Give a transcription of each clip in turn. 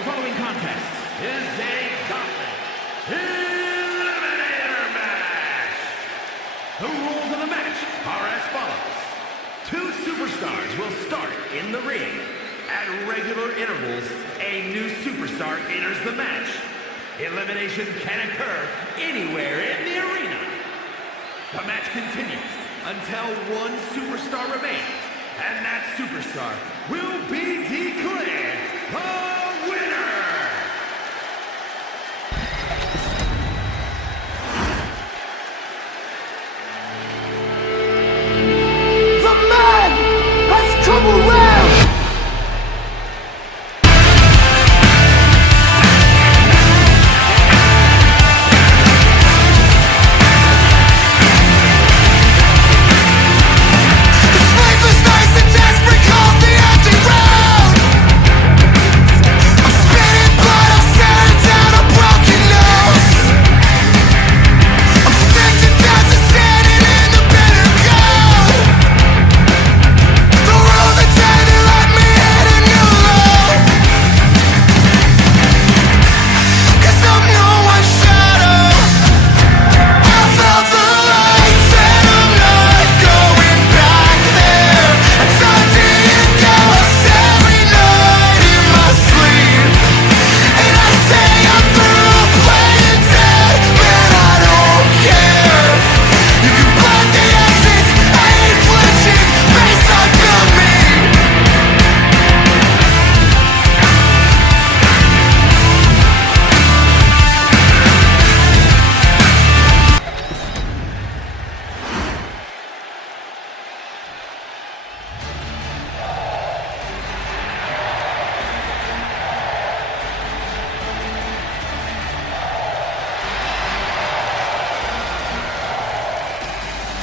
The following contest is a gauntlet eliminator match. The rules of the match are as follows. Two superstars will start in the ring. At regular intervals, a new superstar enters the match. Elimination can occur anywhere in the arena. The match continues until one superstar remains, and that superstar will be declared the winner! The man has come around!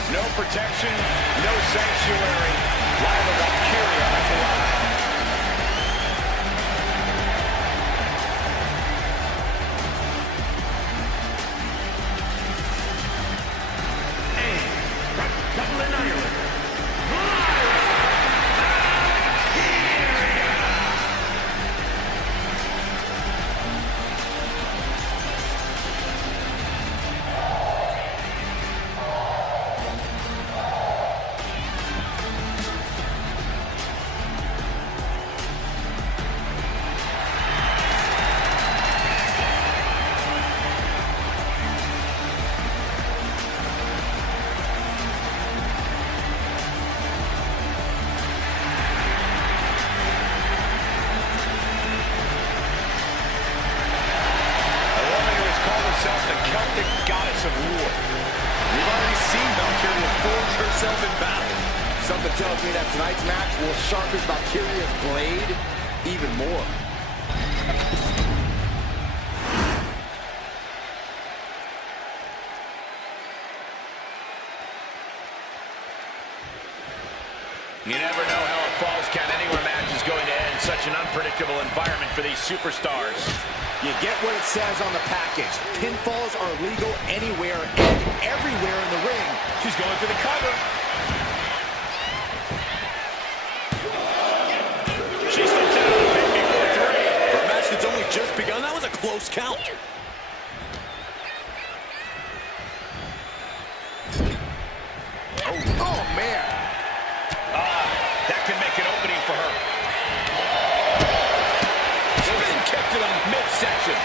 No protection, no sanctuary. Lyra Valkyria at the line. And from Dublin, Ireland, the Celtic goddess of war. We've already seen Valkyria forge herself in battle. Something tells me that tonight's match will sharpen Valkyria's blade even more. You never know how a Falls Count Anywhere match is going to end. Such an unpredictable environment for these superstars. You get what it says on the package. Pinfalls are legal anywhere and everywhere in the ring. She's going for the cover. She slips out of the pin before three. For a match that's only just begun, that was a close count. Oh man. That can make an opening for her. Spin kick to the midsection.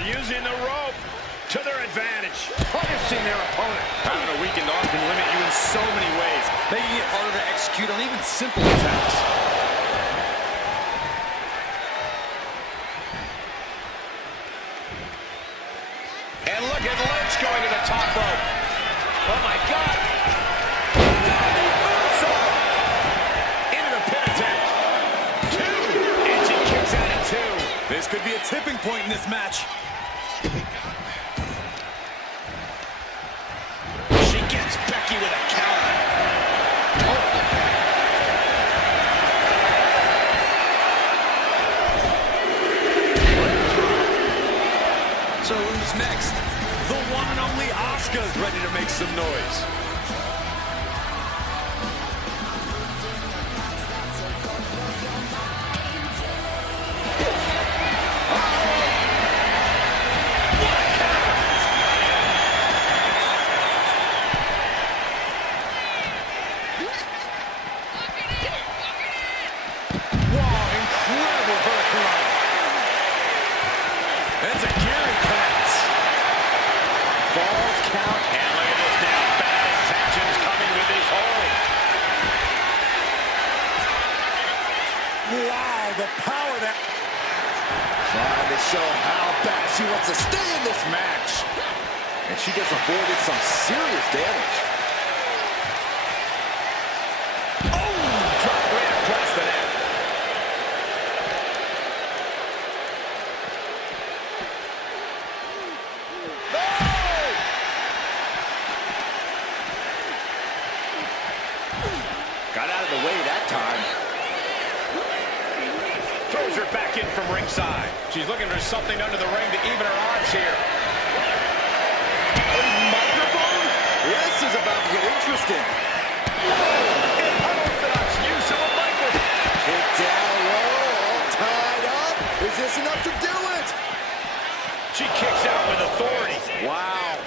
Using the rope to their advantage. Punishing their opponent. Having a weakened arm can limit you in so many ways, making it harder to execute on even simple attacks. And look at Lynch going to the top rope. Oh my God. Into the pin attempt. Two. And she kicks out at two. This could be a tipping point in this match. She gets Becky with a counter. So who's next? The one and only Asuka's ready to make some noise. Wow, the power that... Trying to show how bad she wants to stay in this match. And she just avoided some serious damage. Oh, drop right across the net. Got out of the way that time. Throws her back in from ringside. She's looking for something under the ring to even her odds here. A microphone? This is about to get interesting. Unorthodox use of a microphone. Kick down low, all tied up. Is this enough to do it? She kicks out with authority. Wow.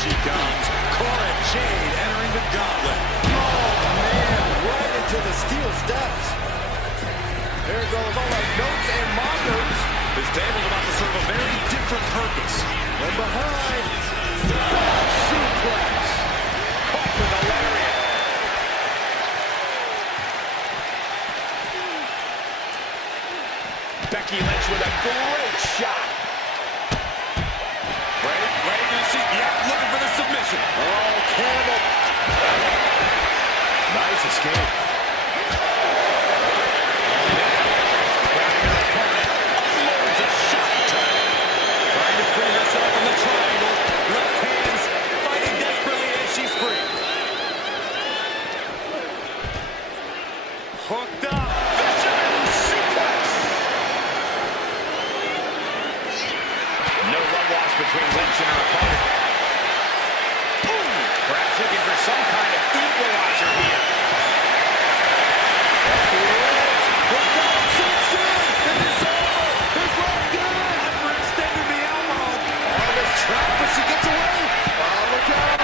She comes. Cora Jade entering the gauntlet. Oh, man, right into the steel steps. There goes all our notes and mockers. This table's about to serve a very different purpose. From behind. Suplex. Caught with a lariat. Becky Lynch with a great shot. Ready to see? Yeah, looking for the submission. Oh, Campbell. Nice escape. Unloads a shot. Trying to free herself from the triangle. Left hands fighting desperately as she's free. Hooked up. Fisherman suplex. No love lost between Lynch and her opponent. Boom! Perhaps looking for some kind of equalizer here. Look out, Sexton! It is over! It's locked in! Overextended the elbow. Oh, this trap, but she gets away! Oh, look out!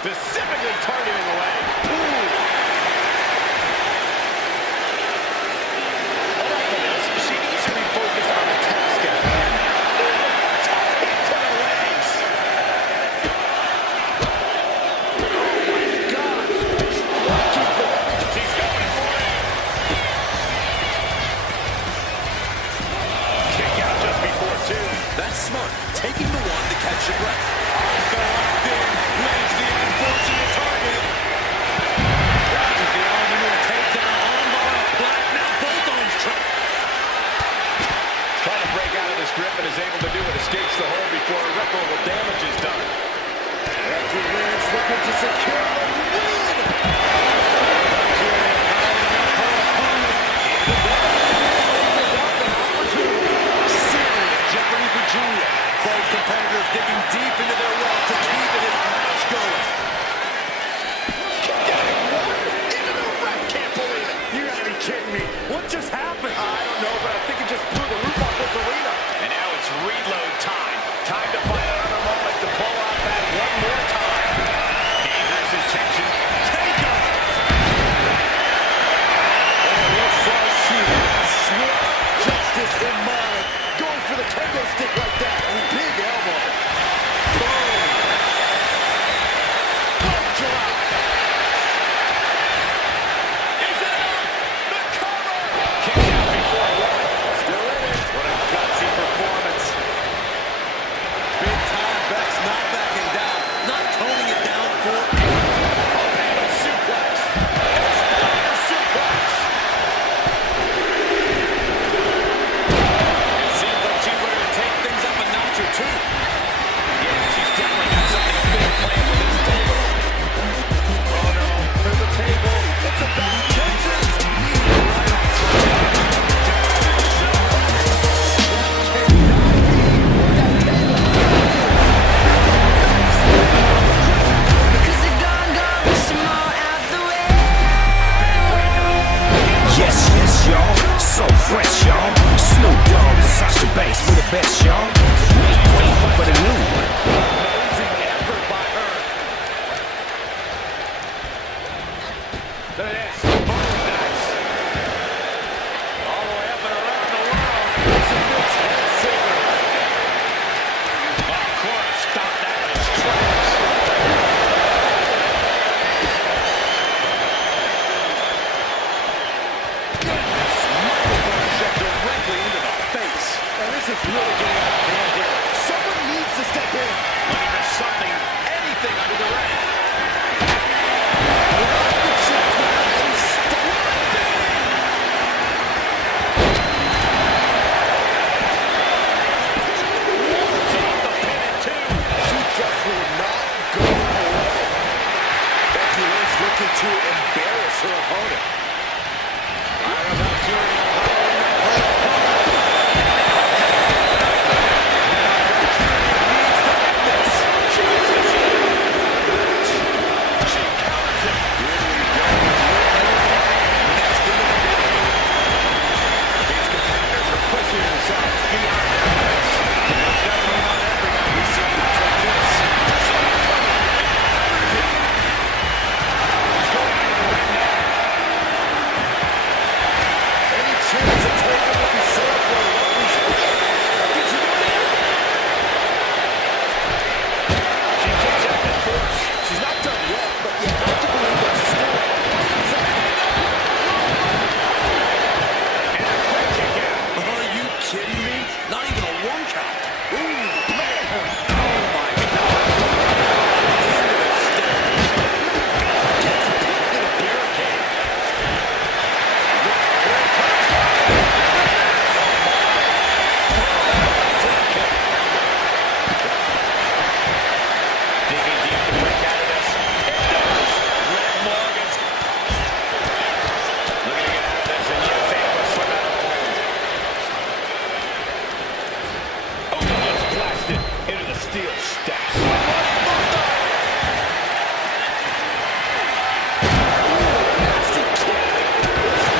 Specifically targeting the leg. Enough of this. She needs to be focused on the task at hand. Tough hit to the legs. Oh my gosh. She's going for it. Kick out just before two. That's smart. Taking the one to catch your breath. Locked in. Lands the unfortunate target. Is the arm into a takedown. Armbar applied. Now both arms trapped. Trying to break out of this grip and is able to do it. Escapes the hold before irreparable damage is done. Becky Lynch looking to secure the win! Serious jeopardy for Julia. Both competitors digging deep into their well to keep this match going. Into the ref. Can't believe it. You gotta be kidding me. What just happened? I don't know, but I think it just blew the roof off this arena. And now it's reload time. Time to find another moment to pull out that one more time. Dangerous intention. Take off. And looks like she has swift justice in mind. Going for the kendo stick like that. Big elbow. Boom. Foot drop. Is it up? The cover. Kicked out before one. Still in it. What a gutsy performance. Big time Beck's not backing down. Not toning it down for Panda suplex. Explainer suplex. It seems like she's ready to take things up a notch or two. Yeah, she's definitely got something big planned for this table. Oh no. There's a table. It's about Texas. Right on Cause the gone, push them all out the way. Yes, yes, y'all. So fresh, y'all. Snoop Dogg and Sasha Banks, we the best, y'all. Make way for the new one. her opponent. Lyra Valkyria empowering her opponent. She gets the match. She counters it. Here we go. Next into the ring. These competitors are pushing themselves beyond their limits. It's definitely not every night we see a match like this. Any chance of taking would be set up for a lovely split. She kicks out at force. She's not done yet, but you have to believe there's still ways ahead. And a quick kick out. Are you kidding me? Not even a 1 count. Ooh, man. Oh, my God. Into the stairs. Gets put in a barricade. Here it comes. Digging deep to break out of this. It does. Liv Morgan's looking to get out of this, and yes, able to slip out of the hold. Oh, he gets blasted into the steel steps. Nasty kick.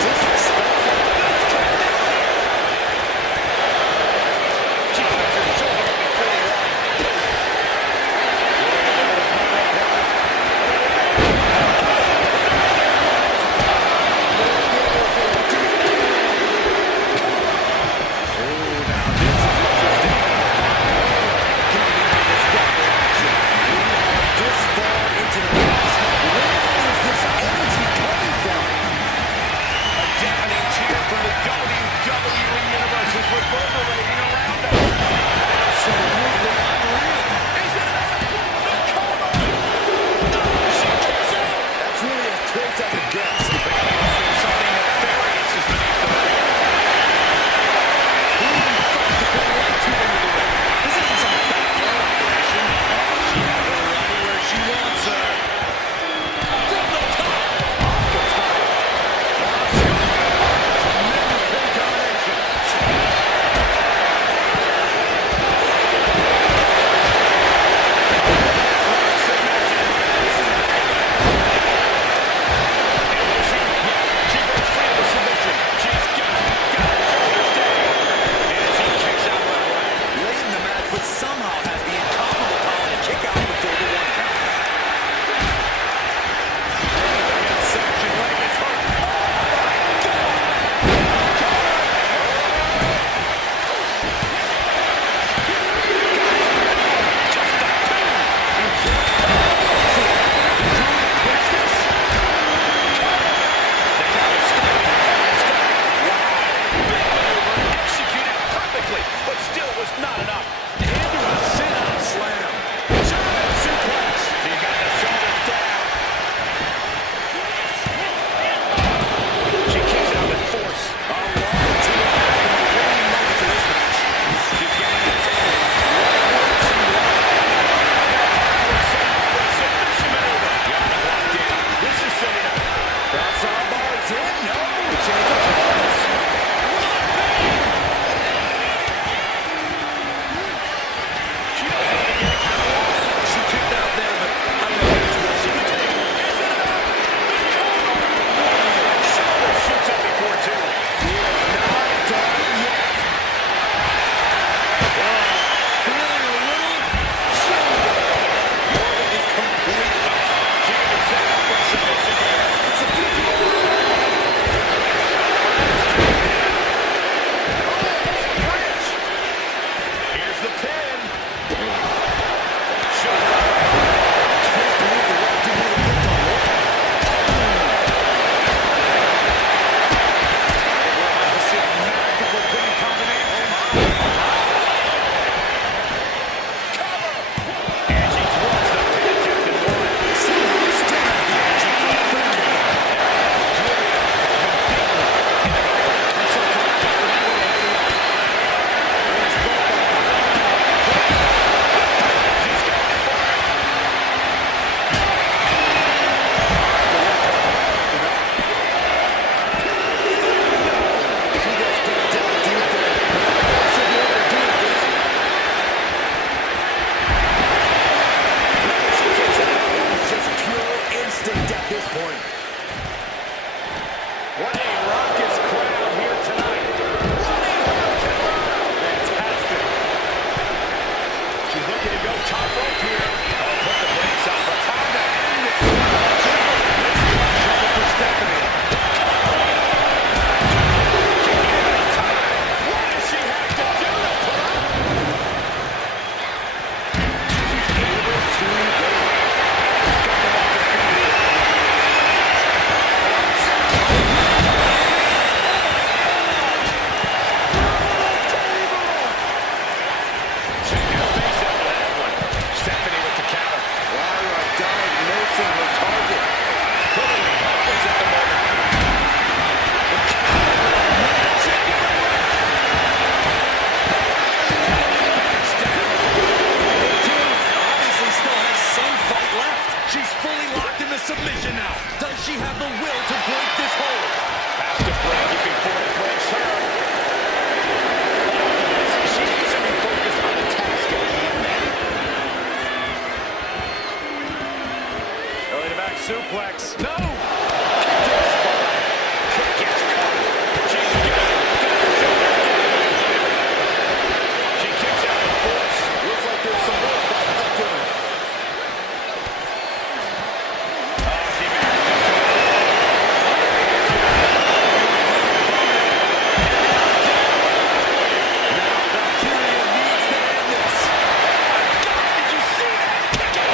Disrespectful. She puts her shoulder up before one. This far into the match. Where is this energy coming from? A deafening cheer from the WWE Universe is reverberating around us. Absolutely unreal. Is it enough? The cover! She kicks out! That's really as close as it gets. Something nefarious is beneath the ring. Who even thought to put one, two into the ring? This isn't some backyard operation. She has her right where she wants her. From the top. Off the top. Tremendous pin combination. She breaks free of the submission. She's got it. She's staying. And she kicks out right away. Late in the match, but somehow has the incomparable power to kick out before the 1 count. Midsection leg is hurt. Executed perfectly, but still was not enough. Into a top rope here. Oh, put the brakes on. But time to end it. 1, 2. This is trouble for Stephanie. Kicking out of time. What does she have to do to put up? She's able to go. Taking a face out of that one. Stephanie with the counter. Lyra diagnosing her target. Totally helpless at the moment. The counter. Magic. Obviously still has some fight left. She's fully locked into submission now. Does she have the will to break this hold? Has to break it before it breaks her. She needs to refocus on the task at hand now. Early to back suplex. No! Kick to the spine. Kick gets caught. She's got it. She kicks out the force. Looks like there's some more fight left in her. Oh, she manages to Now Valkyria needs to end this. God, did you see that? Kick it.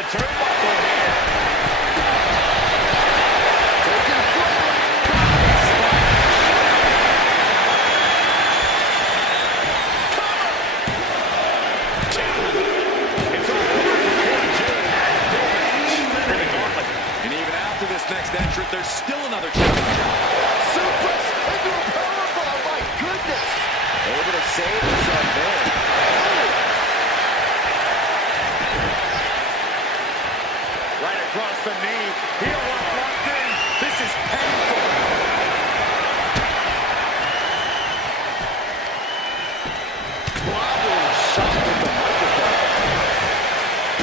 the turnbuckle here. Taking flight. It's all over for Cora Jade. For the gauntlet. And even after this next entrant, there's still another challenge. Suplex into a powerbomb. My goodness. Able to save himself there. Right across the knee. Heel lock locked in. This is painful. Probably shot with the microphone.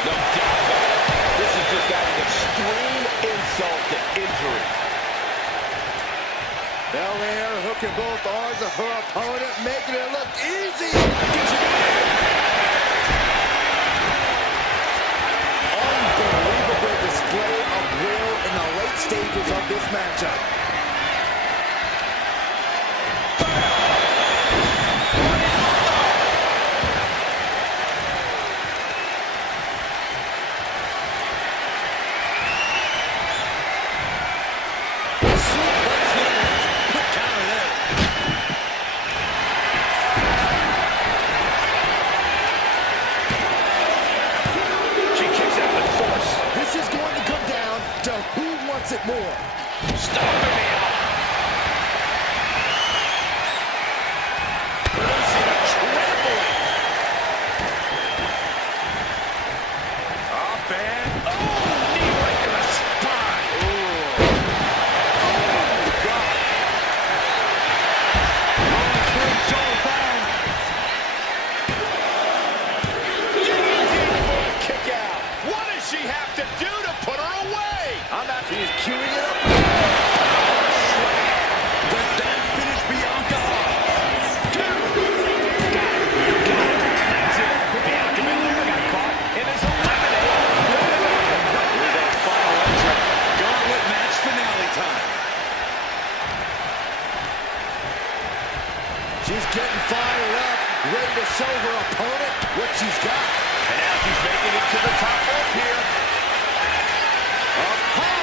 No doubt about it. This is just adding extreme insult to injury. Belair hooking both arms of her opponent, making it look easy. Unbelievable display of will in the late stages of this matchup. It more. Stomping me out. Releasing a trampling. Up and knee right to the spine. Oh, God. Good shoulder down. DDT for a kick out. What does she have to do to put her away? She's queuing it up. Does that finish Bianca off? That's it. Bianca Belair got caught and is eliminated. Here's our final entrant. Gauntlet match finale time. She's getting fired up, ready to show her opponent what she's got. And now she's making it to the top rope here. Up high.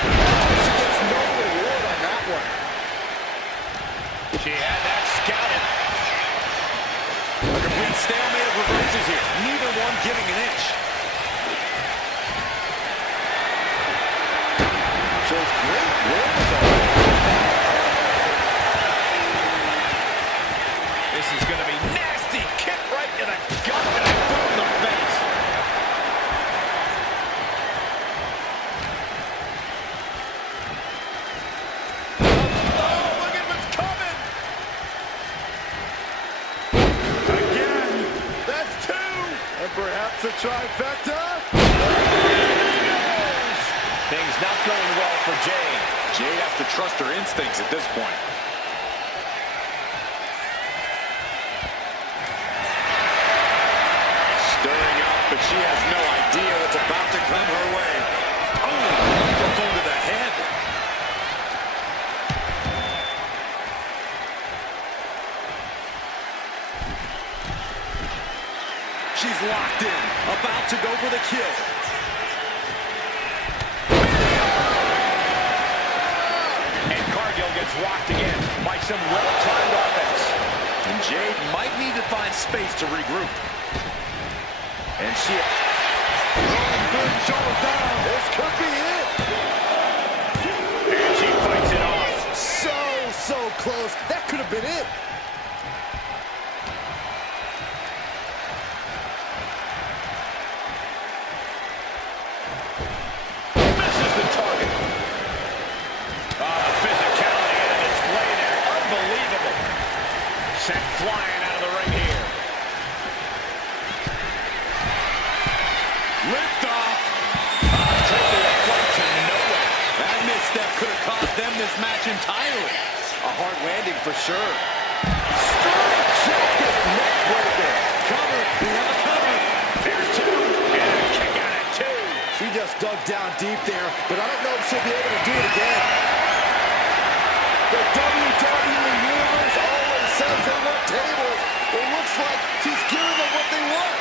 She gets no reward on that one. She had that scouted. A complete stalemate of reverses here. Neither one giving an inch. Shows great wherewithal. This is going to be nasty. Kick right to the gut and a boot in the face. Oh, look at what's coming. Again. That's two. And perhaps a trifecta. Things not going well for Jade. Jade has to trust her instincts at this point. Stirring up, but she has no idea what's about to come her way. Oh, microphone to the head. She's locked in, about to go for the kill. And Cargill gets rocked again by some well-timed offense. And Jade might need to find space to regroup. And she... Good shoulder down. This could be it. And she fights it off. So close. That could have been it. Misses the target. Oh, the physicality and the display there. Unbelievable. Sent flying out of the ring here. Lift off. Taking the fight to nowhere. That misstep could have cost them this match entirely. A hard landing for sure. Straight jacket neck breaker. Cover. We have a cover. There's two. And a kick out at two. She just dug down deep there, but I don't know if she'll be able to do it again. The WWE Universe always says they want tables. It looks like she's giving them what they want.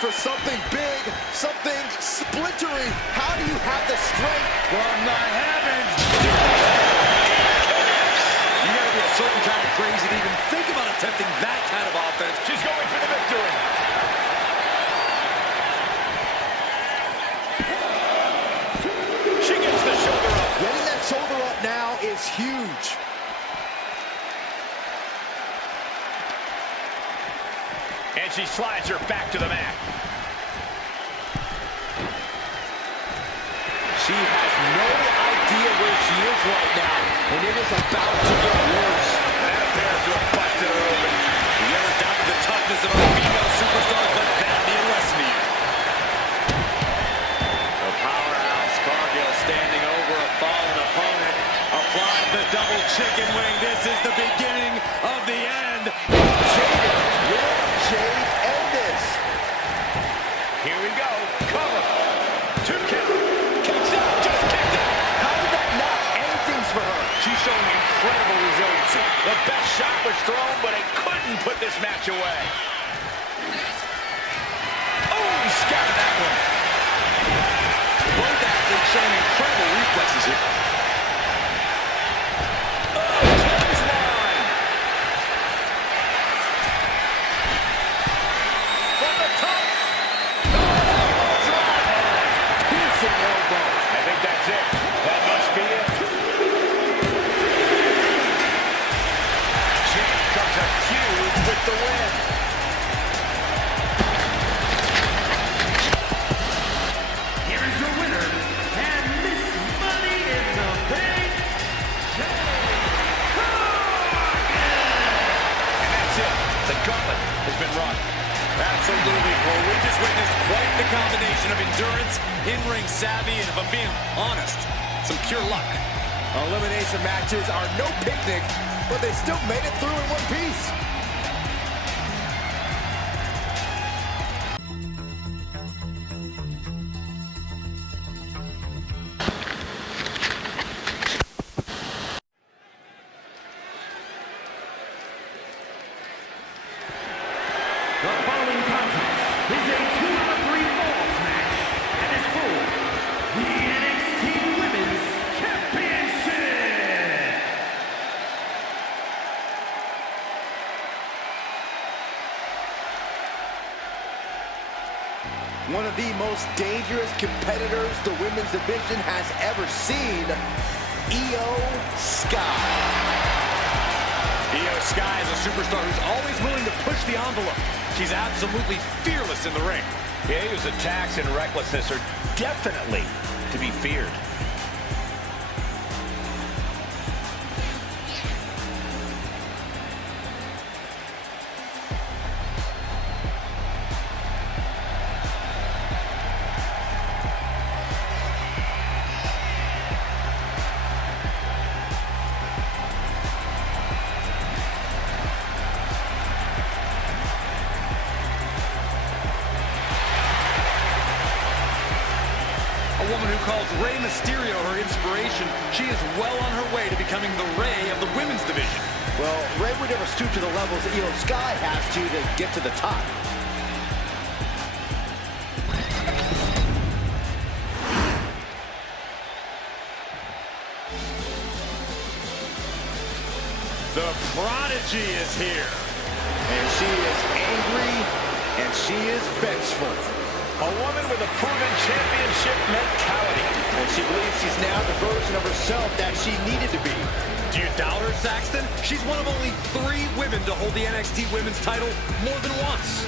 for something big, something splintery. How do you have the strength? From the heavens. You gotta be a certain kind of crazy to even think about attempting that kind of offense. She's going for the victory. She gets the shoulder up. Getting that shoulder up now is huge. And she slides her back to the mat. She has no idea where she is right now, and it is about to get worse. That appears to have busted her open. You ever doubted the toughness of our female superstars? Let that be a lesson to you. The powerhouse Cargill standing over a fallen opponent. Applies the double chicken wing. This is the beginning of the end. Jade, will Jade end this? Here we go. Cover. 2 count. Kicks out. Just kicked out. How did that not end things for her? She's showing incredible resiliency. The best shot was thrown, but it couldn't put this match away. Oh, he scattered that one. Both athletes showing incredible reflexes here. I think that's it. That must be it. Jade comes up huge with the win. Here is your winner, and Miss Money in the Bank, Jade Cargill. And that's it. The gauntlet has been run. Absolutely, Cole. We just witnessed quite the combination of endurance, in-ring savvy, and if I'm being honest, some pure luck. Elimination matches are no picnic, but they still made it through in one piece. The following contest is a 2-out-of-3 falls match and is for the NXT Women's Championship. One of the most dangerous competitors the women's division has ever seen, Io Sky. Io Sky is a superstar who's always willing to push the envelope. She's absolutely fearless in the ring. Yeah, his attacks and recklessness are definitely to be feared. A woman who calls Rey Mysterio her inspiration. She is well on her way to becoming the Rey of the women's division. Well, Rey would never stoop to the levels that Io Sky has to get to the top. The Prodigy is here. And she is angry, and she is vengeful. A woman with a proven championship mentality. And she believes she's now the version of herself that she needed to be. Do you doubt her, Saxton? She's one of only 3 women to hold the NXT Women's title more than once.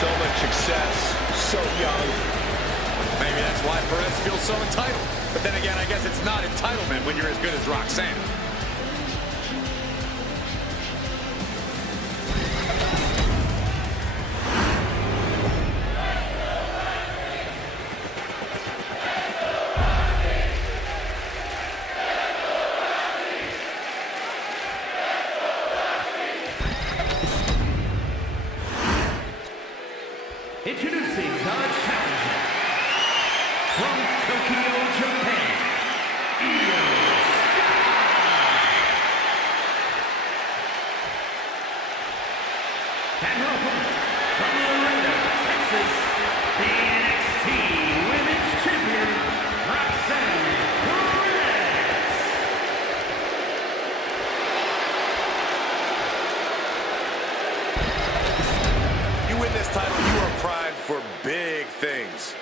So much success, so young. Maybe that's why Perez feels so entitled. But then again, I guess it's not entitlement when you're as good as Roxanne. Introducing the challenger from Tokyo, Japan, Io Sky. And her opponent from Laredo, Texas, the NXT Women's Champion, Roxanne Perez. You win this title, you are primed for big things.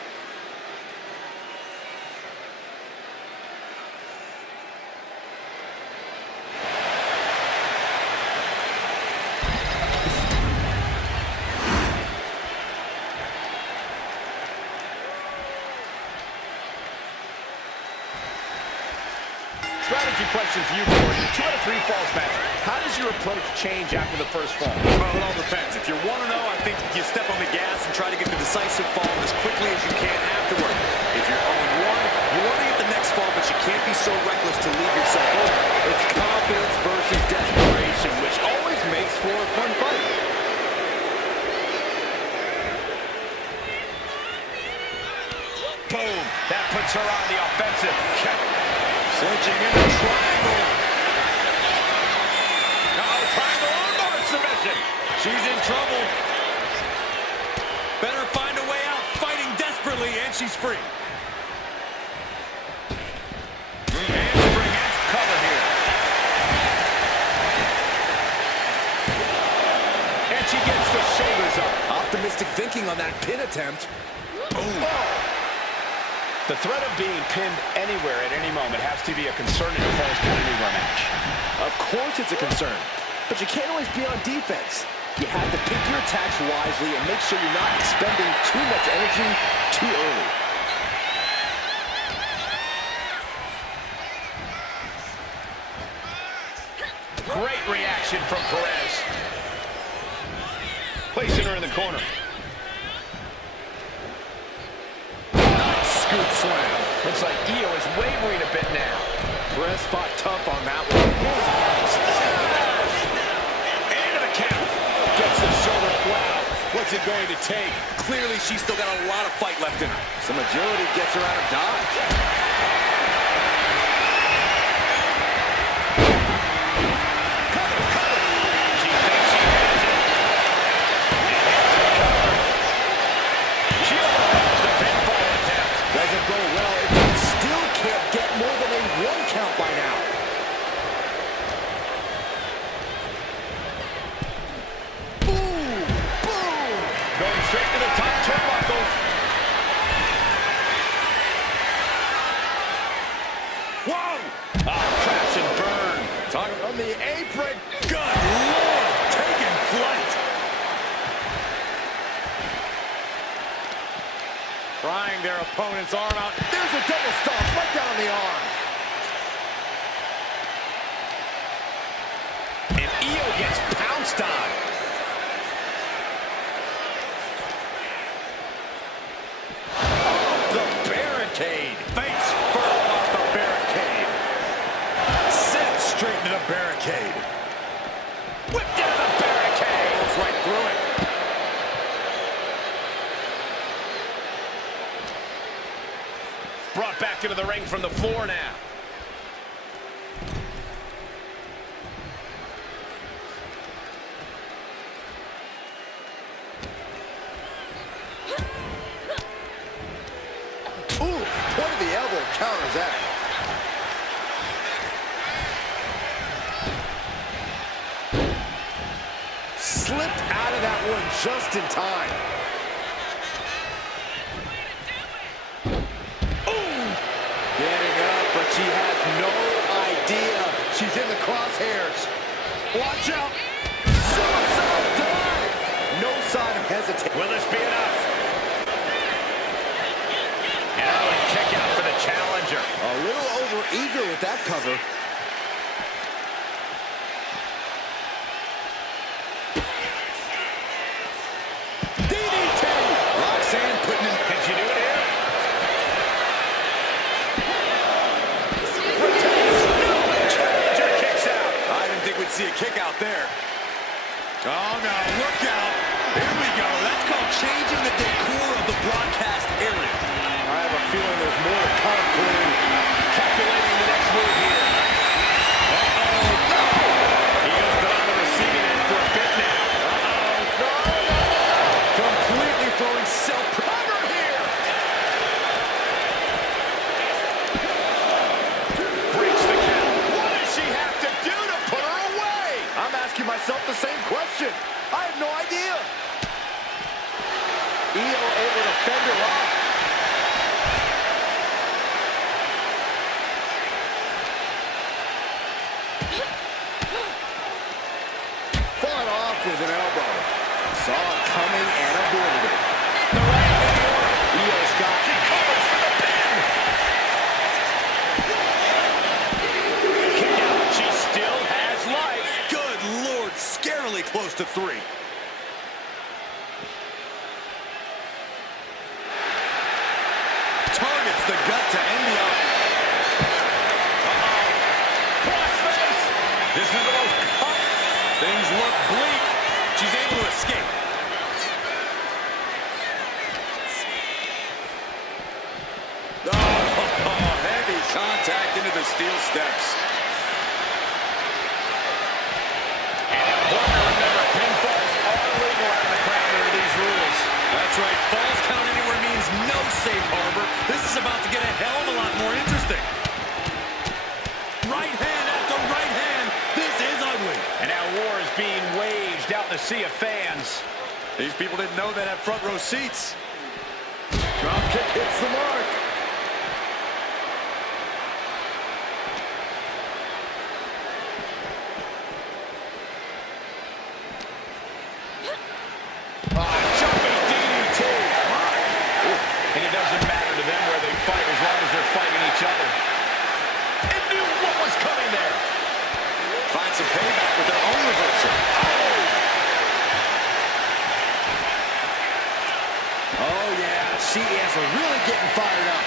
Strategy question for you, Corey. 2 out of 3 falls match. How does your approach change after the first fall? Well, it all depends. If you're 1-0, I think you step on the gas and try to get the decisive fall as quickly as you can afterward. If you're 0-1, you want to get the next fall, but you can't be so reckless to leave yourself open. It's confidence versus desperation, which always makes for a fun fight. Boom. That puts her on the offensive. Switching into triangle. Triangle armbar submission. She's in trouble. Better find a way out, fighting desperately, and she's free. Handspring gets cover here. And she gets the shoulders up. Optimistic thinking on that pin attempt. Boom. The threat of being pinned anywhere at any moment has to be a concern in a falls count anywhere match. Of course it's a concern, but you can't always be on defense. You have to pick your attacks wisely and make sure you're not expending too much energy too early. Great reaction from Perez. Placing her in the corner. Scoop slam. Looks like Io is wavering a bit now. Perez fought tough on that one. Into the count. Gets the shoulder. Wow. What's it going to take? Clearly, she's still got a lot of fight left in her. Some agility gets her out of dodge. She thinks she has it. She overcomes the pinfall attempt. Doesn't go well if you still can't get more than a 1 count by now. Boom! Boom! Going straight to the top turnbuckle. Whoa! Crash and burn. Talking on the apron. Good Lord! Taking flight. Prying their opponent's arm out. There's a double stomp right down the arm. And Io gets pounced on. Off the barricade. Face firm off the barricade. Sent straight into the barricade. Whipped into the barricade. Goes right through it. Brought back into the ring from the floor now. Ooh, point of the elbow counters that. Slipped out of that one just in time. Getting up, but she has no idea. She's in the crosshairs. Watch out. Suicide dive. No sign of hesitation. Will this be enough? And early kick out for the challenger. A little over-eager with that cover. DDT. Roxanne putting in. Can she do it here? Challenger kicks out. I didn't think we'd see a kick out there. Oh, no. Look out. Here we go. That's called changing the decor of the broadcast area. I have a feeling there's more to come, Corey. Calculating the next move here. He has been on the receiving end for a bit now. Completely throwing self-cover here. Breaks the count. What does she have to do to put her away? I'm asking myself the same question. I have no idea. Io able to fend her off. Fought off with an elbow. Saw it coming and avoided it. The right hand. Io's got She covers for the pin. Kick out. She still has life. Good Lord, scarily close to 3. Targets the gut to end the arm. Crossface. This is the most Things look bleak. She's able to escape. Oh, heavy contact into the steel steps. important to remember. Pinfalls are legal out of the crowd under these rules. That's right. Falls count anywhere means no safe harbor. This is about to get a hell of a lot more interesting. Right hand after right hand. This is ugly. And now war is being waged out in the sea of fans. These people didn't know that had front row seats. drop kick hits the mark. Jumping DDT. And it doesn't matter to them where they fight as long as they're fighting each other. It knew what was coming there. Find some payback with their own reversal. Oh, yeah. She is really getting fired up.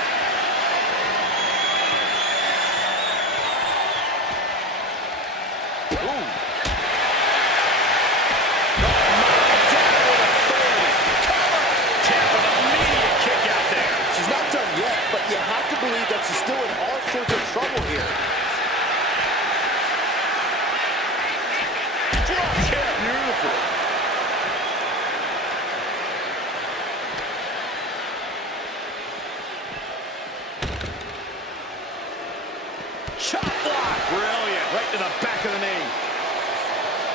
She's not done yet, but you have to believe that she's still in all sorts of trouble here. Drop kick. Beautiful. Chop block. Brilliant. Right to the back of the knee.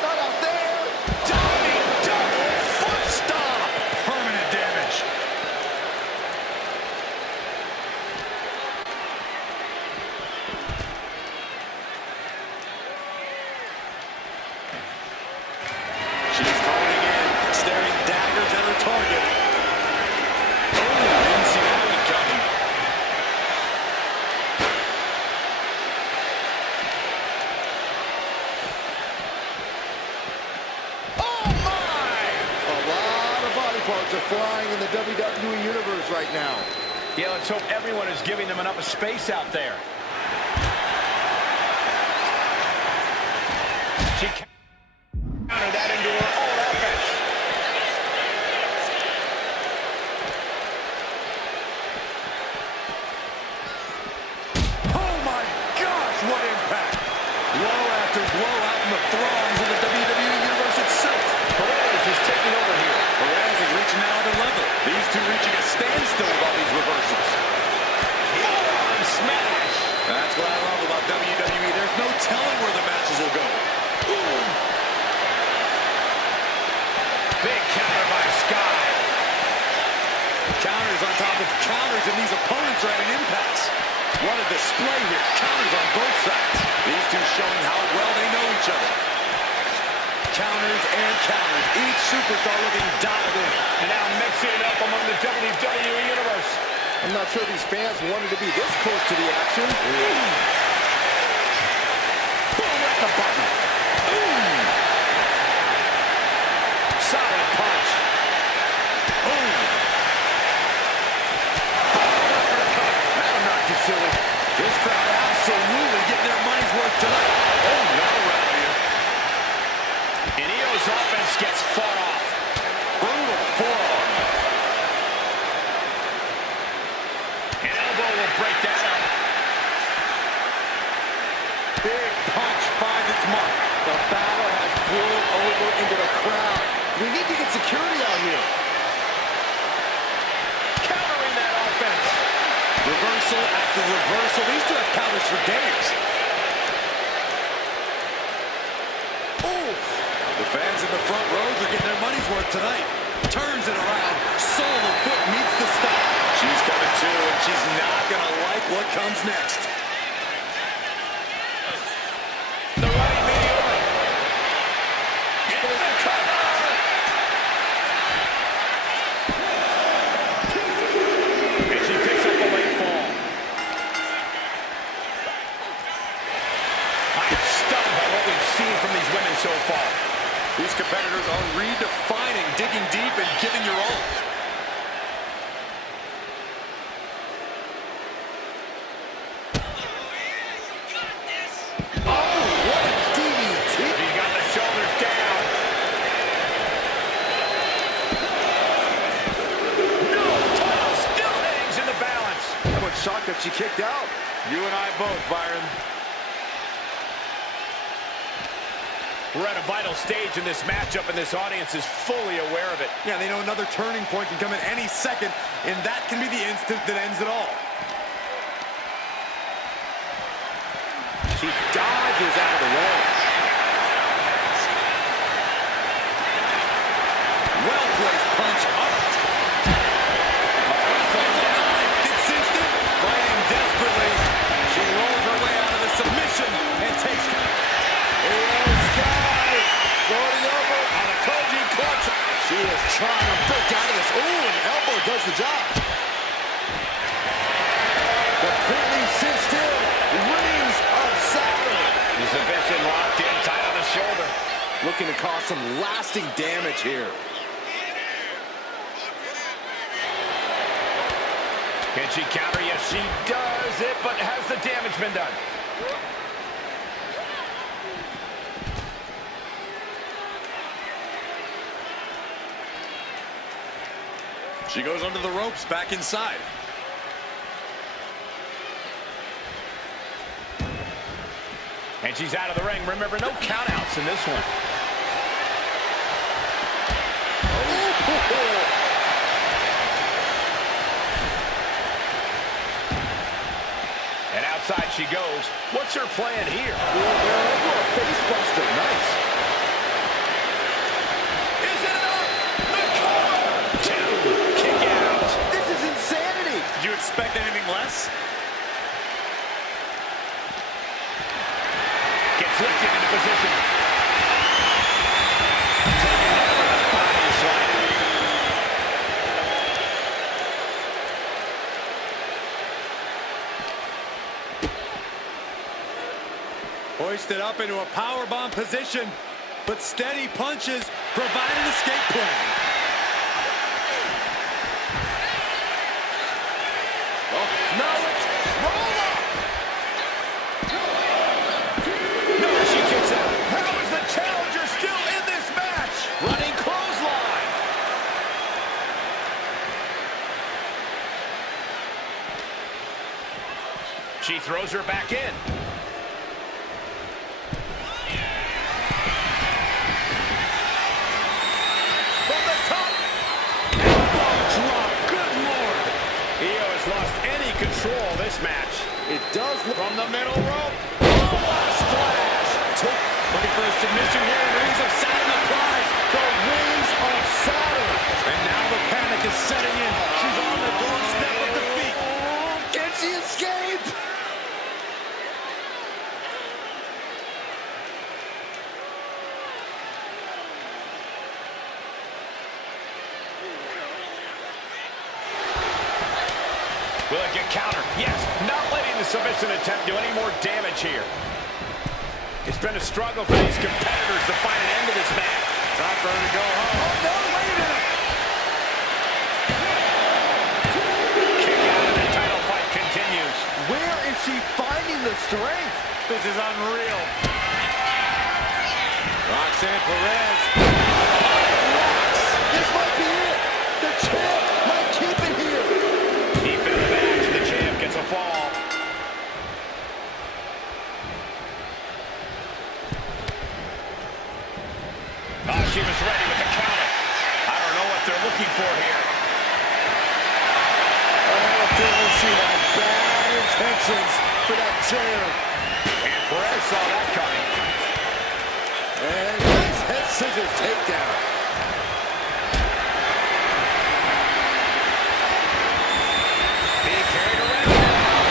Not out there. Diving double foot stomp. Permanent damage. She's holding in, staring daggers at her target. Oh, didn't see that one coming. Oh, my! A lot of body parts are flying in the WWE Universe right now. Yeah, let's hope everyone is giving them enough space out there. She countered that into her own offense. Oh my gosh, what impact! Blow after blow out in the throngs of the WWE Universe itself. Perez is taking over here. Perez is reaching another level. These two reaching a standstill with all these reversals. Forearm smash. That's what I love about WWE. There's no telling where the matches will go. Big counter by Sky. Counters on top of counters, and these opponents are at an impasse. What a display here. Counters on both sides. These two showing how well they know each other. Counters and counters. Each superstar looking dialed in. And now mixing it up among the WWE Universe. I'm not sure these fans wanted to be this close to the action. Boom, right in the button. Solid punch. Boom. That'll knock you silly. This crowd absolutely getting their money's worth tonight. Oh, that'll rattle you. And Io's offense gets fought off. Brutal forearm. reversal. These two have counters for days. Oof. The fans in the front rows are getting their money's worth tonight. Turns it around. Sole of foot meets the stop. She's coming to, and she's not going to like what comes next. The running Meteora. Into the cover. And she picks up a late fall. I am stunned by what we've seen from these women so far. These competitors are redefining, digging deep, and giving your all. He's got the shoulders down. No, title still hangs in the balance. How much shocked that she kicked out? You and I both, Byron. We're at a vital stage in this matchup, and this audience is fully aware of it. Yeah, they know another turning point can come at any second, and that can be the instant that ends it all. She dodges out of the way. Well-placed punch up. It's instant. Fighting desperately. She rolls her way out of the submission and takes it. Going over on a Koji clutch. She is trying to break out of this. Ooh, an elbow does the job. Completely sit still. Rings of Saturn. The submission locked in, tight on the shoulder. Looking to cause some lasting damage here. Can she counter? Yes, she does it, but has the damage been done? She goes under the ropes, back inside. And she's out of the ring. Remember, no countouts in this one. And outside she goes. What's her plan here? Face buster, nice. Is it enough? The cover! Two. Kick out. This is insanity. Did you expect anything less? Gets lifted into position. Taken down with a body slam. Hoisted up into a powerbomb position, but steady punches provide an escape plan. Now it's roll up. No, she kicks out. How is the challenger still in this match? Running clothesline. She throws her back in. From the top. Elbow drop. Good Lord. Io has lost any control of this match. It does look. From the middle rope. Oh, what a splash. Looking for a submission here. Rings of Saturn applies. The Rings of Saturn. And now the panic is setting in. She's on the doorstep of defeat. Can she escape? Will it get countered? Yes. Not letting the submission attempt do any more damage here. It's been a struggle for these competitors to find an end to this match. Time for her to go home. Oh, no, wait a minute. Kick out and the title fight continues. Where is she finding the strength? This is unreal. Roxanne Perez. This might be it. The champ might keep it here. Deep in the match, the champ gets a fall. Oh, she was ready with the counter. I don't know what they're looking for here. feels she has bad intentions for that chair. And Perez saw that coming. And nice head scissors takedown. Being carried around now.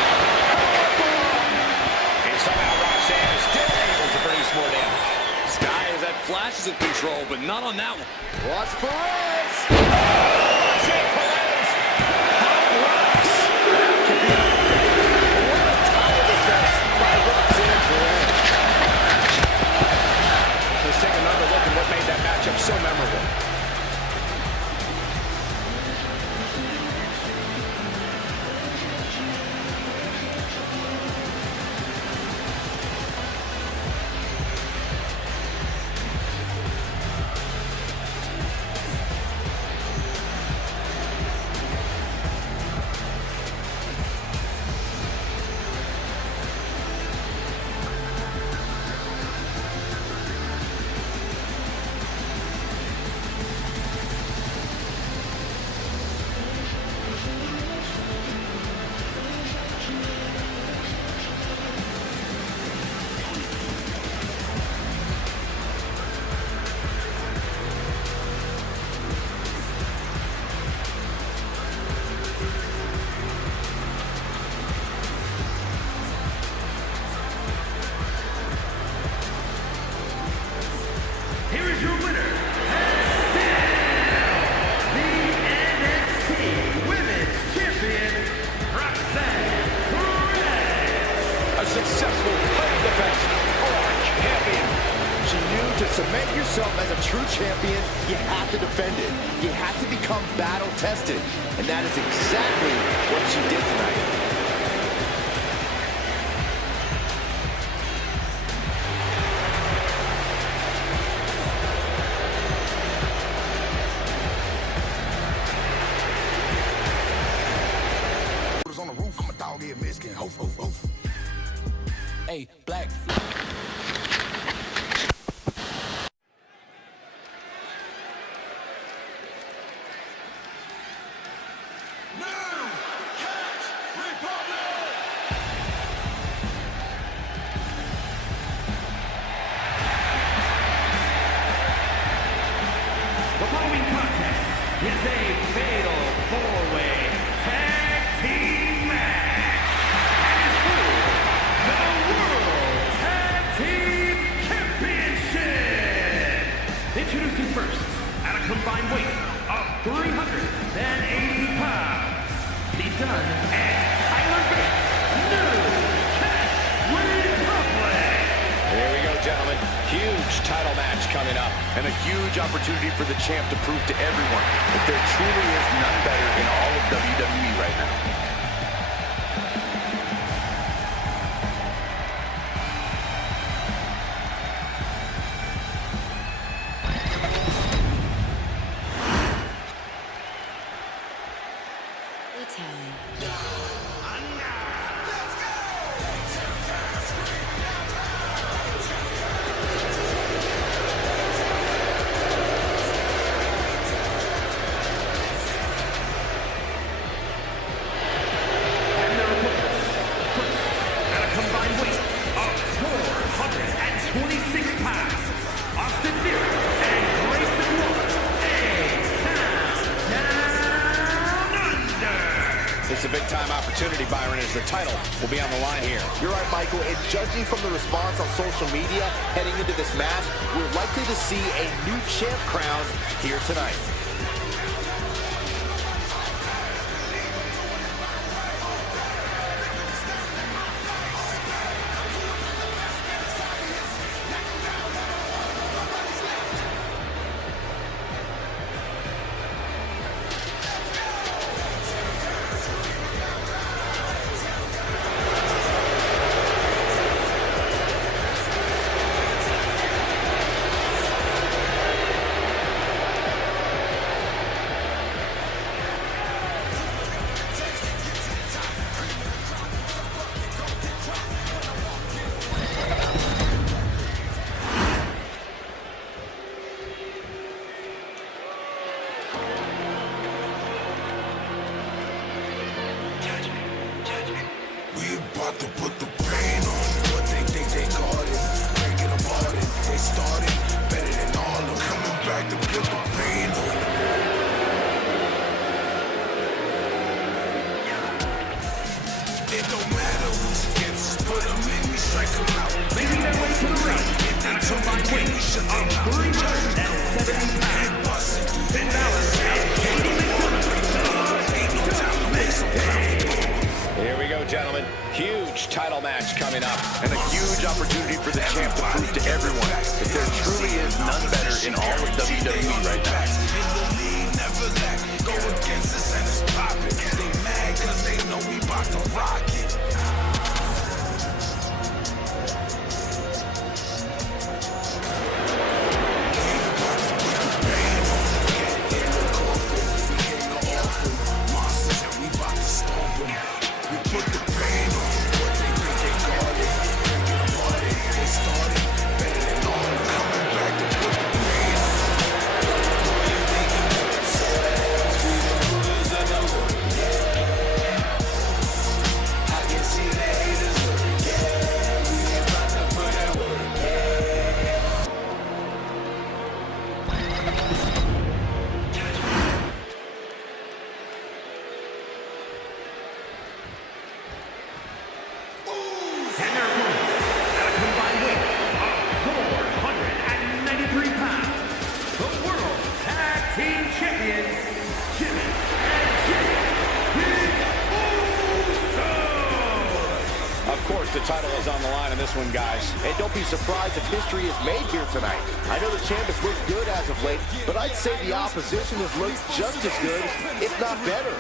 And somehow Roxanne is still able to produce more damage. Sky has had flashes of control, but not on that one. Watch Perez. Roxanne Perez. Hot rocks. That could be what a title defense by Roxanne Perez. Let's take another look at what made that matchup so memorable. Here is your winner, hands down, the NXT Women's Champion, Roxanne Perez. A successful title defense for our champion. She knew to cement yourself as a true champion, you have to defend it. You have to become battle-tested. And that is exactly what she did tonight. On the roof, I'm a dog-eared Mexican. Hoof, hoof, hoof. Hey, Black. The following contest is a fatal four-way tag team match. And is for the World Tag Team Championship. Introducing first, at a combined weight of 380 pounds, the Dunn and Tyler Bates New Cash Republic. Here we go, gentlemen. Huge title match coming up. And a huge opportunity for the champ to prove to everyone that there truly is none better in all of WWE right now. This is a big-time opportunity, Byron, as the title will be on the line here. You're right, Michael, and judging from the response on social media heading into this match, we're likely to see a new champ crowned here tonight. making their way to the ring at a combined weight of 370 pounds. Finn Balor and Katie McDermott. Here we go, gentlemen. Huge title match coming up. And a huge opportunity for the champ to prove to everyone that there truly is none better in all of WWE right now. Never let go against us and it's poppin'. They mad cause they know we bout to rock it. And their opponents at a combined weight of 493 pounds. The World Tag Team Champions, Jimmy and Jimmy Big Uso. Of course, the title is on the line in this one, guys. And don't be surprised if history is made here tonight. I know the champ has looked good as of late, but I'd say the opposition has looked just as good, if not better.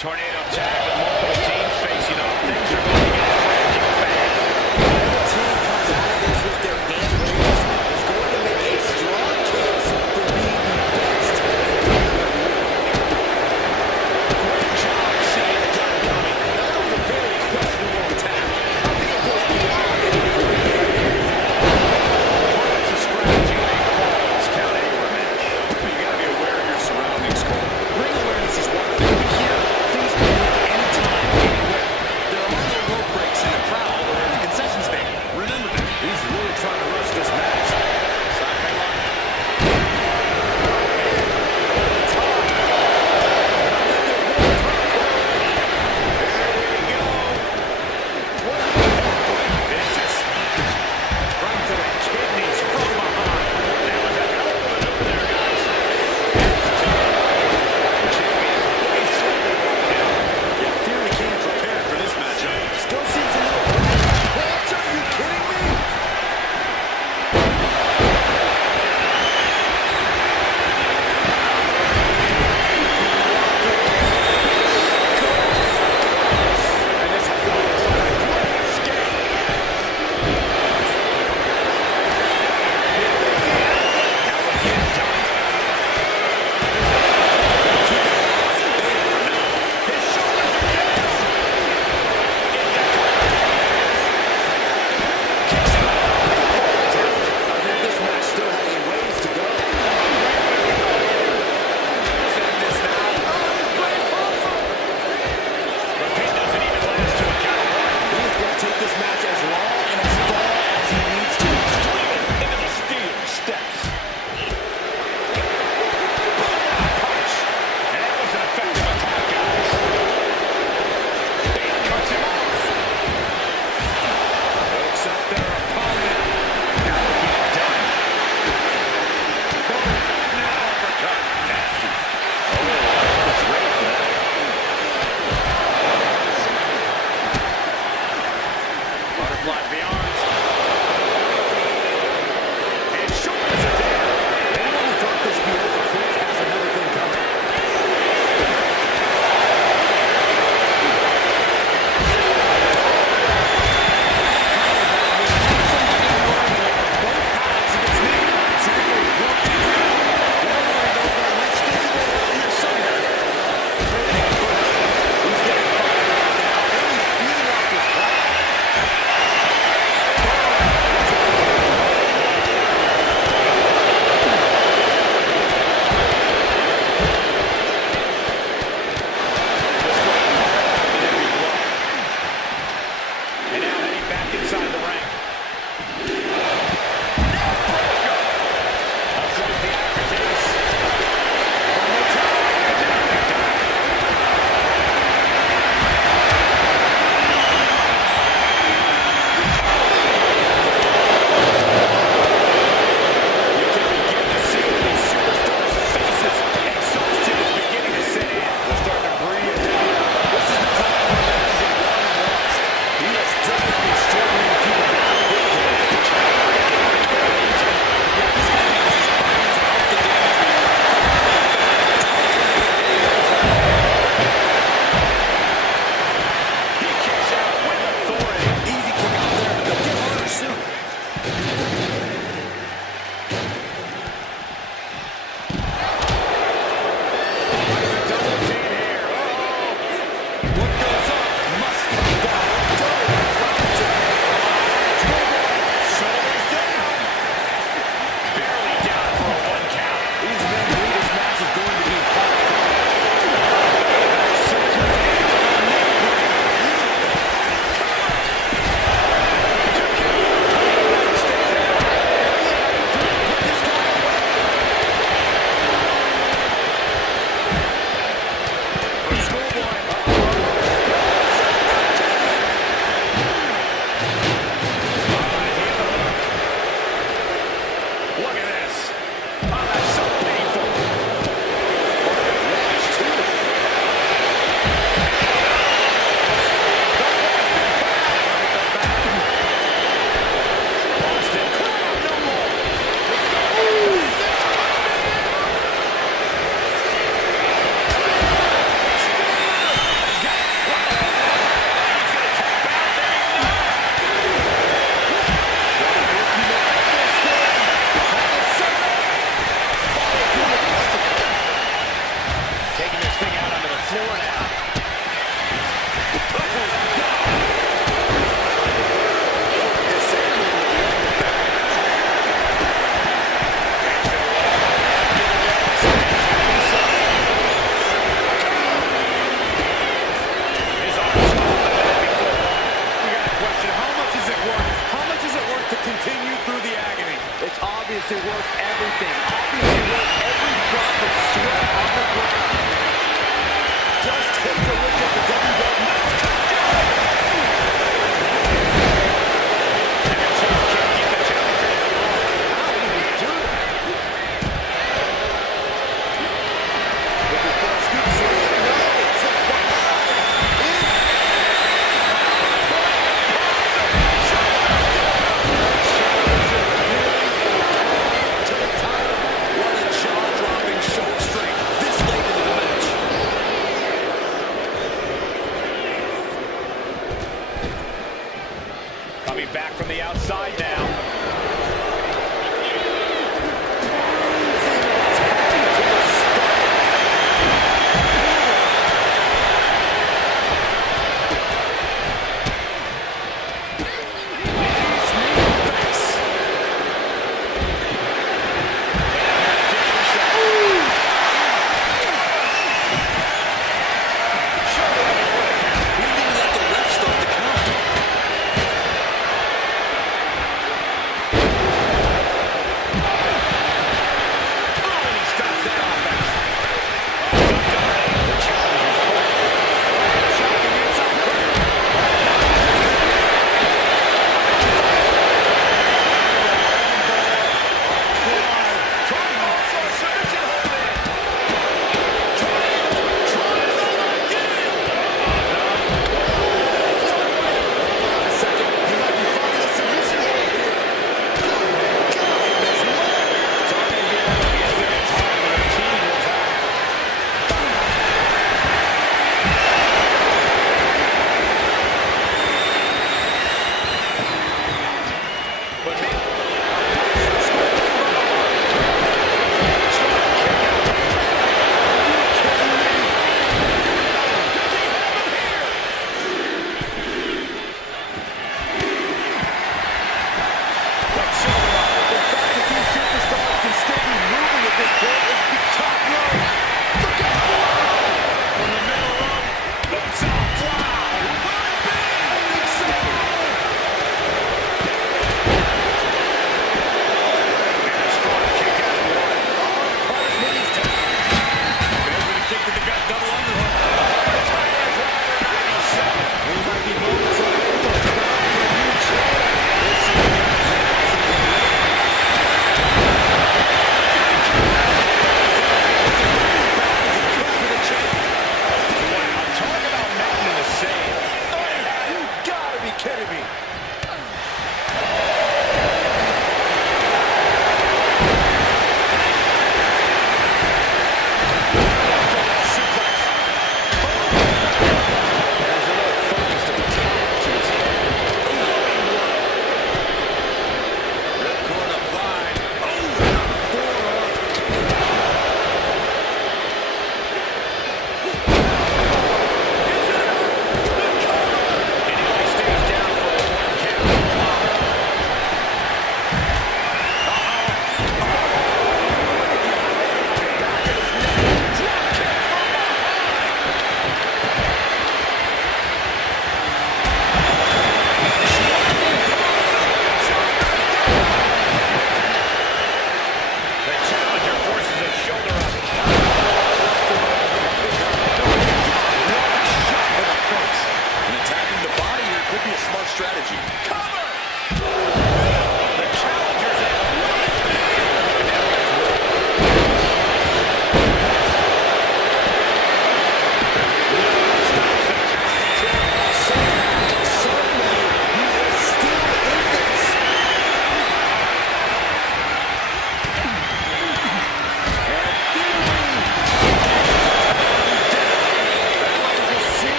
Tornado tag with multiple teams facing off. Things are going to get bad. The team comes out of this with their hand raised is going to make a strong case for being the best. Great job seeing it done coming. That was a very questionable attack. I think it goes beyond any Perhaps a strategy may cause count anywhere match. But you got to be aware of your surroundings, Cole. Ring awareness is one thing, but here, things can happen anytime.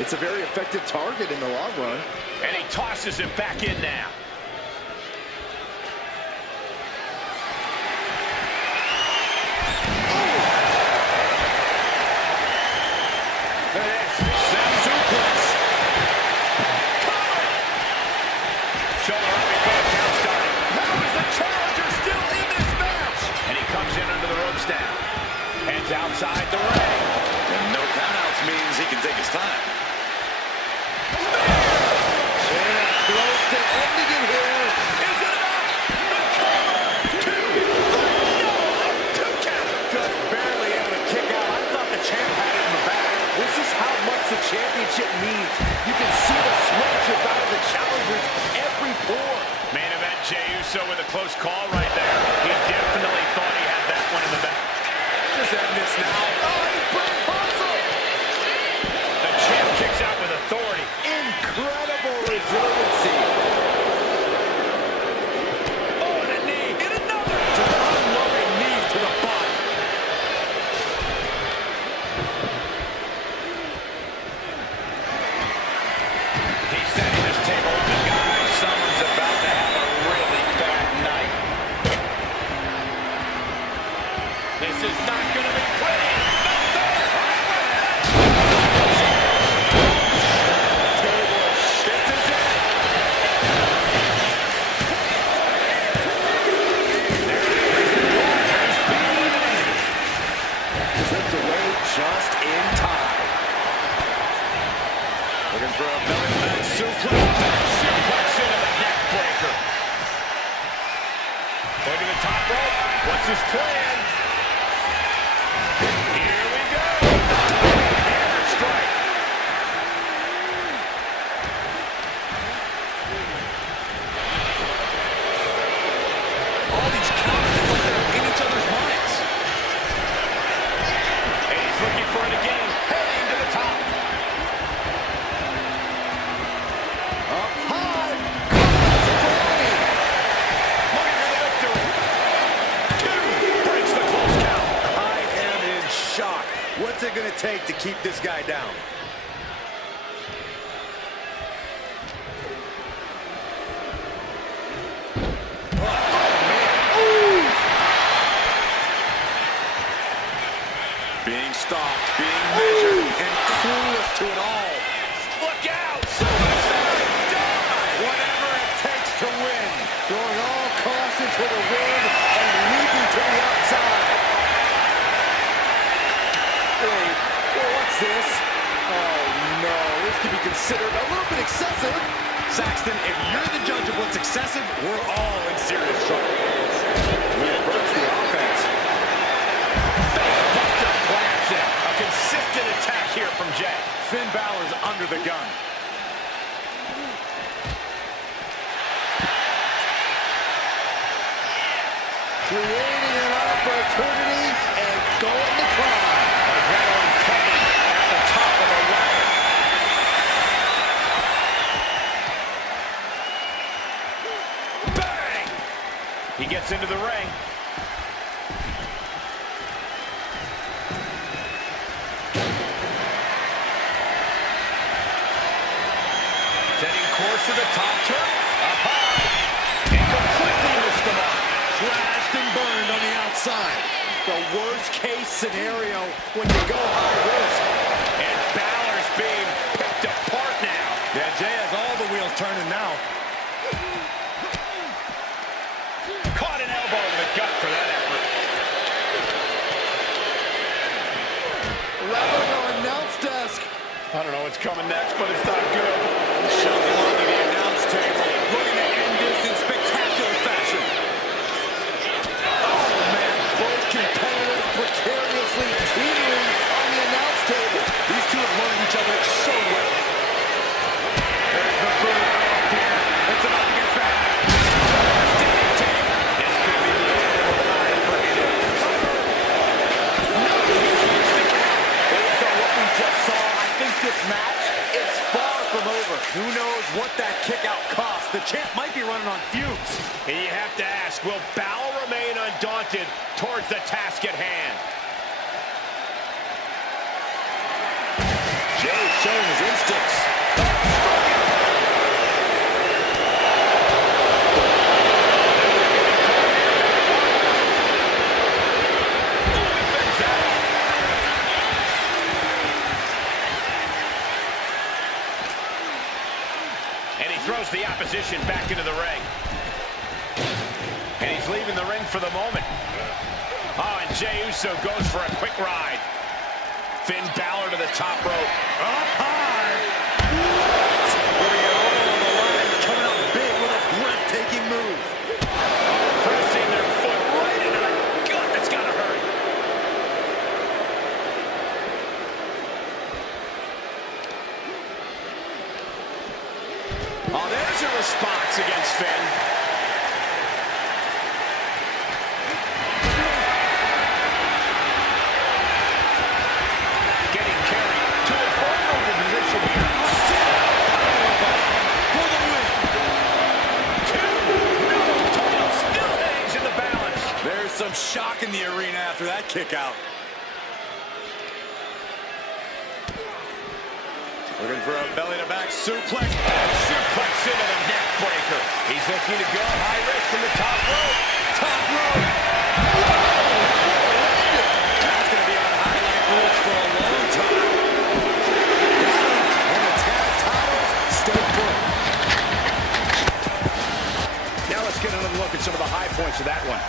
It's a very effective target in the long run. And he tosses him back in now. There it is. Snap suplex. Cover. Shoulder up before the count started. How is the challenger still in this match? And he comes in under the ropes now. Heads outside the ring. And no countouts means he can take his time. Close to ending it here. Is it enough? The cover. Two count. Just barely able to kick out. I thought the champ had it in the back. This is how much the championship means. You can see the sweat drip out of the challengers every pore. Main event, Jey Uso with a close call right there. He definitely thought he had that one in the back. Just end this now. Oh, he's pretty puzzle. The champ kicks out with authority. Incredible resiliency. Oh, and a knee. And another. Just unloading knees to the body. He's setting this table up, and guys, someone's about to have a really bad night. This is not going to be pretty. Slips away just in time. Looking for a belly back suplex. Suplex into the neck breaker. Going to the top rope. What's his plan? Here we go. Hammer strike. All these counters, it's like they're in each other's minds. And he's looking for it again. Heading to the top. Up high. Looking for the victory. Two. Breaks the close count. I am in shock. What's it going to take to keep this guy down? stalked, being measured, and clueless to it all. Look out! Suicide dive! Whatever it takes to win. Throwing all caution to the wind and leaping to the outside. Wait, what's this? Oh no, this could be considered a little bit excessive. Saxton, if you're the judge of what's excessive, we're all in serious trouble. Reverse the offense. Facebuster plants it. A consistent attack here from Jay. Finn Balor's under the gun. Creating an opportunity and going to climb. Adrenaline pumping at the top of the ladder. Bang! He gets into the ring. Setting course to the top turn. Up high. And completely missed the mark. Crashed and burned on the outside. The worst case scenario when you go high risk. And Balor's being picked apart now. Yeah, Jay has all the wheels turning now. Caught an elbow in the gut for that effort. Rather than announce desk. I don't know what's coming next, but it's not good. Shoving onto the announce table. Looking to end this in spectacular fashion. Oh man, both competitors precariously teetering on the announce table. These two have learned each other so well. There's the boot. Oh dear. It's about to get bad. DDT. This could be the end of the line for him. No, he keeps the count. Based on what we just saw, I think this match is far from over. Who knows what that kick out cost? The champ might be running on fumes. And you have to ask, will Balor remain undaunted towards the task at hand? Jay showing his instincts. And he throws the opposition back into the ring. And he's leaving the ring for the moment. Oh, and Jey Uso goes for a quick ride. Finn Balor to the top rope. Up high. Putting it all on the line, coming out big with a breathtaking move. Pressing their foot right into the gut. That's gotta hurt. Oh, there's a response against Finn. Getting carried to a vulnerable position here. For the win. Still hangs in the balance. There's some shock in the arena after that kick out. Looking for a belly-to-back suplex. Suplex into the neck breaker. He's looking to go high risk from the top rope. Top rope. That's going to be on highlight rules for a long time. And the tag titles stay put. Now let's get another look at some of the high points of that one.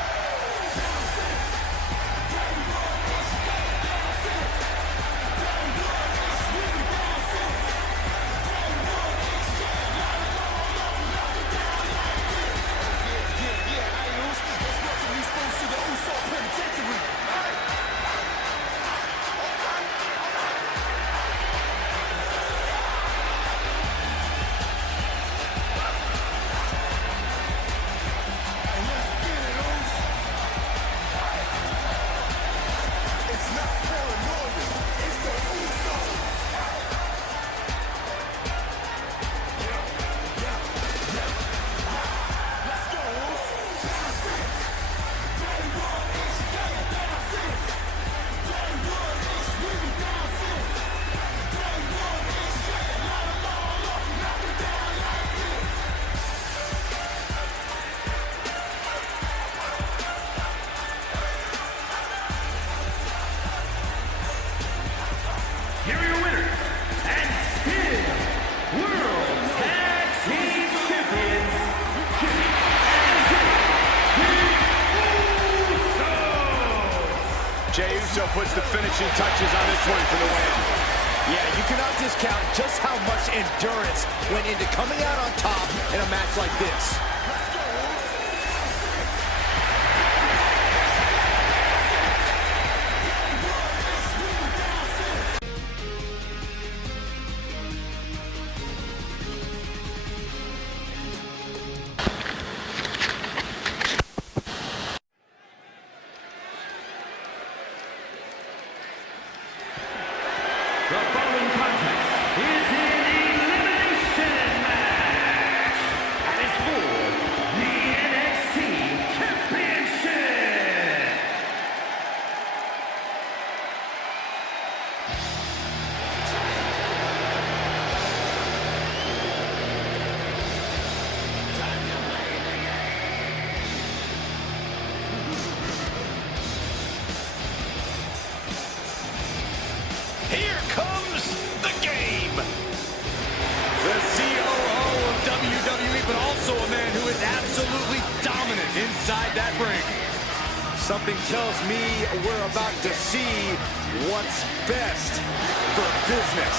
Jey Uso puts the finishing touches on this one for the win. Yeah, you cannot discount just how much endurance went into coming out on top in a match like this. The following contest is an elimination match and is for the NXT Championship. Here comes the game. The COO of WWE, but also a man who is absolutely dominant inside that ring. Something tells me we're about to see what's best for business.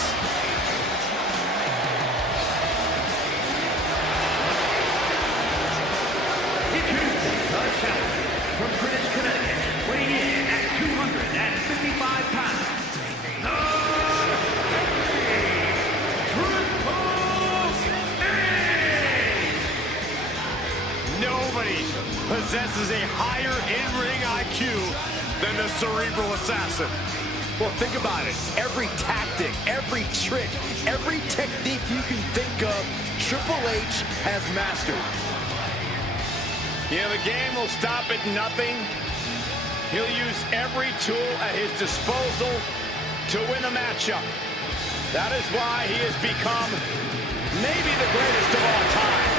Introducing the challenger from Greenwich, Connecticut, weighing in at 255 pounds. Nobody possesses a higher in-ring IQ than the Cerebral Assassin. Well, think about it. Every tactic, every trick, every technique you can think of, Triple H has mastered. Yeah, the game will stop at nothing. He'll use every tool at his disposal to win a matchup. That is why he has become maybe the greatest of all time.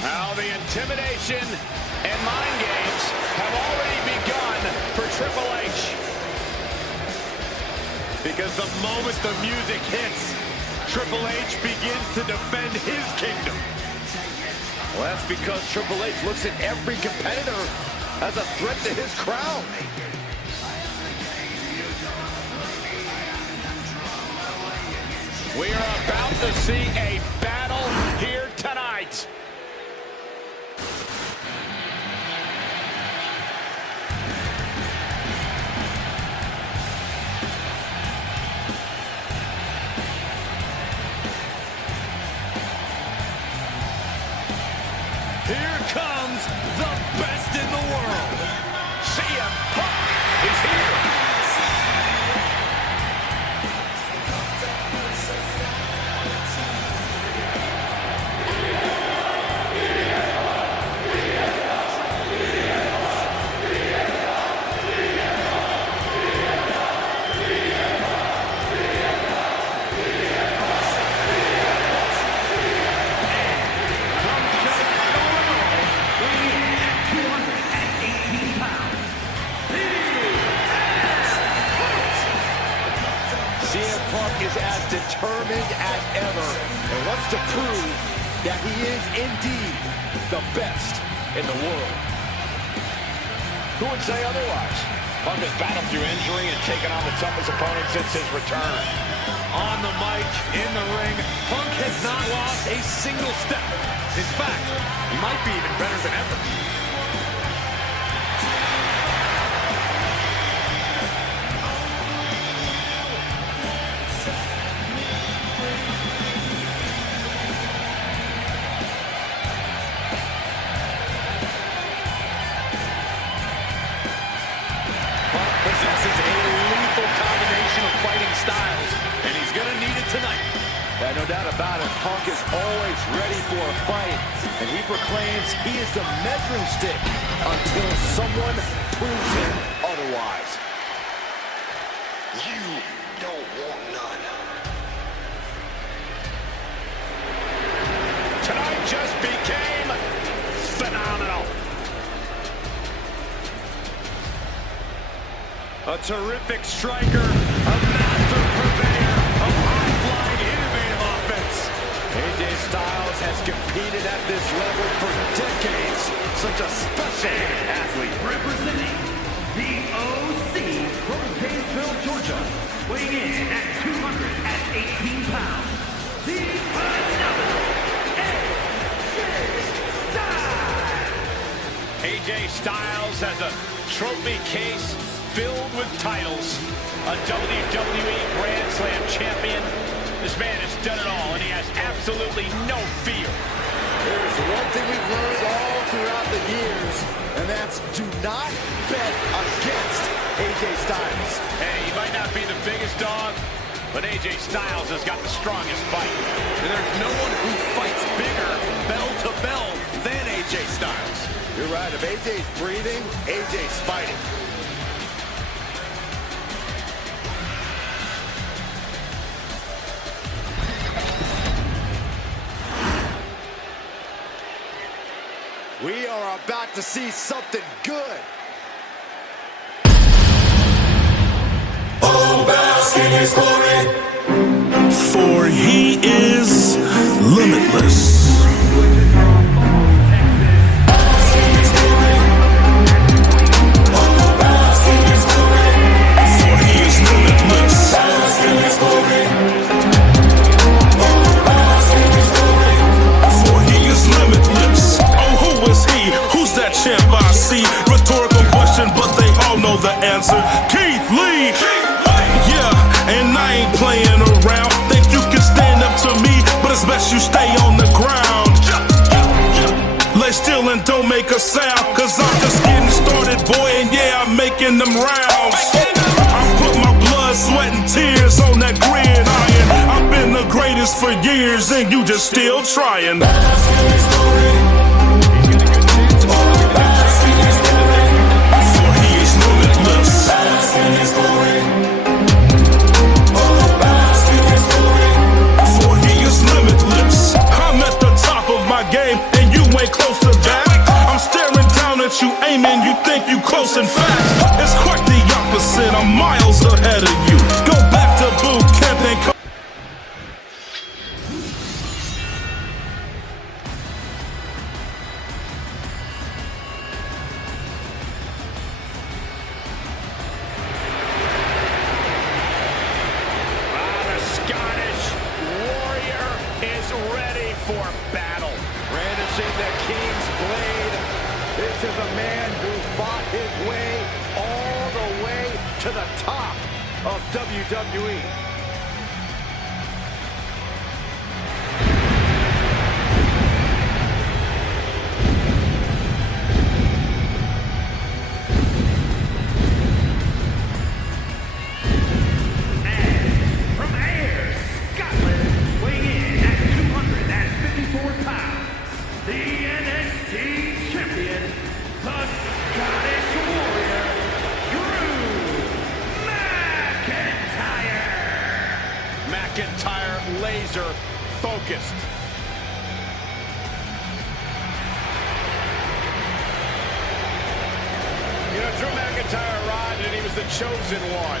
Now the intimidation and mind games have already begun for Triple H. Because the moment the music hits, Triple H begins to defend his kingdom. Well, that's because Triple H looks at every competitor as a threat to his crown. We are about to see a battle here tonight. Here comes the best in the world. CM Punk is here. CM Punk is as determined as ever and wants to prove that he is indeed the best in the world. Who would say otherwise? Punk has battled through injury and taken on the toughest opponent since his return. On the mic, in the ring, Punk has not lost a single step. In fact, he might be even better than ever. Punk possesses a lethal combination of fighting styles, and he's going to need it tonight. Yeah, no doubt about it. Punk is always ready for a fight, and he proclaims he is the measuring stick until someone proves him otherwise. You don't want none. Tonight just became phenomenal. A terrific striker, a master purveyor of high-flying AJ Styles has a trophy case filled with titles. A WWE Grand Slam champion. This man has done it all, and he has absolutely no fear. There's one thing we've learned all throughout the years, and that's do not bet against AJ Styles. Hey, he might not be the biggest dog, but AJ Styles has got the strongest fight. And there's no one who fights bigger, bell to bell, than AJ Styles. You're right. If AJ's breathing, AJ's fighting. We are about to see something good. Oh, bask in his glory. For he is limitless. For he is limitless. For he is limitless. Oh, who is he? Who's that champ I see? Rhetorical question, but they all know the answer. Keith Lee. Yeah, and I ain't playing around. Think you can stand up to me, but it's best you stay on the ground. Lay still and don't make a sound, cause I'm just getting started, boy, and yeah, I'm making them rounds. I put my blood, sweat, and tears on that gridiron. I've been the greatest for years, and you just still trying. For he is limitless. For he is limitless. I'm at the top of my game, and you ain't close to that. I'm staring down at you, aiming, you think you close. In fact, it's quite the opposite. I'm miles ahead of you. Go back to boot camp and come. The Scottish Warrior is ready for battle. Brandishing the King's Blade. This is a man who fought his way all the way to the top of WWE. From Ayr, Scotland, weighing in at 254 pounds, the NXT champion, the Scottish Warrior, Drew McIntyre. McIntyre laser focused. You know, Drew McIntyre arrived and he was the chosen one.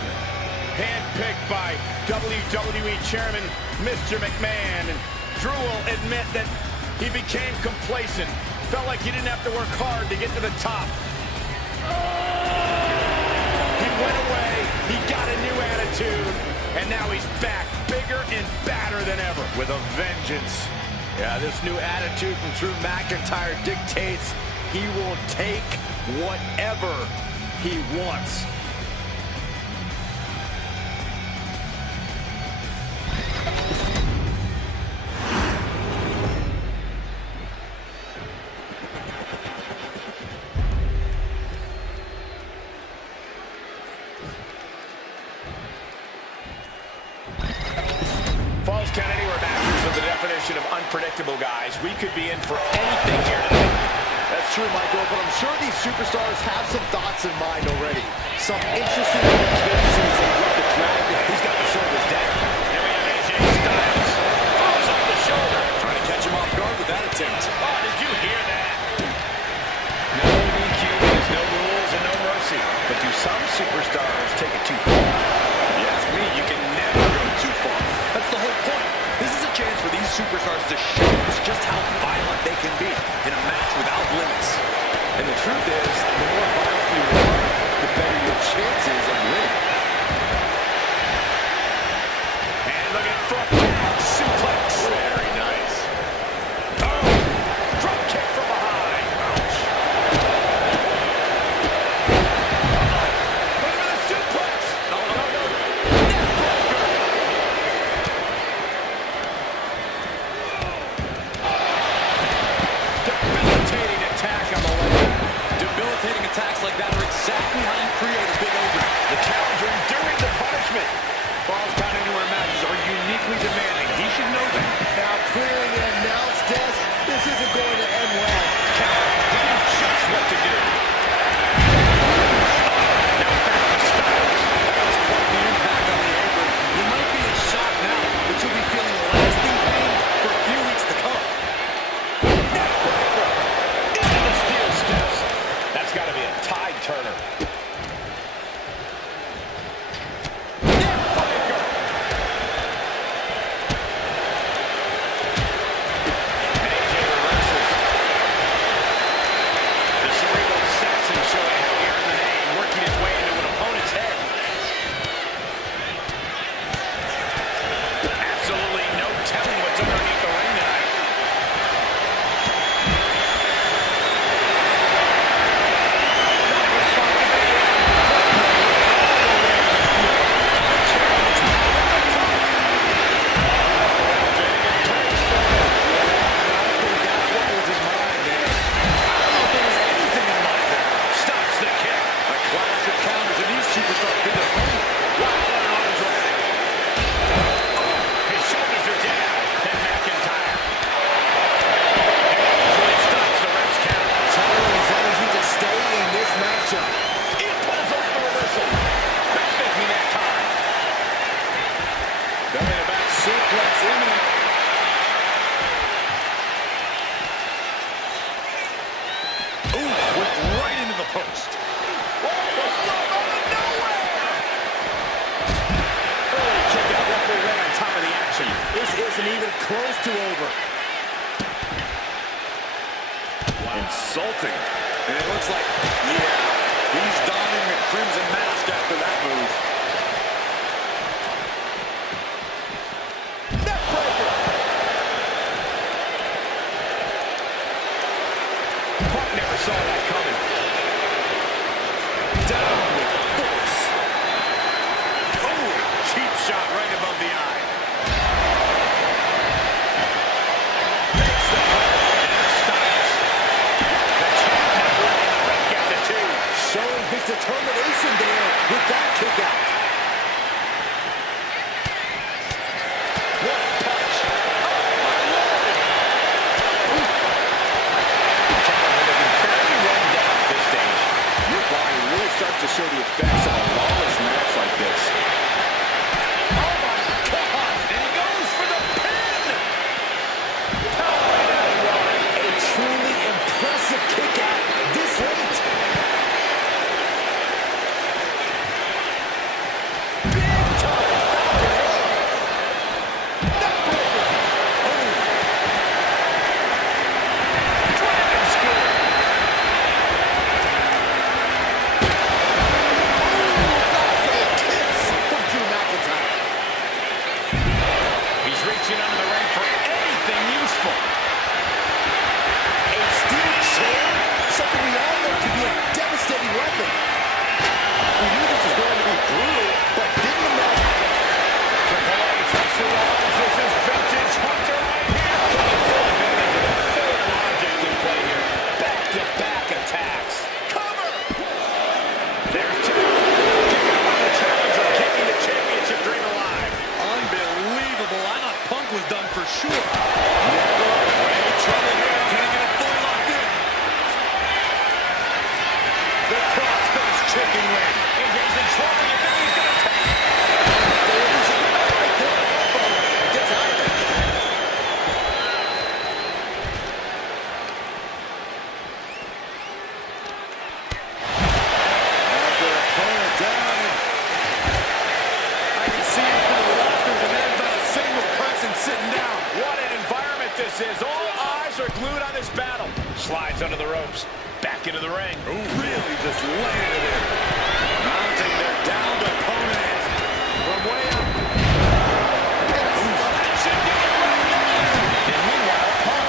Handpicked by WWE Chairman Mr. McMahon. And Drew will admit that he became complacent. Felt like he didn't have to work hard to get to the top. He went away, he got a new attitude, and now he's back, bigger and badder than ever. With a vengeance. Yeah, this new attitude from Drew McIntyre dictates he will take whatever he wants. Falls count anywhere backwards from the definition of unpredictable guys. We could be in for anything here tonight. That's true, Michael, but I'm sure these superstars have some thoughts in mind already. Some interesting cases of what the dragon. He's got the shoulders down. Here we have AJ Styles. Falls off the shoulder. Trying to catch him off guard with that attempt. Oh, did you hear that? No DQs, no rules, and no mercy. But do some superstars take it too far? If you ask me, you can never go too far. That's the whole point. This is a chance for these superstars to show us just how violent they can be in a match without limits. And the truth is, the more violent you are, the better your chances of winning. And look at front down suplex. Very nice. Oh, drop kick from behind. Ouch. telling what's underneath the ring tonight. Close to over. Insulting. And it looks like, yeah, he's donning the crimson mask after that move. Neckbreaker. Punk never saw that coming. Down with force. Oh, cheap shot right above the eye. Showing his determination there with that kick out. What punch. Oh, my Lord. Counter would have been fairly run down at this stage. Your body really starts to show the effects of a lawless match like this. Oh, my God. And he goes for the pin. A truly impressive kick out this late. Slides under the ropes. Back into the ring. Ooh, really just laying it in. Mounting their downed opponent. From way up. And meanwhile, Punk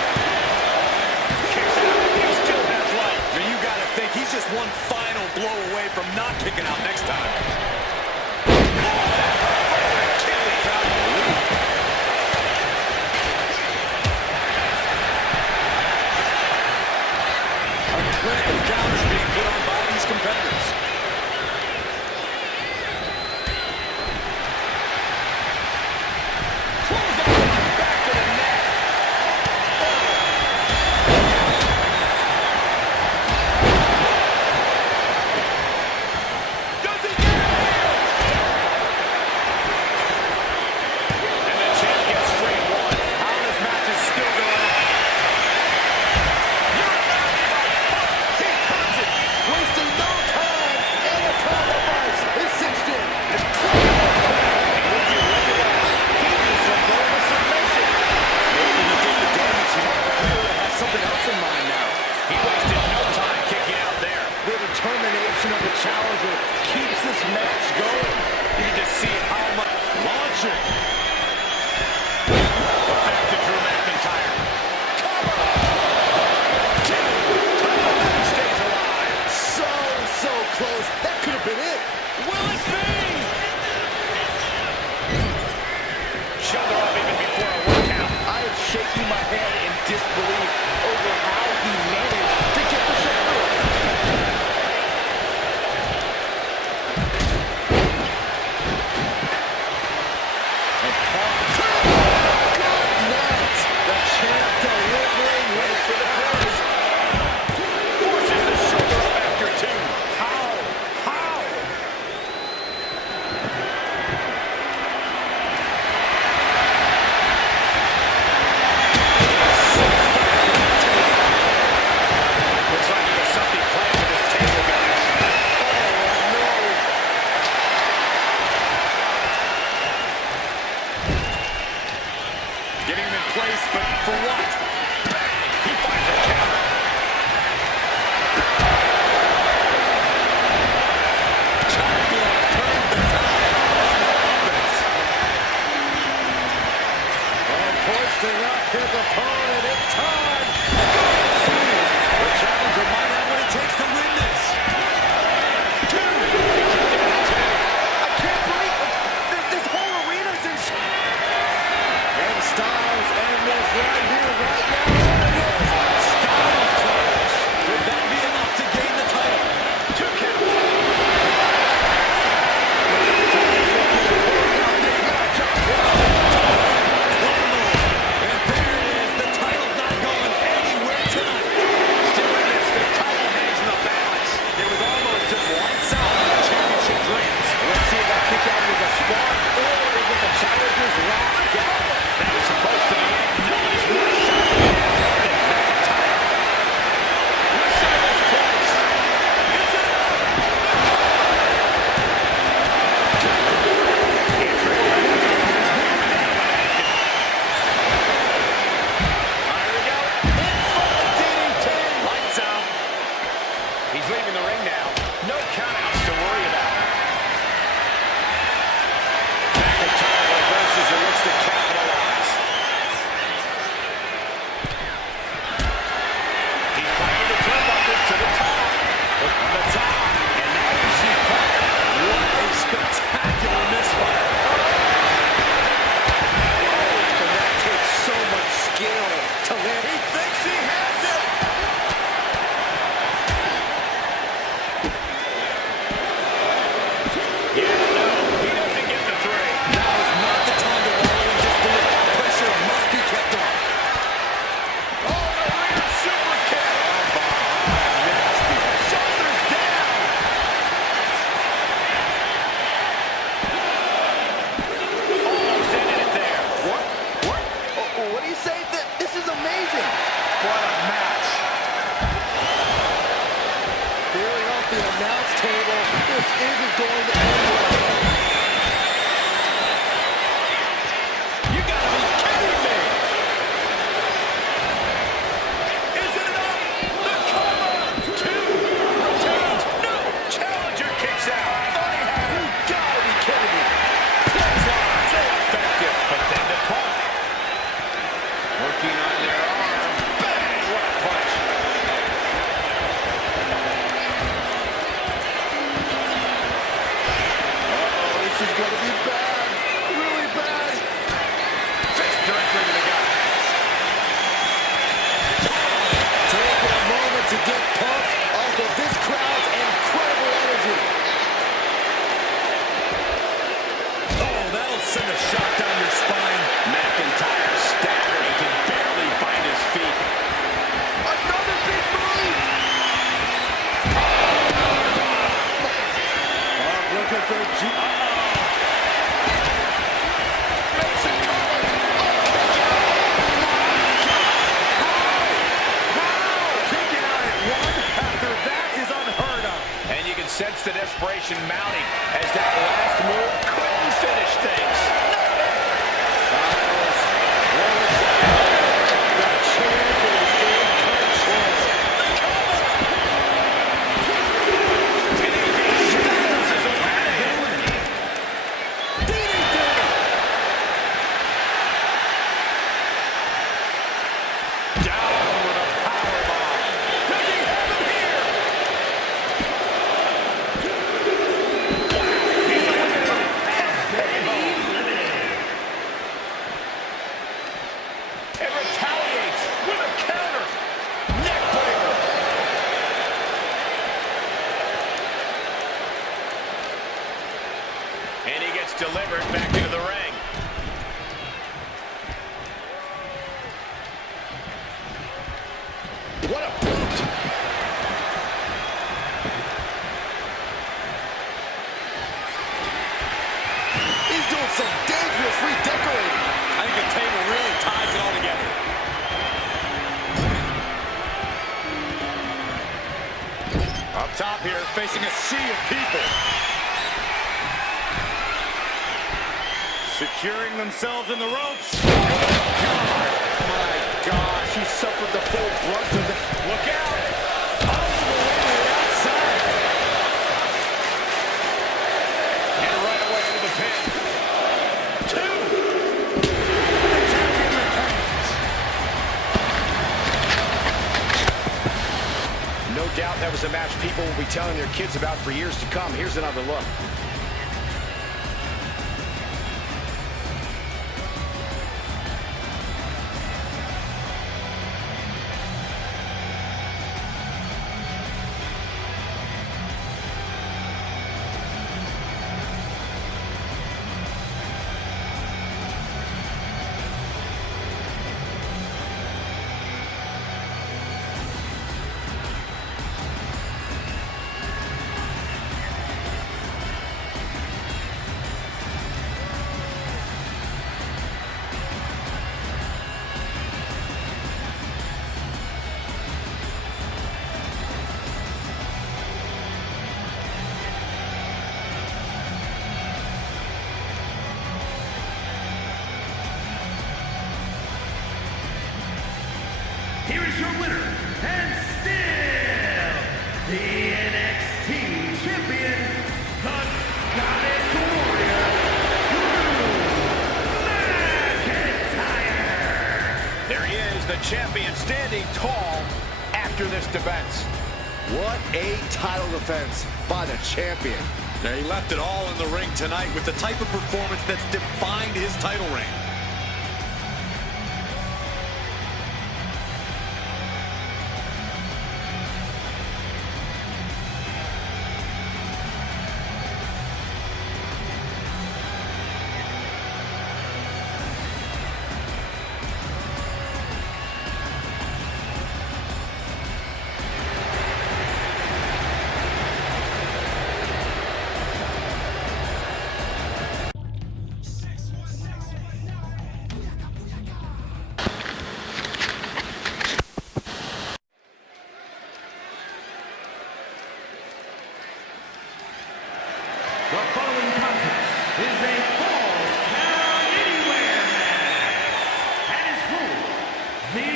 kicks out. He still has life. Now you gotta think he's just one final blow away from not kicking out next time. Clinical counters being put on by these competitors. Getting him in place, but for what? He finds a counter. Champion turns the tide on offense. Hoisting up his opponent. It's time. The challenger might have what it takes to win this. I can't believe this whole arena's in and Styles end this right here, right now. Styles clash. Could that be enough to gain the title? 2 count. And there it is. The title's not going anywhere tonight. Still in this, the title hangs in the balance. It was almost just lights out on the championship dreams. Let's see if that kick out was a spark or is it the challenger's last gallop? That was supposed to be it. Nobody's more shocking than McIntyre. We've seen this twice. Is it enough? It's really here we go. Info DDT. Lights out. He's leaving the ring now. No countouts to worry about. McIntyre reverses and looks to capitalize. He's climbing the turnbuckles to the top. The top. And now we see Parker. What a spectacular misfire. And that takes so much skill to land. He thinks he has it. Yeah, no, he doesn't get the 3. Now is not the time to wallow in disbelief. Pressure must be kept on. Oh, the rear super kick. Nasty. Shoulders down. Almost ended it there. What? What do you say? This is amazing. What a match. Clearing off the announce table. This isn't going to end well. You gotta be kidding me. Is it enough? The cover. 2. Retains. No. Challenger kicks out. Thought he had it. You gotta be kidding me. Clothesline. So effective. But then the pump. Working on their arm. Bang. What a punch. This is going to be bad. Really bad. Fist directly to the gut. Take a moment to get pumped off of this crowd's incredible energy. Oh, that'll send a shot down your spine. McIntyre staggered and can barely find his feet. Another big move. Oh, look at the G. Makes it cover. Kicking out at 1 after that is unheard of. And you can sense the desperation mounting as that last move couldn't finish things. The champ is in control. Down with a powerbomb. Does he have him here? He's eliminated. And retaliates with a counter. Neckbreaker. And he gets delivered back into the ring. What a boot. He's doing some dangerous redecorating. I think the table really ties it all together. Up top here, facing a sea of people. Securing themselves in the ropes. full brunt of it. Look out! All the way to the outside. And right away into the pin. 2. The champion retains. No doubt that was a match people will be telling their kids about for years to come. Here's another look. Here is your winner, and still the NXT champion, the Scottish Warrior, Drew McIntyre. There he is, the champion, standing tall after this defense. What a title defense by the champion. Now, he left it all in the ring tonight with the type of performance that's defined his title reign. The following contest is a Falls Count Anywhere match and is for the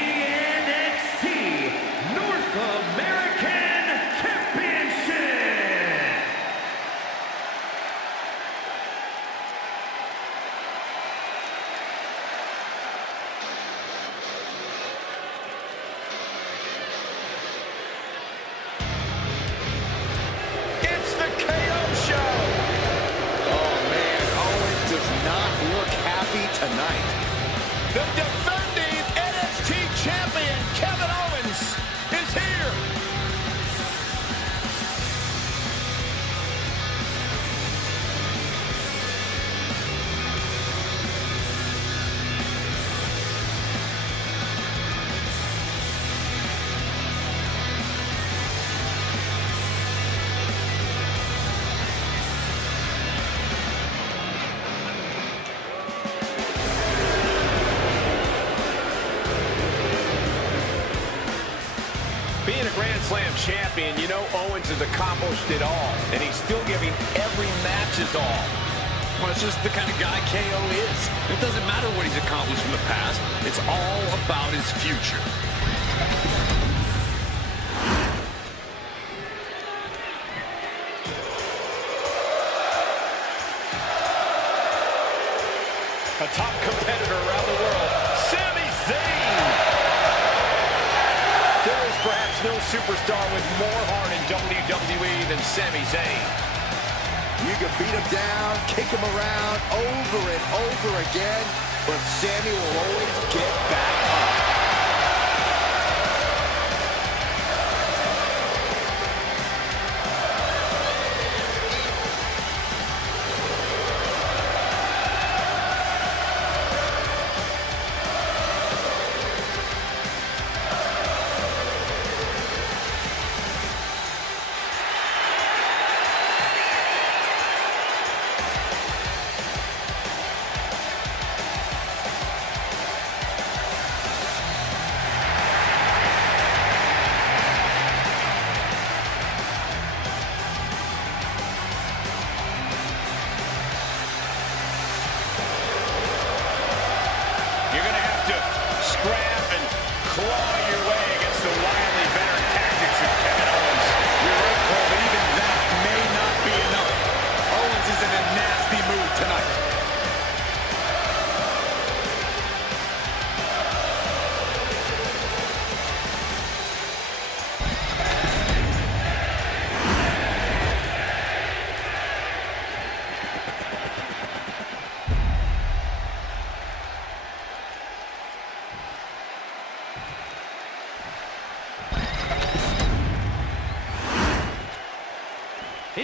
NXT North American Championship. It's the KO show. Tonight. The defending NXT champion, Kevin Owens, is here. Being a Grand Slam champion, you know Owens has accomplished it all, and he's still giving every match his all. Well, it's just the kind of guy KO is. It doesn't matter what he's accomplished in the past. It's all about his future. A top competitor around the world, Sami Zayn. There is perhaps no superstar with more heart in WWE than Sami Zayn. You can beat him down, kick him around over and over again, but Sami will always get back up.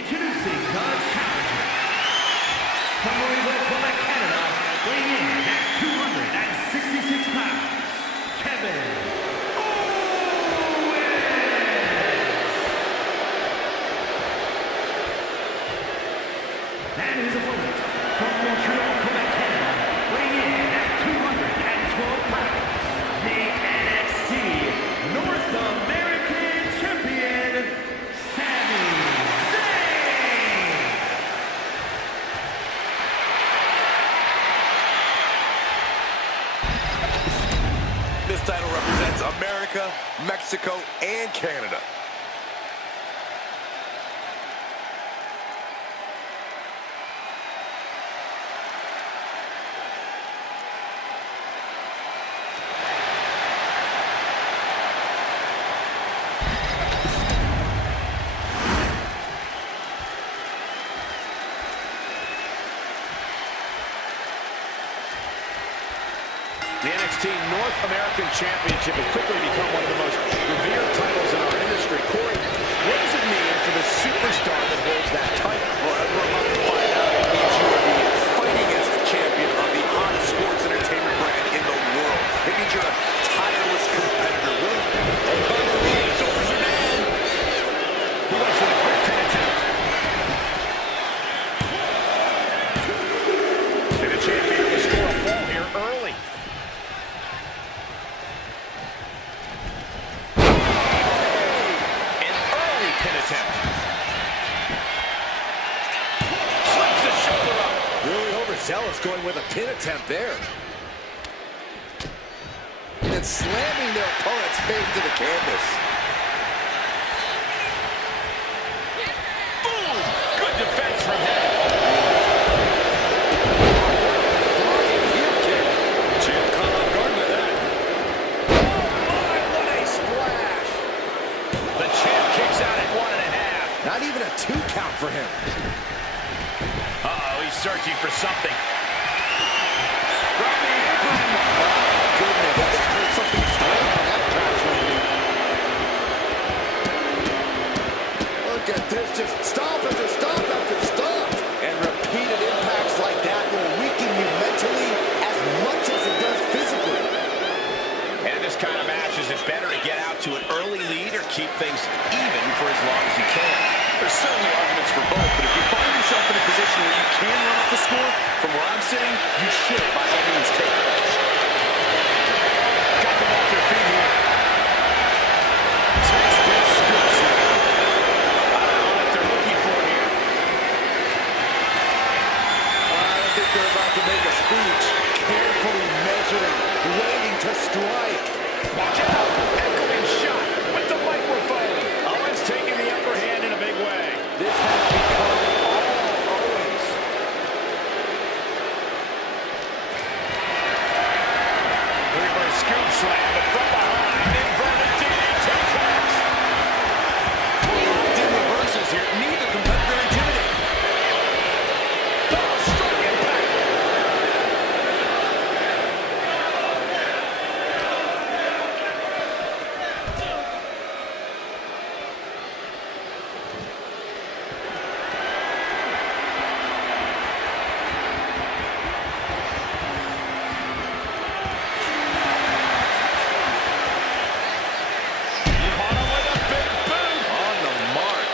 Introducing the challenger. From Louisville, Quebec, Canada, weighing in at 266 pounds, Kevin Owens. And his opponent, from Montreal, Quebec, Canada, weighing in at 212 pounds, the NXT North American Champion, Sami Zayn. This title represents America, Mexico, and Canada. The NXT North American Championship has quickly become one of the most revered titles in our industry. Corey, what does it mean for the superstar that holds that title? Well, as we're about to find out, it means you are the fightingest champion of the hottest sports entertainment brand in the world. It means you're a tireless competitor. Bobby Lee shoulders are down. He goes for the quick pin attempt. And the champion will score a fall here early. Pin attempt. Slips the shoulder up. Really overzealous going with a pin attempt there. And then slamming their opponent's face to the canvas. Boom! Good defense from him. Flying heel kick. Jim caught off guard by that. Oh my, what a splash. The champ kicks out at 1.5. Not even a 2 count for him. Uh-oh, he's searching for something. From the apron. Oh, goodness. There's something great on that crash landing. Look at this. Just stop after stop after stop. And repeated impacts like that will weaken you mentally as much as it does physically. And in this kind of match, is it better to get out to an early lead or keep things even for as long as you can? There's certainly arguments for both, but if you find yourself in a position where you can run up the score, from where I'm sitting, you should by all means take it. Got them off their feet here. Textbook scoop slam. I don't know what they're looking for here. I don't think they're about to make a speech. Carefully measuring, waiting to strike. Watch out! Echoing shot with the microphone. Owens taking the upper hand in a big way. This has become all Owens. The reverse scoop slam, but from behind, inverted DDT attacks. Locked in reverses here. Neither competitor intimidated. Oh, strong impact. Caught him with a big boot. On the mark.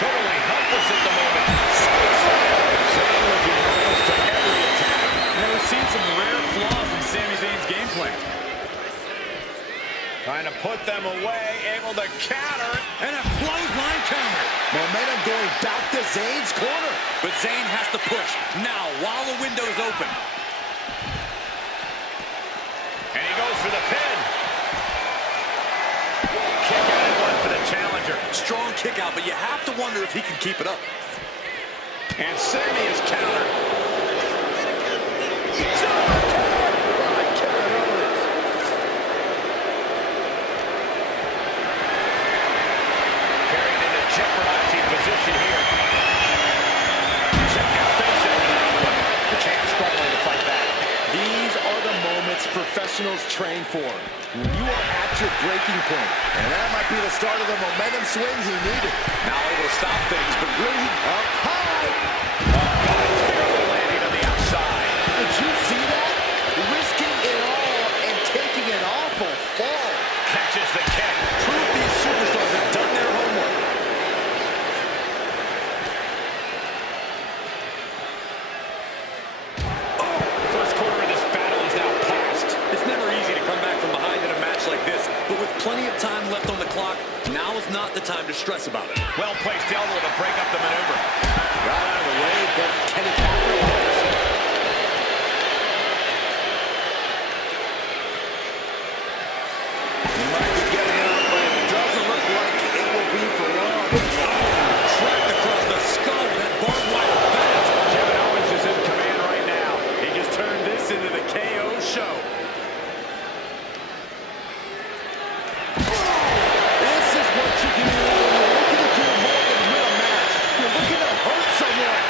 Totally helpless at the moment. Zayn looking almost to every attack. We've seen some rare flaws in Sami Zayn's game plan. Trying to put them away, able to counter, and a clothesline counter. Momentum going back to Zayn's corner. But Zayn has to push now while the window's open. And he goes for the pin. Kick out at one for the challenger. Strong kick out, but you have to wonder if he can keep it up. And Sami is countered. Carried into jeopardizing position here. Check out face after that one. The champ struggling to fight back. These are the moments professional professionals train for. When you are at your breaking point, and that might be the start of the momentum swings he needed. Now able to stop things, but really Up high! terrible landing on the outside. Did you see that? Risking it all and taking an awful fall. Catches the kick. Proof these superstars have done their homework. First quarter of this battle is now past. It's never easy to come back from behind in a match like this, but with plenty of time left on the clock, now is not the time to stress about it. Well-placed elbow to break up the maneuver. Right out of the way, but can he capitalize? He might be getting up, but it doesn't look like it will be for long. Tracked across the skull with that barbed wire bat. Kevin Owens is in command right now. He just turned this into the KO show. This is what you do when you're looking to do more than win a match. You're looking to hurt someone.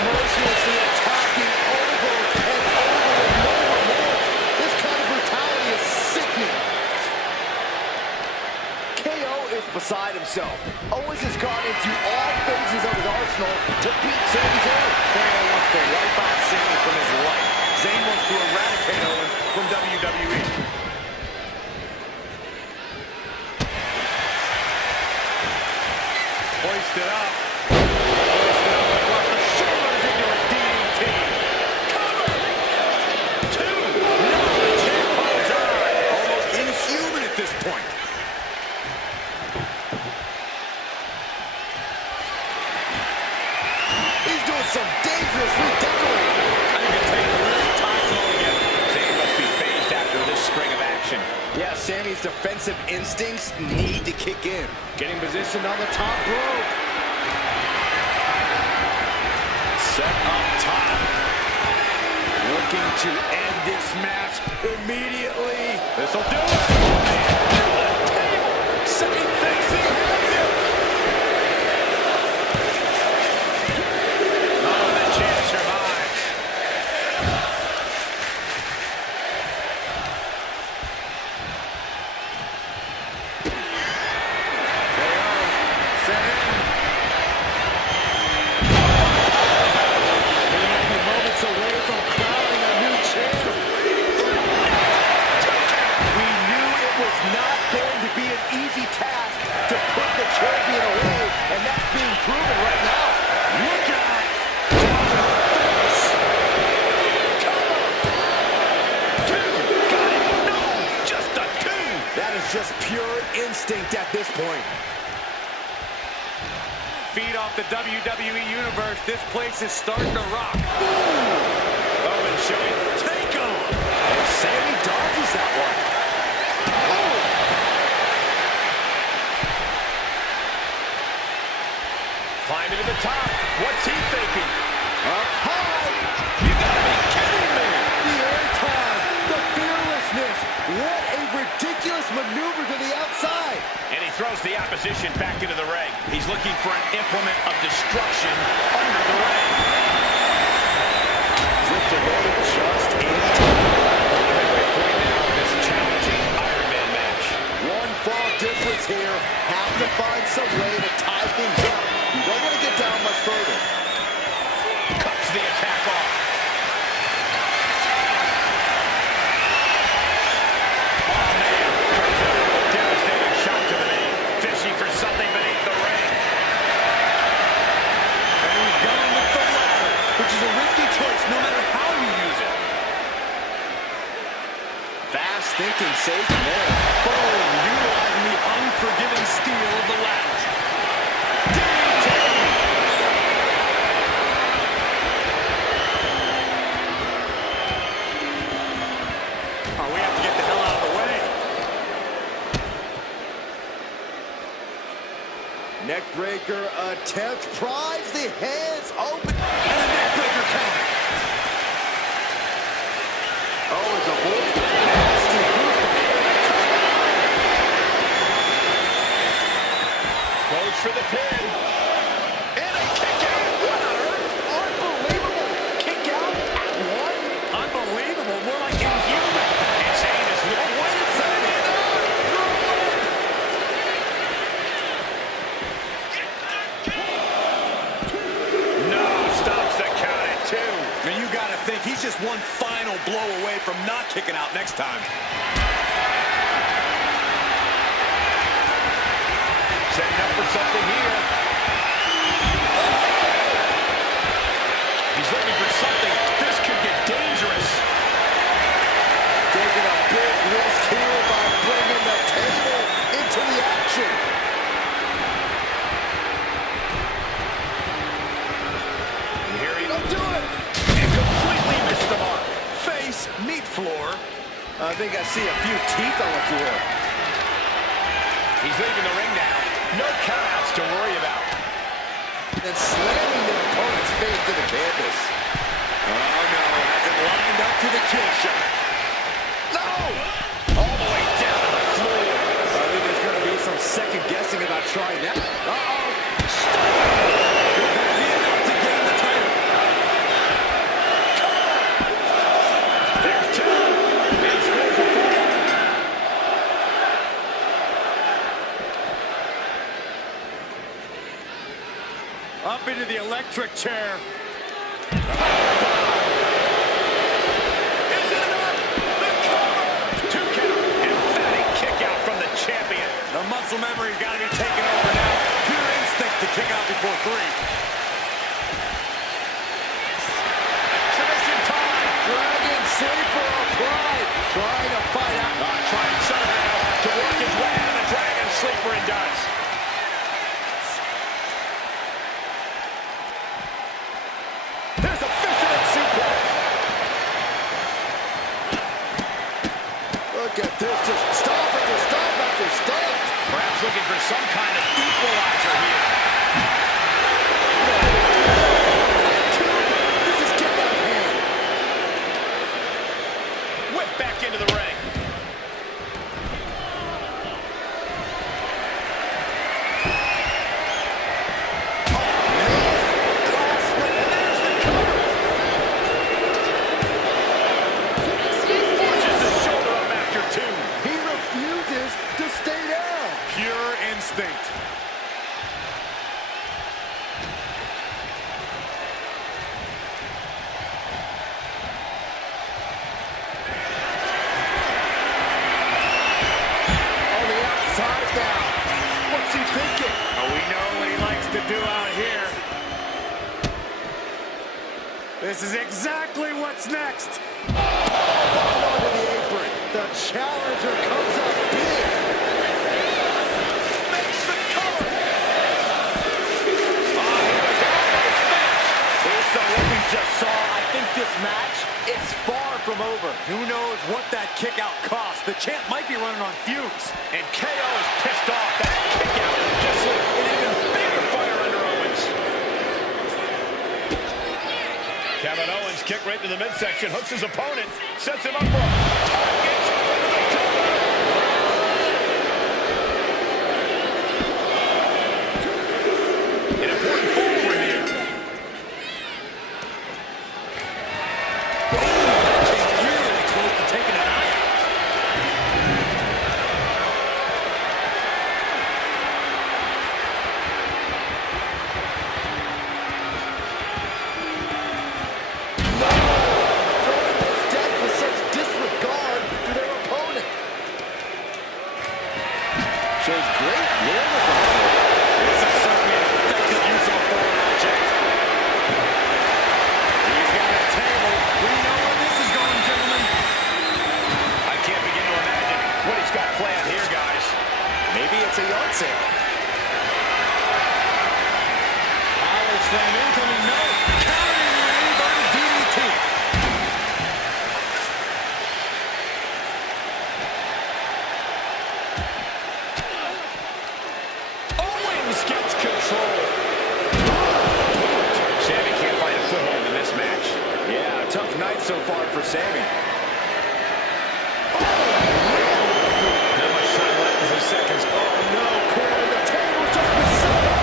Mercilessly attacking over and over with no remorse. This kind of brutality is sickening. KO is beside himself. Owens has gone into all phases of his arsenal to beat Sami Zayn. KO wants to wipe out Sami from his life. Zayn wants to eradicate Owens from WWE. Hoisted up. Hoisted up across the shoulders into a DDT. Cover. Two. No, the champ holds on. Almost inhuman at this point. He's doing some dangerous redecorating. I think it's taking a little time altogether. Zayn must be phased after this string of action. Yeah, Sami's defensive instincts need to kick in. Getting positioned on the top rope. Set up top. Looking to end this match immediately. This'll do it. Oh, man. Table. Sami thinks he has it. Oh, the champ survives. Moments away from crowning a new champ. We knew it was not going to be an easy task to put the champion away, and that's being proven right now. Look out! Just a two. That is just pure instinct at this point. Feed off the WWE Universe. This place is starting to rock. Owens showing take on. And Sami dodges that one. Climbing to the top. What's he thinking? Up high. You gotta be kidding me. The airtime. The fearlessness. What a ridiculous maneuver to the outside. And he throws the opposition back into the ring. He's looking for an implement of destruction under the ring. Zips away just in time. Midway point now in this challenging Iron Man match. One fall difference here. Have to find some way to tie things up. You don't want to get down much further. Cuts the attack off. Oh, man. Turns out a devastating shot to the knee. Fishing for something beneath the ring. And he's going with the ladder, which is a risky choice no matter how you use it. Fast thinking, safe there. Boom, utilizing the unforgiving steel of the ladder. Oh, we have to get the hell out of the way. Neckbreaker attempt. Pries the hands open. And a neckbreaker count. Owens avoided the nasty boot. Goes for the pin. And a kick out. What on earth? Unbelievable. Kick out at one. Unbelievable. More like one final blow away from not kicking out next time. Setting up for something here. He's looking for something. This could get dangerous. Taking a big risk here by bringing the table into the action. And here he Don't do it. and completely missed the mark. Face, meat floor. I think I see a few teeth on the floor. He's leaving the ring now. No countouts to worry about. And slamming their opponent's face to the canvas. Oh, no. Has it lined up for the kill shot. No! All the way down to the floor. I think there's going to be some second guessing about trying that. Uh-oh. Could that be enough to gain the title? There's two. And scores a fall. Up into the electric chair. Is it enough? The cover. 2 count. Emphatic kick out from the champion. The muscle memory's got to be taken over now. Pure instinct to kick out before 3. Submission time. Dragon sleeper applied. Trying to fight out. Trying somehow to work his way out of the Dragon Sleeper and does. There's a fisherman suplex. Look at this. Just stop after stop after stop. Perhaps looking for some kind of equalizer here. This is getting out of hand. Whip back into the ring. Forces the shoulder up after 2. He refuses to stay down. Pure instinct. On the outside now. What's he thinking? Oh, we know what he likes to do out here. This is exactly what's next. Ball onto the apron. The challenger comes up big. Makes the cover. Oh, he was almost finished. Based on what we just saw, I think this match is far from over. Who knows what that kick out cost? The champ might be running on fumes. And KO is pissed off that kick out just lit an even bigger fire under Owens. Kevin Owens kick right to the midsection, hooks his opponent, sets him up for a target into the cover. An important forward here. Really close to taking an eye out. Throwing this death with such disregard for their opponent. Shows great wherewithal. This is certainly an effective use of a foreign object. He's got a table. We know where this is going, gentlemen. I can't begin to imagine what he's got planned here, guys. Maybe it's a yard sale. Power slam incoming, no. Countering the inverted DDT. Owens gets control. Sammy can't find a foothold in this match. Yeah, tough night so far for Sammy. Not much time left as the seconds. Oh no, Corey, the table's just been set up.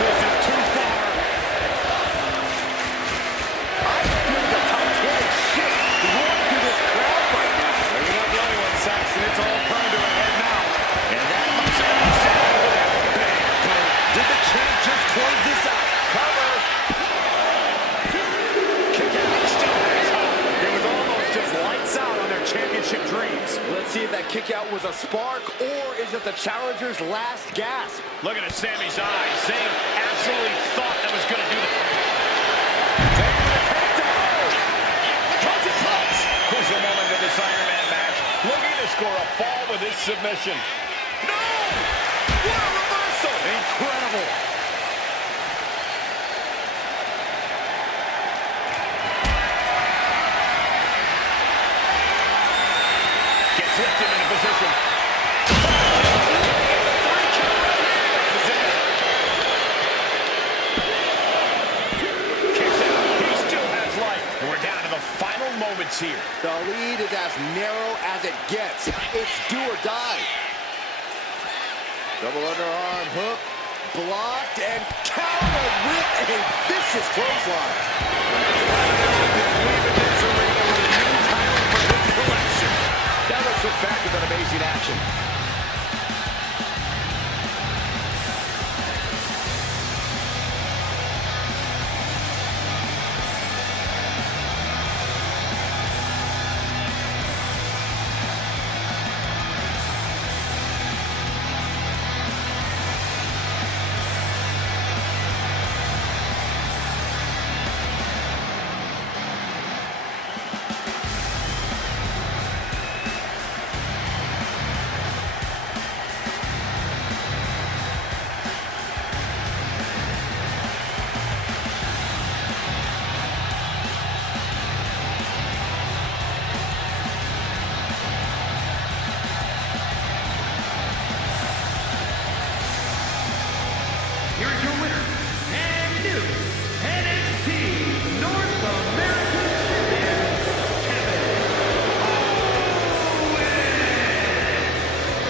This is too far. I feel the Titanic ship rolling through this crowd right now. You're not the only one, Saxton. It's all coming to a head now. And that must be Sammy with a bang. Did the champ just close this out? Cover. Kick out. Still has hope. see if that kick out was a spark, or is it the challenger's last gasp? Looking at Sammy's eyes, Zayn absolutely thought that was going to do that. Crucial moment in this Iron Man match. Looking to score a fall with his submission. No! What a reversal! Incredible! Gets lifted into position. Kicks out. He still has life. And we're down to the final moments here. The lead is as narrow as it gets. It's do or die. Double underarm hook, blocked, and countered with a vicious clothesline. That looks look back at that amazing action. Here's your winner, and new NXT North American Champion, Kevin Owens.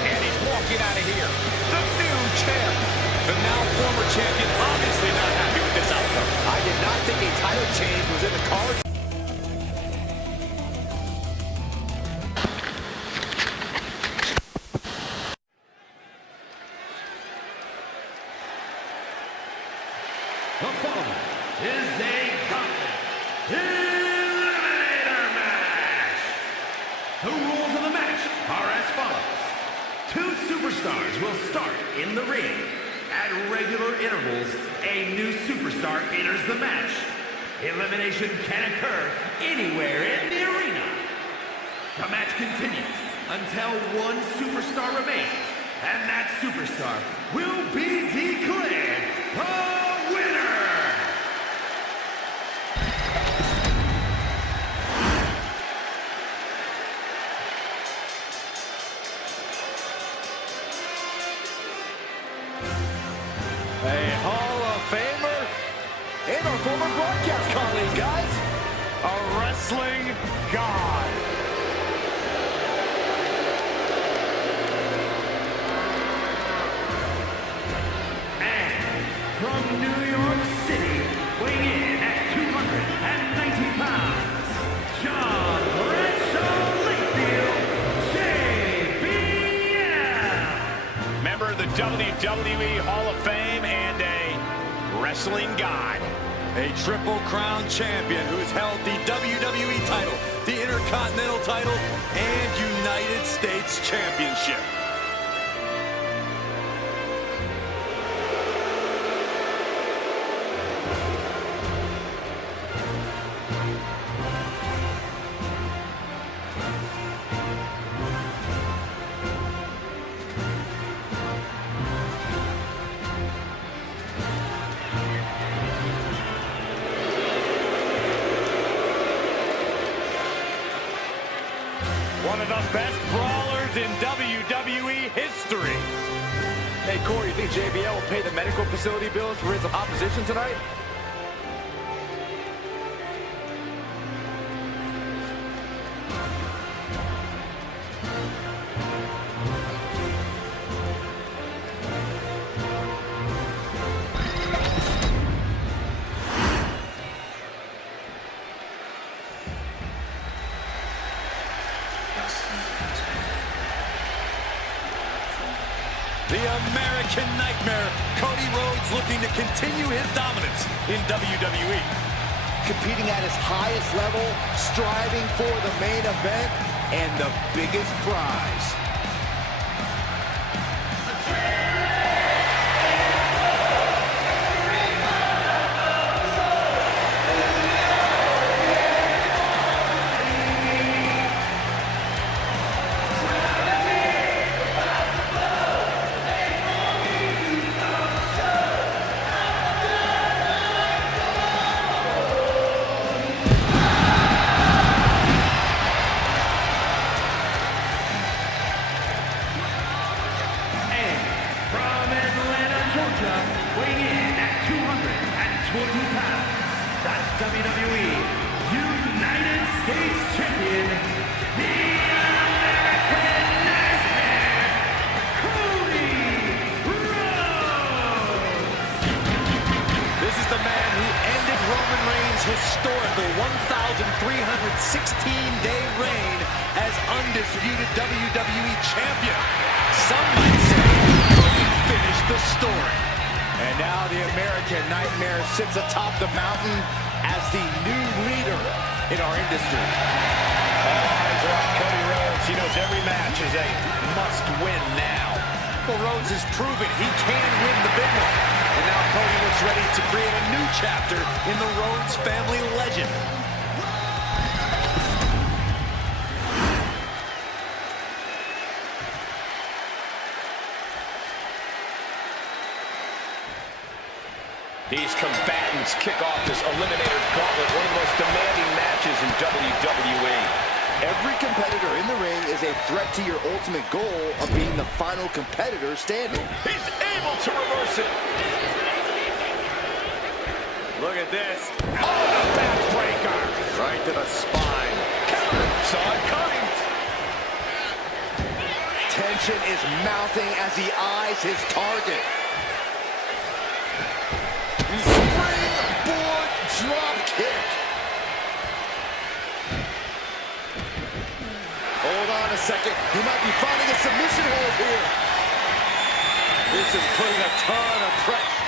And he's walking out of here. The new champ. The now former champion obviously not happy with this outcome. I did not think a title change was in the cards. The following is a gauntlet eliminator match. The rules of the match are as follows. Two superstars will start in the ring. At regular intervals, a new superstar enters the match. Elimination can occur anywhere in the arena. The match continues until one superstar remains, and that superstar will be declared the winner! A Hall of Famer and our former broadcast colleague, guys. A wrestling god. And from New York City, weighing in at 290 pounds, John Bradshaw Layfield, JBL. Member of the WWE Hall of Fame and a wrestling god. A Triple Crown champion who's held the WWE title, the Intercontinental title, and United States Championship. One of the best brawlers in WWE history. Hey, Corey, you think JBL will pay the medical facility bills for his opposition tonight? The American Nightmare, Cody Rhodes, looking to continue his dominance in WWE. Competing at his highest level, striving for the main event. and the biggest prize. Weighing in at 220 pounds, the WWE United States Champion, the American Nightmare, Cody Rhodes! This is the man who ended Roman Reigns' historical 1,316-day reign as undisputed WWE Champion. Some might say Cody finished the story. And now the American Nightmare sits atop the mountain as the new leader in our industry. All eyes are on Cody Rhodes. He knows every match is a must-win now. Well, Rhodes has proven he can win the big one. And now Cody looks ready to create a new chapter in the Rhodes family legend. These combatants kick off this Eliminator Gauntlet, one of the most demanding matches in WWE. Every competitor in the ring is a threat to your ultimate goal of being the final competitor standing. He's able to reverse it. Look at this. Oh, the backbreaker. Right to the spine. Counter. Saw it coming. Tension is mounting as he eyes his target. Springboard drop kick. Hold on a second. He might be finding a submission hold here. This is putting a ton of pressure.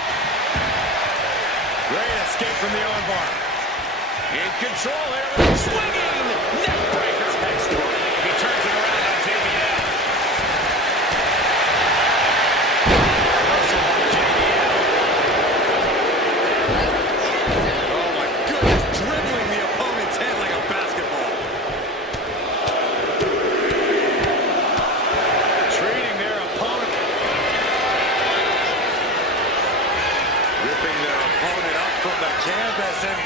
Great escape from the armbar. In control here. Swinging. Neck breaker. Excellent. He turns it around on JBL. Reversal by JBL. Oh my goodness, dribbling the opponent's head like a basketball. Treating their opponent. Ripping their opponent up from the canvas and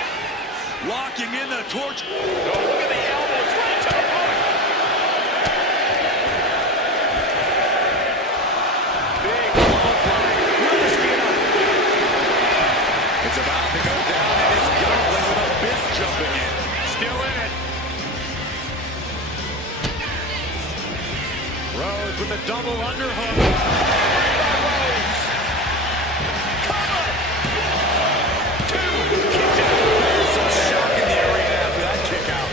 locking in the torch. Oh, look at the elbows right to the heart. Big clothesline. Will this be enough? It's about to go down in his gauntlet with Abyss jumping in. Still in it. Rhodes with a double underhook. Rhodes. Cover. Two. Kicks out. There's some shock in the arena after that kick out.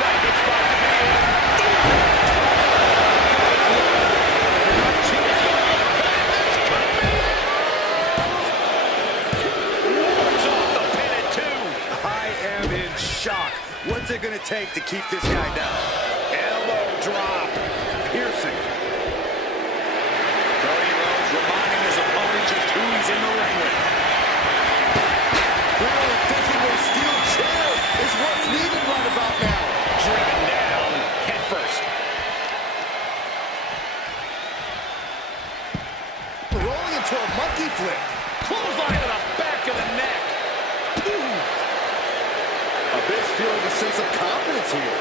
That good spot to be in. Rhodes off the pin at two. I am in shock. What's it going to take to keep this guy down? Elbow drop. Piercing. Cody Rhodes reminding his opponent just who he's in the ring with. Clearly thinking a steel chair is what's needed right about now. Driven down head first. Rolling into a monkey flip. Clothesline to the back of the neck. Abyss feeling a sense of confidence here.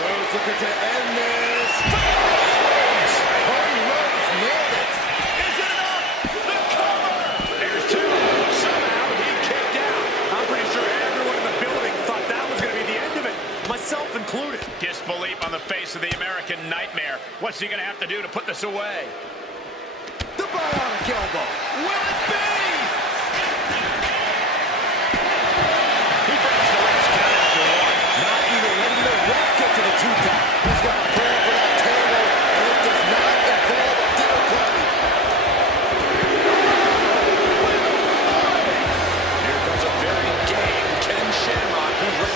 Rhodes looking to end this. Cody Rhodes nailed it. Is it enough? The cover. There's two. Somehow he kicked out. I'm pretty sure everyone in the building thought that was going to be the end of it, myself included. Disbelief on the face of the American Nightmare. What's he going to have to do to put this away? The bionic elbow. Will it be? He breaks the ropes count after one. Not even letting the ref get to the 2 count. He's got a plan for that table, and it does not involve a dinner party. Here comes a very game Ken Shamrock, who's ready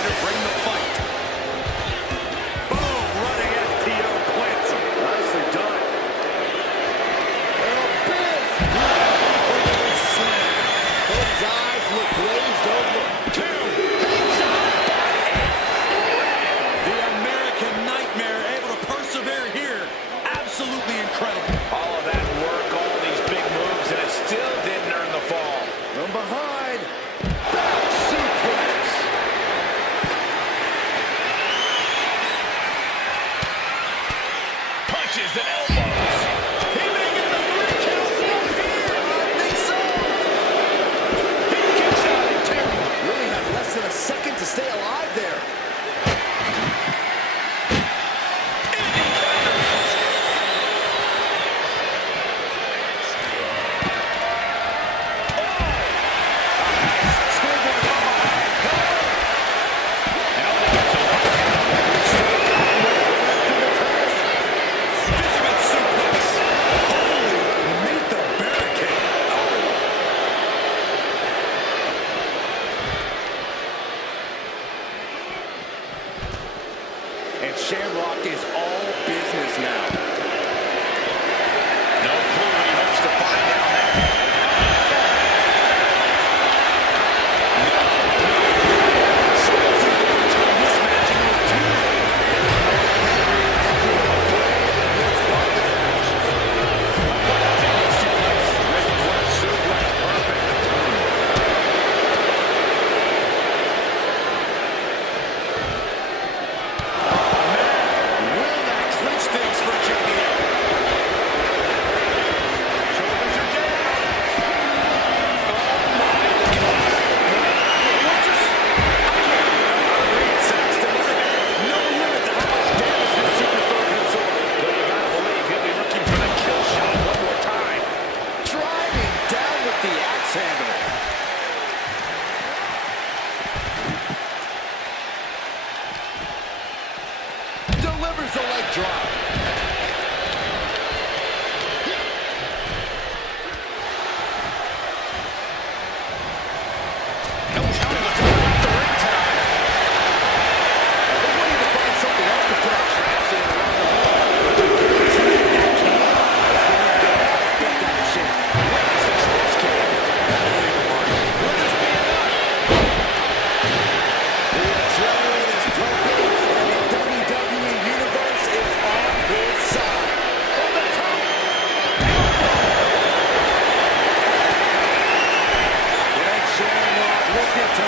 Shamrock is all business now. No clue what he hopes to find down there. Someone's either going to turn this match into a feud. Will that clinch things for JBL? Shoulders are down. Oh my God. What just... Reed Saxton, no limit to how much damage this superstar can absorb. Though you gotta believe he'll be looking for the kill shot one more time. Driving down with the axe handle. Delivers the leg drop. No counting what's going on the ring tonight. They want you to find something else to put on trash in around the wall. Guaranteed that can. Get that shit. Where's the trash can? Will this be enough? The adrenaline is pumping, and the WWE Universe is on his side. From the top. Red Shamrock looking to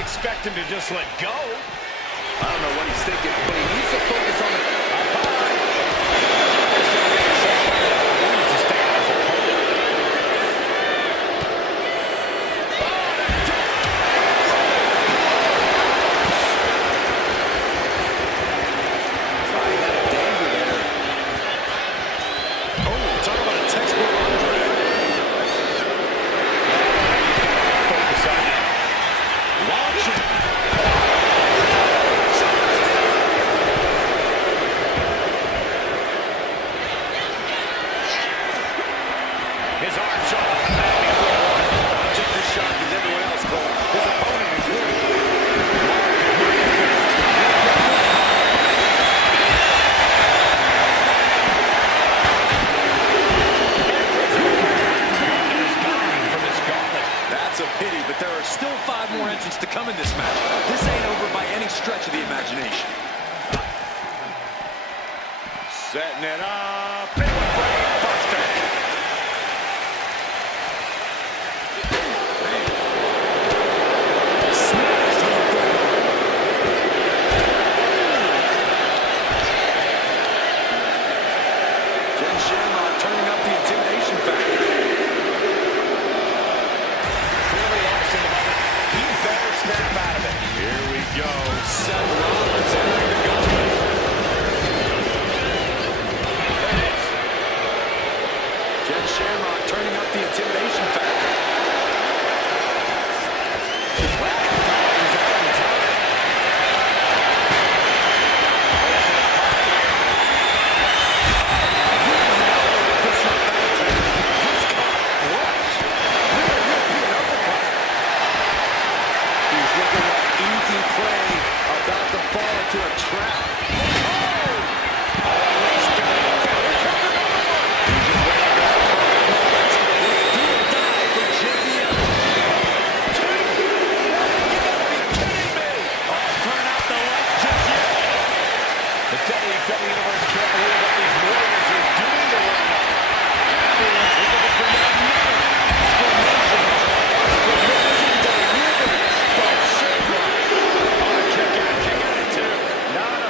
expect him to just let go. I don't know what he's thinking, but he needs to focus on it. Up high. He needs to stay on his opponent. Trying out of danger there. Oh, talk about a textbook arm drag. Focus on it. Launching. His arm shot off the mat before one. I'm just as shocked as everyone else, Cole. His opponent included. From his gauntlet. That's a pity, but there are still 5 more entrants to come in this match. This ain't over by any stretch of the imagination. Setting it up. Big one for a buster. Smashed on the floor. Jen Shamrock turning up the intimidation factor. Clearly lost in the moment. He better snap out of it. Here we go. Seth Rollins entering the gauntlet. Jen Shamrock turning up the intimidation factor. He's looking like easy prey, about to fall into a trap. Not a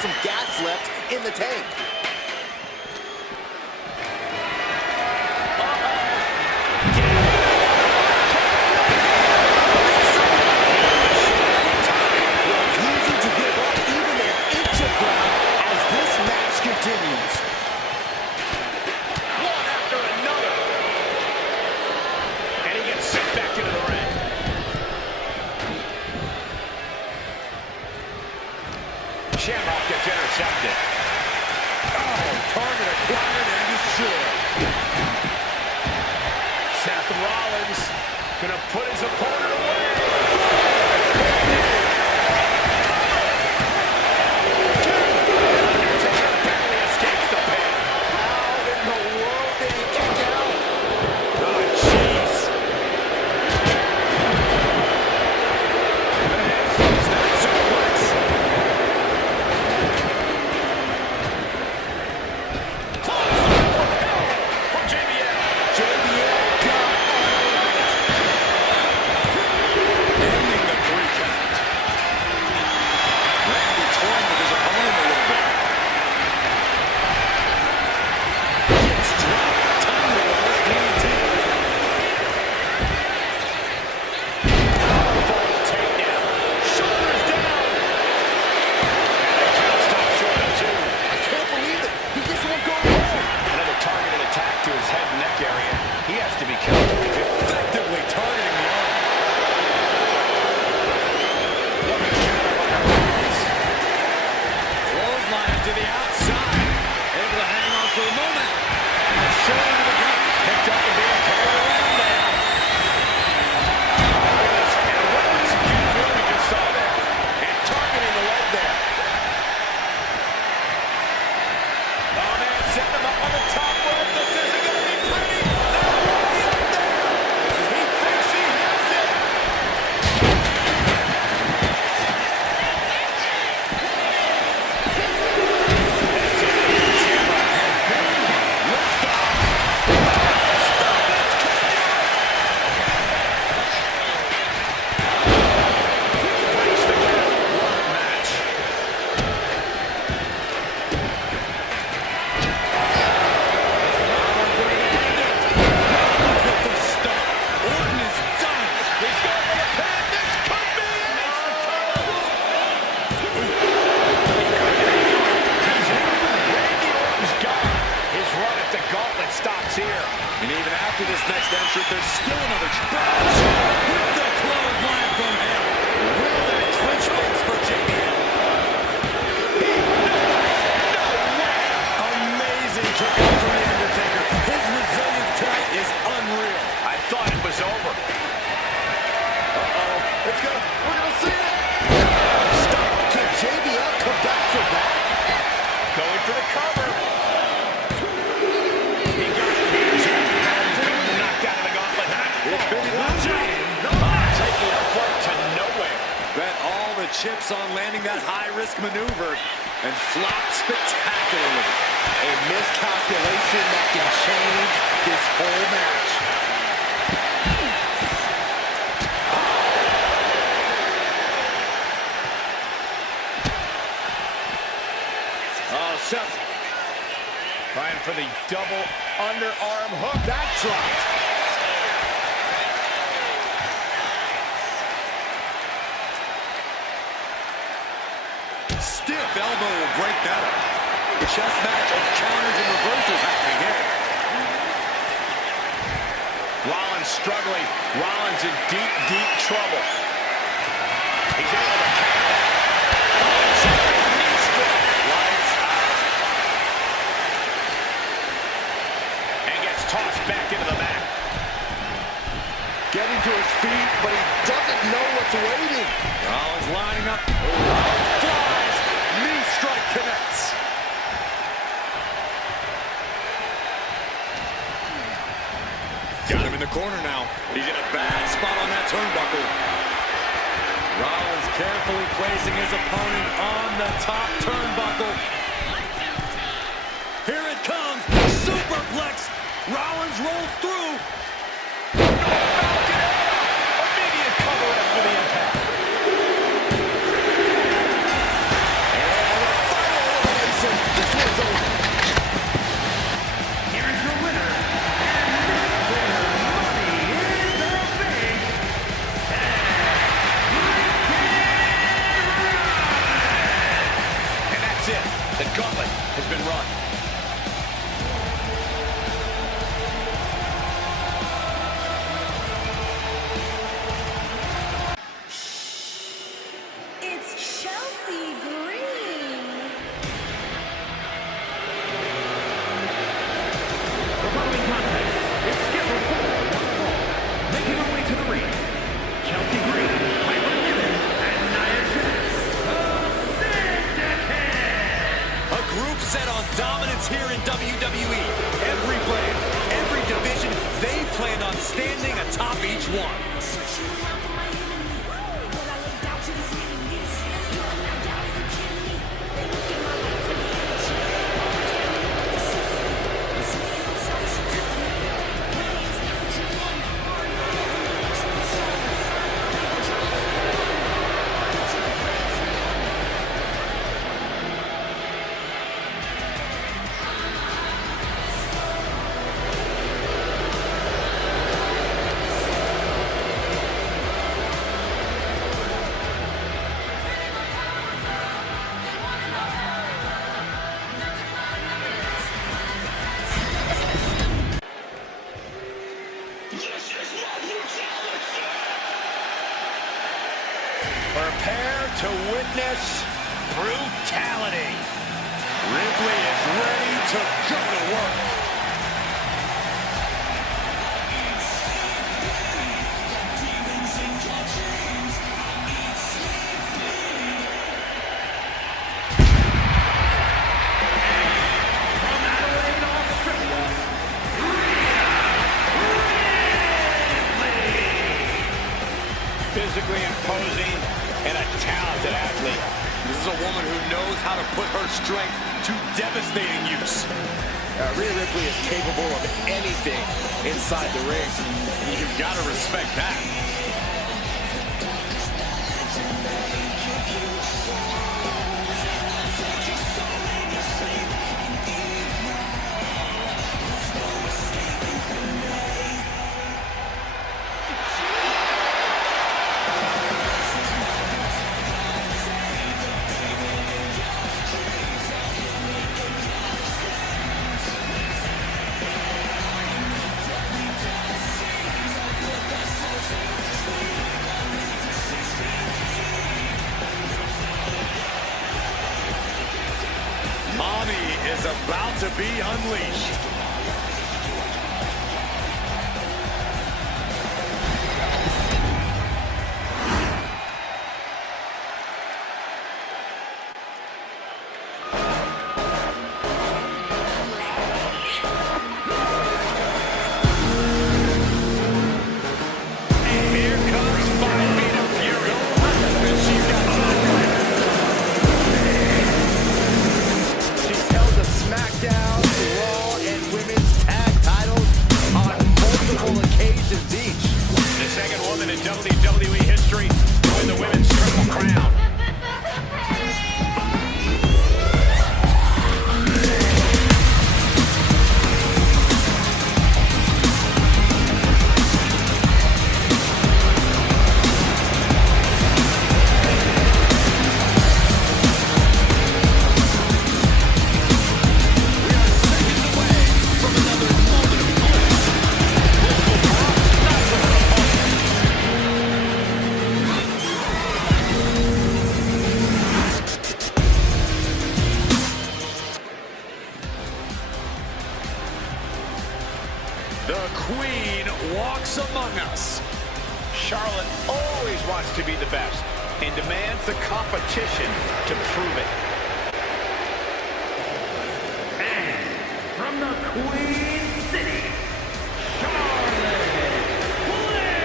some gas left in the tank. Refusing to give up even an inch of ground as this match continues. One after another. And he gets sent back into the ring. Shamrock gets intercepted. Oh, target acquired and destroyed. Seth Rollins gonna put his opponent away. Undertaker barely escapes the pin. How in the world did he kick out? Oh, jeez. Snap suplex. Clothesline from hell from JBL. JBL got Ending the 3 count. Randy toying with his opponent a little bit. Gets dropped. Time to reverse DDT. Powerful takedown. Shoulders down. And the count stops short of 2. I can't believe it. He just won't go home. Another targeted attack to his head and neck area. He has to be careful. Effectively targeting the arm. What a counter by Rollins. Clothesline to the outside. Able to hang on for a moment. Shoulder to the gut. Picked up and being carried around now. And what an executed move we just saw there. And targeting the leg there. Oh, man, setting him up on the top rope. This isn't going to be pretty. They're already up there. He thinks he has it. Breaks the count. What a match. Orton is done. He's going for the pin. This could be it. Makes the cover. Randy Orton's gone. His run at the gauntlet stops here. And even after this next entrant, there's still another charge. With the clothesline from him. Will that clinch things for JBL? Amazing kick out from The Undertaker. His resilience tonight is unreal. I thought it was over. We're gonna see it. Stop. Can JBL come back from that? Going for the cover. He got it here. He's been knocked out of the gauntlet. It's been taking a flight to nowhere. Bet all the chips on landing that high-risk maneuver and flopped spectacularly. A miscalculation that can change this whole match. Oh, Seth trying for the double underarm hook. That dropped. Stiff elbow will break that up. Chess match of counters and reversals happening here. Rollins struggling. Rollins in deep, deep trouble. He's able to counter that. Lights out. And gets tossed back into the mat. Getting to his feet, but he doesn't know what's waiting. Rollins lining up. Rollins flies. Knee strike connects. Got him in the corner now. He's in a bad spot on that turnbuckle. Rollins carefully placing his opponent on the top turnbuckle. Here it comes. Superplex. Rollins rolls through. Falcon. Immediate cover after the impact. And the final Chelsea Green. The following contest is scheduled for one fall. Making her way to the ring, Chelsea Green, Piper Niven, and Nia Jax, the Syndicate. A group set on dominance here in WWE. Every brand, every division, they plan on standing atop each one. Prepare to witness brutality. Ripley is ready to go to work. From Adelaide, Australia, Physically imposing and a talented athlete. This is a woman who knows how to put her strength to devastating use. Rhea Ripley is capable of anything inside the ring. You've got to respect that. Mommy is about to be unleashed. Here comes 5 feet of fury. She's got She's held the SmackDown, Raw, and Women's Tag titles on multiple occasions each. The second woman in WWE history to win the Women's Triple Crown. The Queen walks among us. Charlotte always wants to be the best and demands the competition to prove it. and from the Queen City, Charlotte Flair.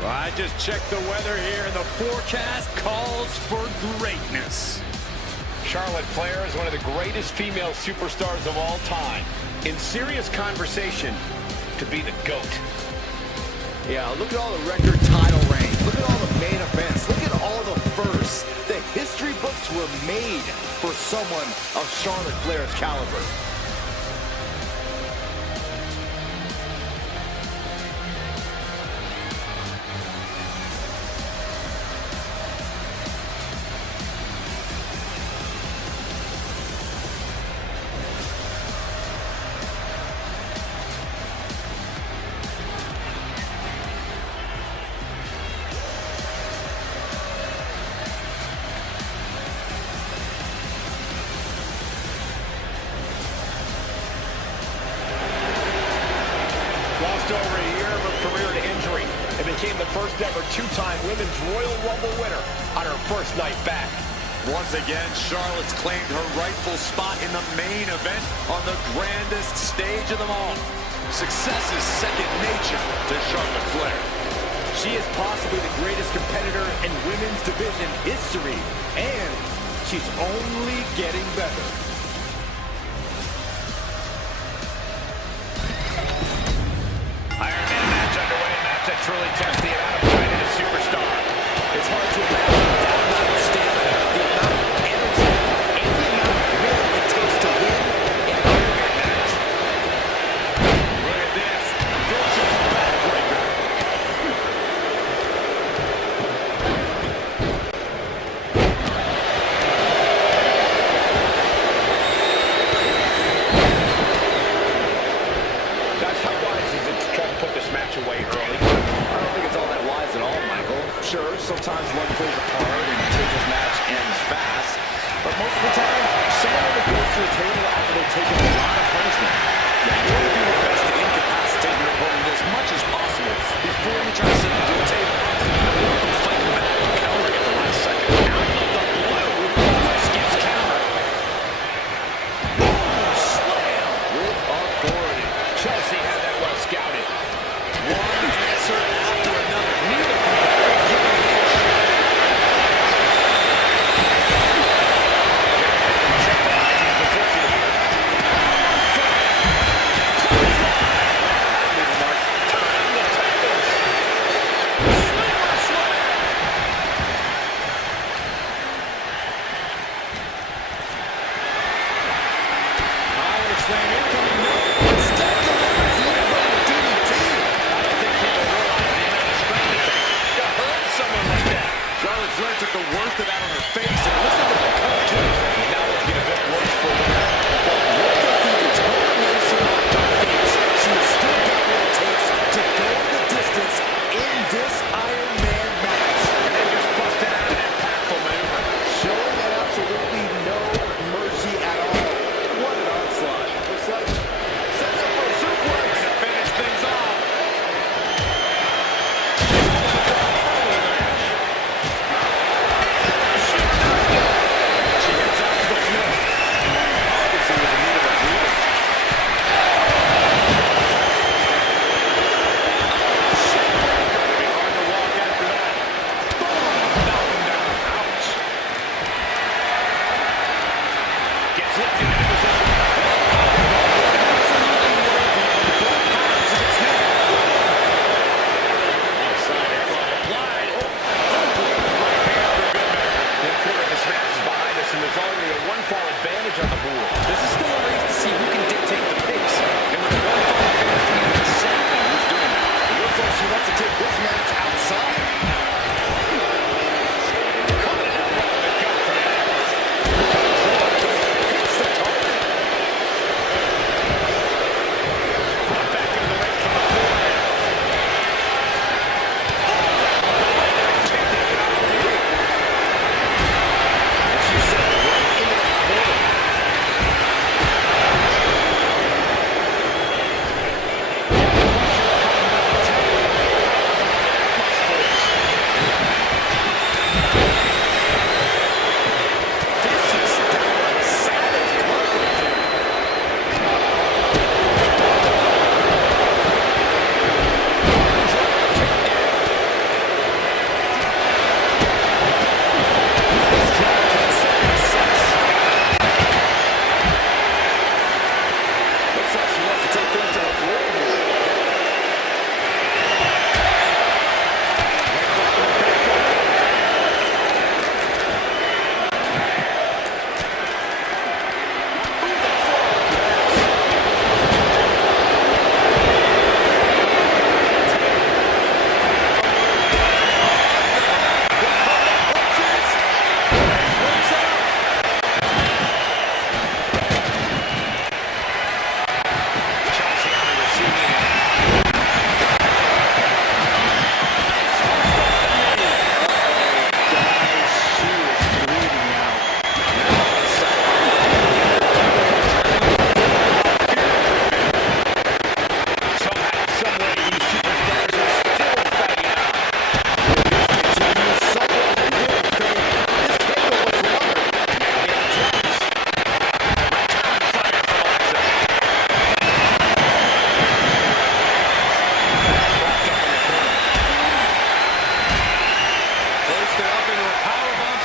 Well, I just checked the weather here, and the forecast calls for greatness. Charlotte Flair is one of the greatest female superstars of all time. In serious conversation to be the GOAT. Yeah, look at all the record title reigns. Look at all the main events. Look at all the firsts. The history books were made for someone of Charlotte Flair's caliber. first ever two-time Women's Royal Rumble winner on her first night back. Once again, Charlotte's claimed her rightful spot in the main event on the grandest stage of them all. Success is second nature to Charlotte Flair. She is possibly the greatest competitor in women's division history, and she's only getting better. Iron Man match underway, a match that truly tests the appetite of a superstar. It's hard to imagine that amount of stamina, the amount of energy, and the amount of will it takes to win an Iron Man match. Look at this, vicious backbreaker. Guys, how wise is it to try to put this match away early? I don't think it's all that wise at all, Michael. Sure, sometimes luck plays a part and tables match ends fast, but most of the time, someone ever goes to a table after they've taken a lot of punishment. You want to do your best to incapacitate your opponent as much as possible before you try to send them to a table. Or you can fight back and counter at the last second. Out of the blue, West gets countered. Slam with authority. Chelsea had that well scouted. One answer after another. Neither Jeopardizing position here.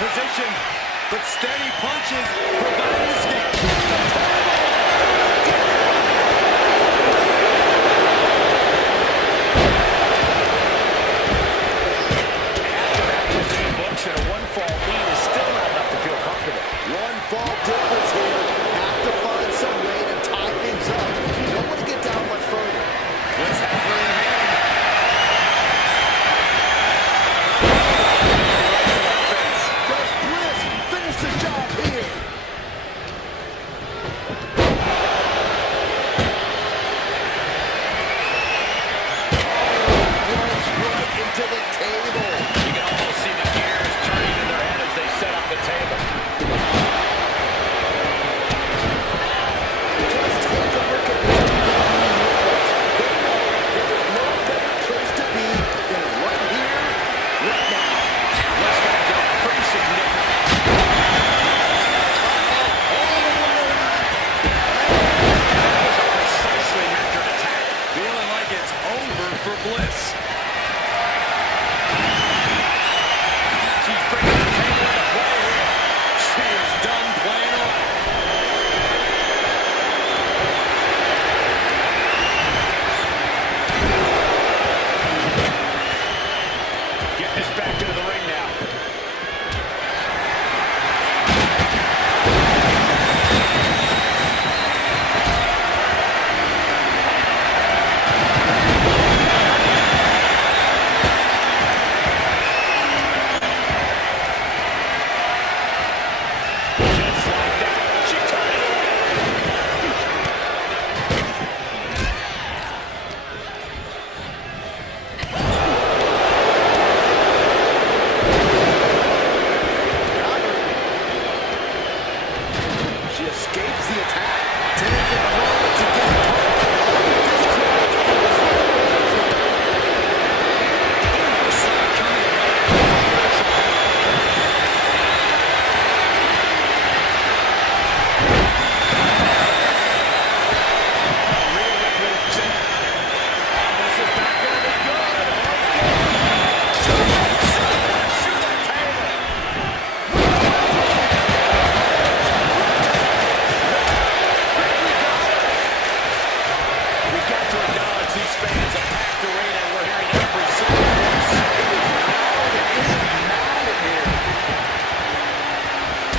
position, but steady punches provide an escape. Books and a one-fall lead is still not enough to feel comfortable. One fall difference here. Have to find some way to tie things up. You don't want to get down much further. Let's have her in hand. Does Bliss finish the job here? Runs right into the table. You can almost see the gears turning in their head as they set up the table. Just take a look at this. They know there is no better place to be than right here, right now. That's going to get pretty significant. That was a precisely measured attack. Feeling like it's over for Bliss. She's bringing the table into play here. She is done playing around. Getting this back into the ring now. Just like that, she turned it around. She escapes the attack. Taking a moment to get it. This crowd is This is not going to be good. Through the table. We got to acknowledge these fans have packed arena, and we're hearing every single voice.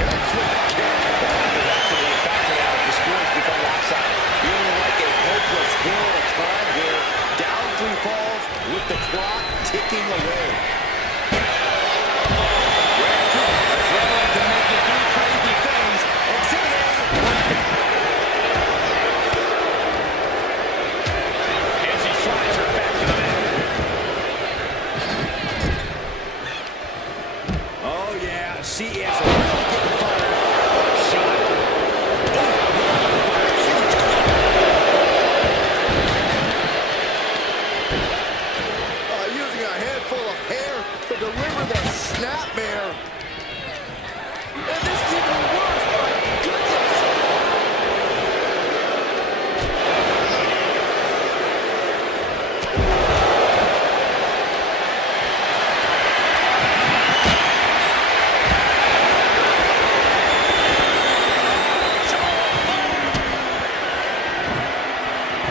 connects with the kick. Absolutely back to that. The score has become lopsided. Feeling like a hopeless hill to climb here. Down 3 falls with the clock ticking away. Adrenaline can make you do crazy things. Exhibit A. And she slides her back to the mat. Oh, yeah, she is really getting fired up. Shot. Using a handful of hair to deliver the snapmare. And this is even worse, my goodness.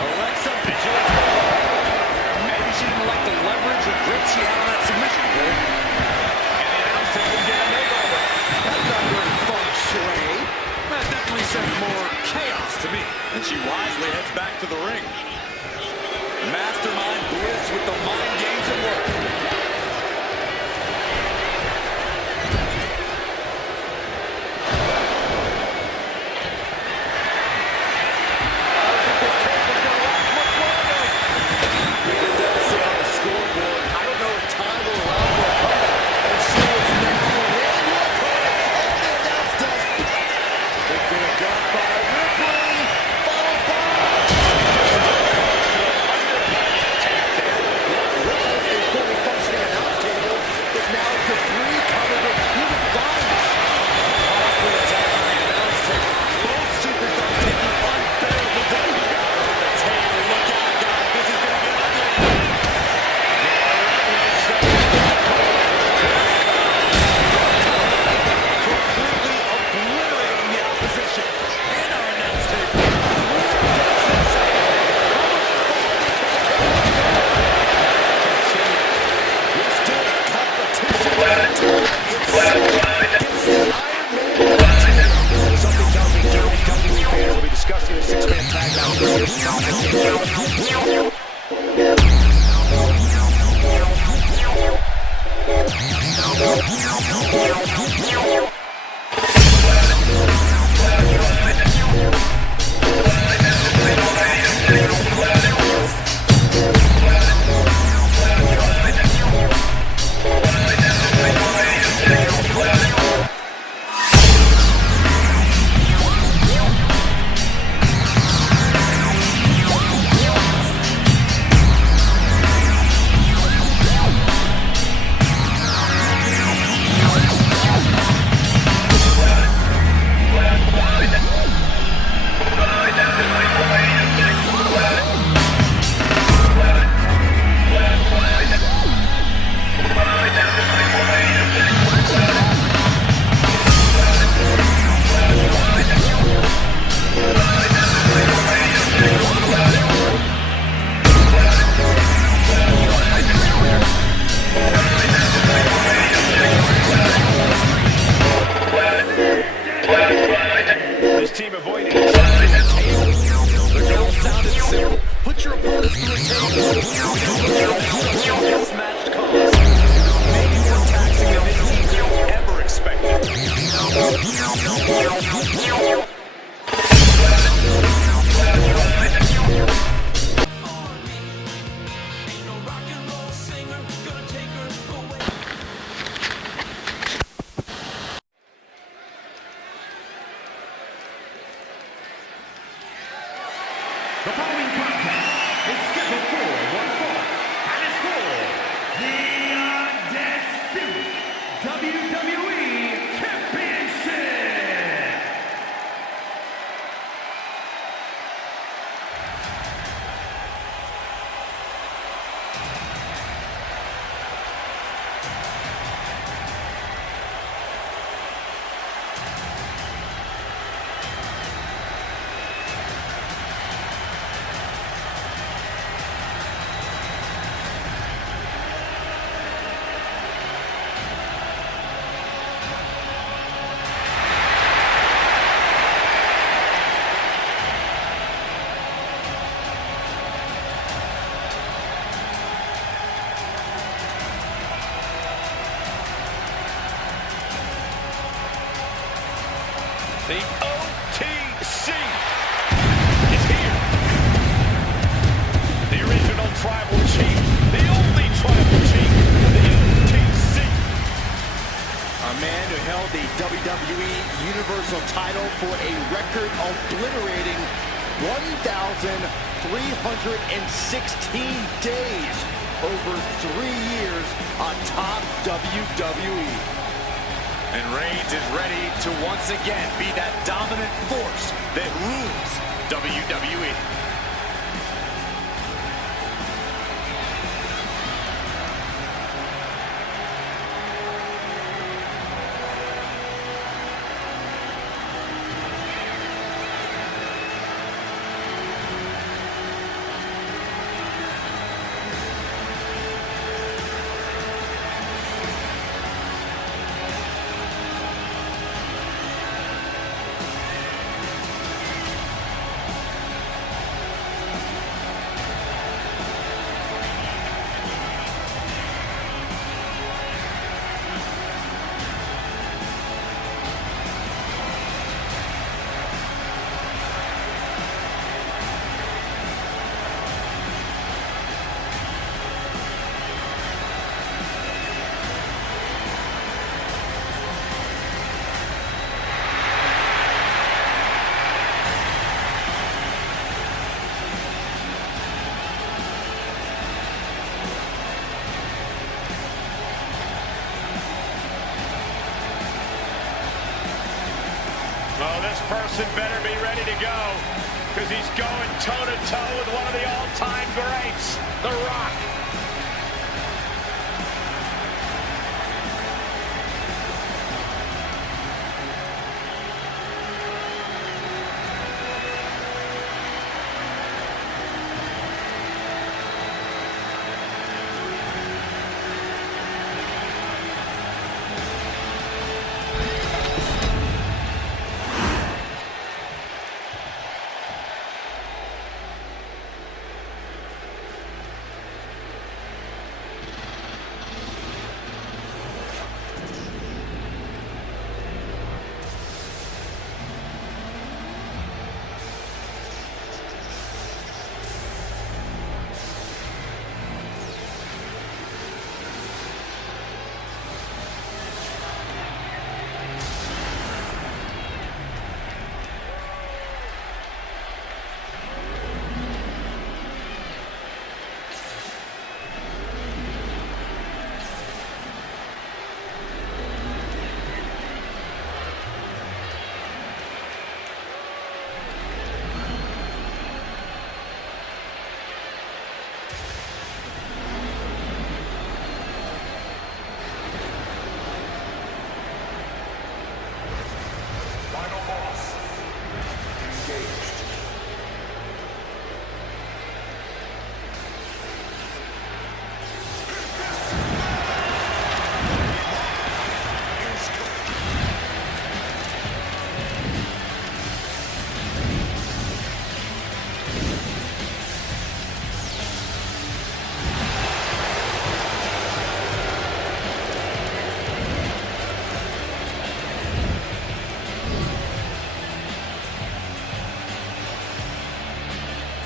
Alexa, maybe she didn't like the leverage or grip she had on that submission, Cole. And the announce table get a makeover. That's not very This team avoided the table. The goal sounded simple. Put your opponents through a table. Mismatched calls. Maybe more taxing than this team could ever expected. The following contest is scheduled for one fall, and is for the undisputed WWE Championship. The OTC is here. The original tribal chief, the only tribal chief, the OTC. A man who held the WWE Universal title for a record obliterating 1,316 days over 3 years on top WWE. And Reigns is ready to once again be that dominant force that rules WWE. Well, this person better be ready to go, because he's going toe-to-toe with one of the all-time greats, The Rock.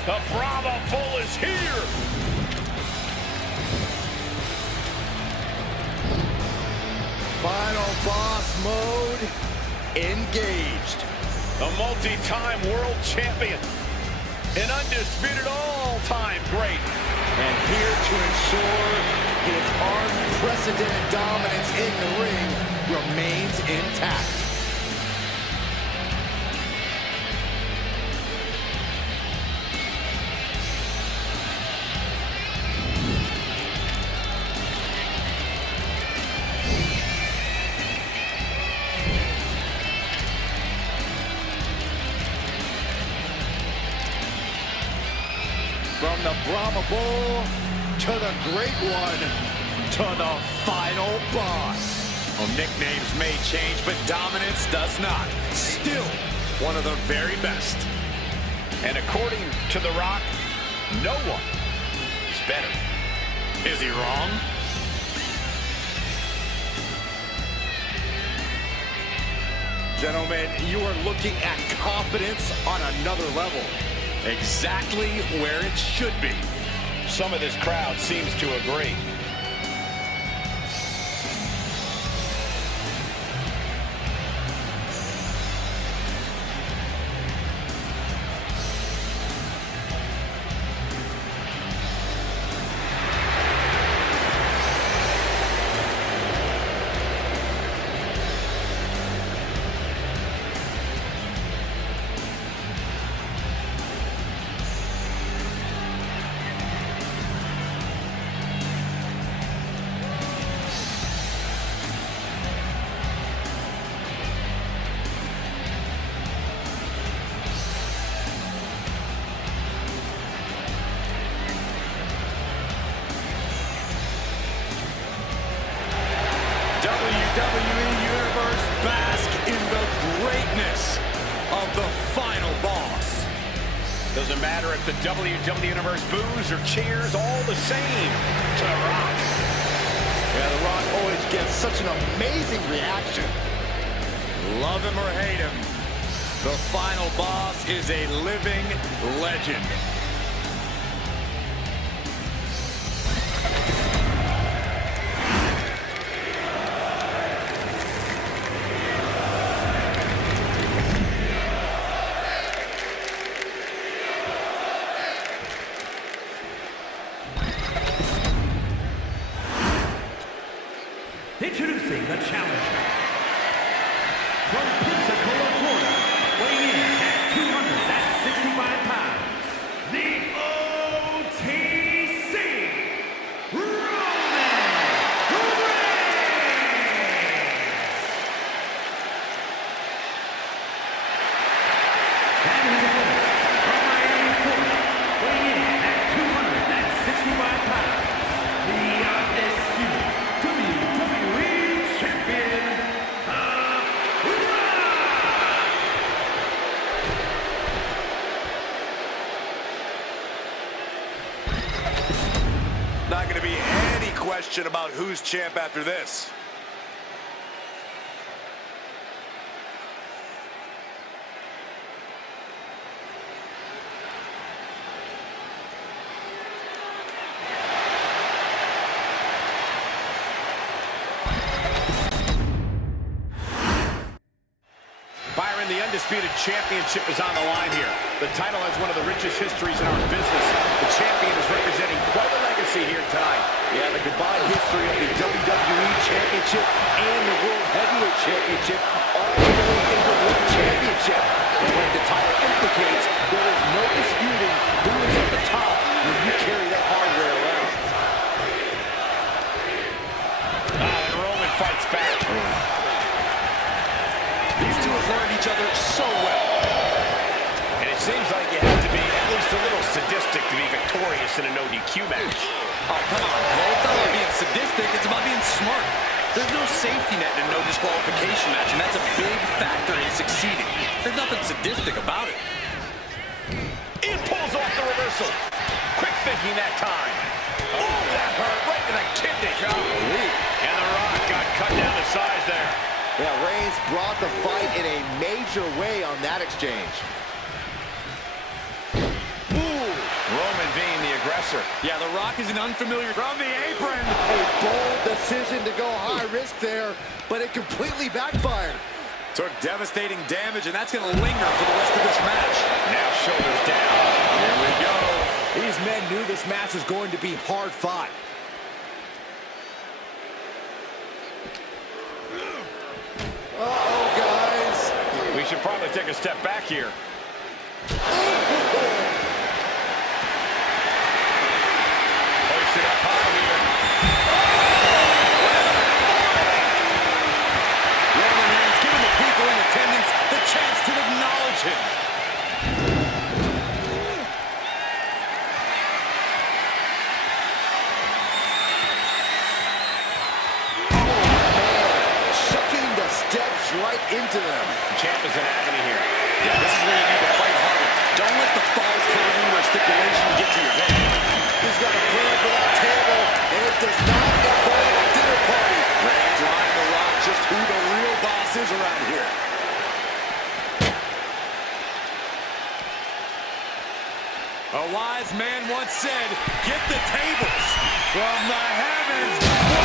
The Brahma Bull is here. Final boss mode engaged. The multi-time world champion. An undisputed all-time great. And here to ensure his unprecedented dominance in the ring remains intact. From the Brahma Bull to the Great One to the final boss. Well, nicknames may change, but dominance does not. Still one of the very best. And according to The Rock, no one is better. Is he wrong? Gentlemen, you are looking at confidence on another level. Exactly where it should be. Some of this crowd seems to agree. WWE Universe bask in the greatness of the final boss. Doesn't matter if the WWE Universe boos or cheers, all the same to The Rock. Yeah, The Rock always gets such an amazing reaction. Love him or hate him, the final boss is a living legend. Introducing the challenger. From Pensacola, Florida, weighing in at 265 pounds, the OTC, Roman Reigns. And his opponent, from Miami, Florida, weighing in at 265 pounds, the undisputed WWE Champion, The Rock! Not going to be any question about who's champ after this. Byron, the undisputed championship is on the line here. The title has one of the richest histories in our business. The champion is representing quite a legacy here tonight. Yeah, the combined history of the WWE Championship and the World Heavyweight Championship all rolled into one championship. And when the title implicates, there is no disputing who is at the top when you carry that hardware around. And Roman fights back. These two have learned each other so well. And it seems like you have to be at least a little sadistic to be victorious in a no-DQ match. Oh, come on, Cole. It's not about being sadistic. It's about being smart. There's no safety net in a no disqualification match, and that's a big factor in succeeding. There's nothing sadistic about it. It pulls off the reversal. Quick thinking that time. Oh, that hurt right to the kidney. And The Rock got cut down to size there. Yeah, Reigns brought the fight in a major way on that exchange. Ooh. closer. Yeah, The Rock is an unfamiliar from the apron. A bold decision to go high risk there, but it completely backfired. Took devastating damage, and that's going to linger for the rest of this match. Now shoulders down. Here we go. These men knew this match was going to be hard fought. Uh-oh, guys. We should probably take a step back here. Hoist it up high here. Roman Reigns giving the people in attendance the chance to acknowledge him. Shucking the steps right into them. Champ is in agony here. Yeah, this is where you need to fight harder. Don't let the falls count or stipulation get to your head. He's got a plan for that table, and it does not involve a dinner party. Reigns reminding The Rock just who the real boss is around here. A wise man once said, get the tables from the heavens. Whoa,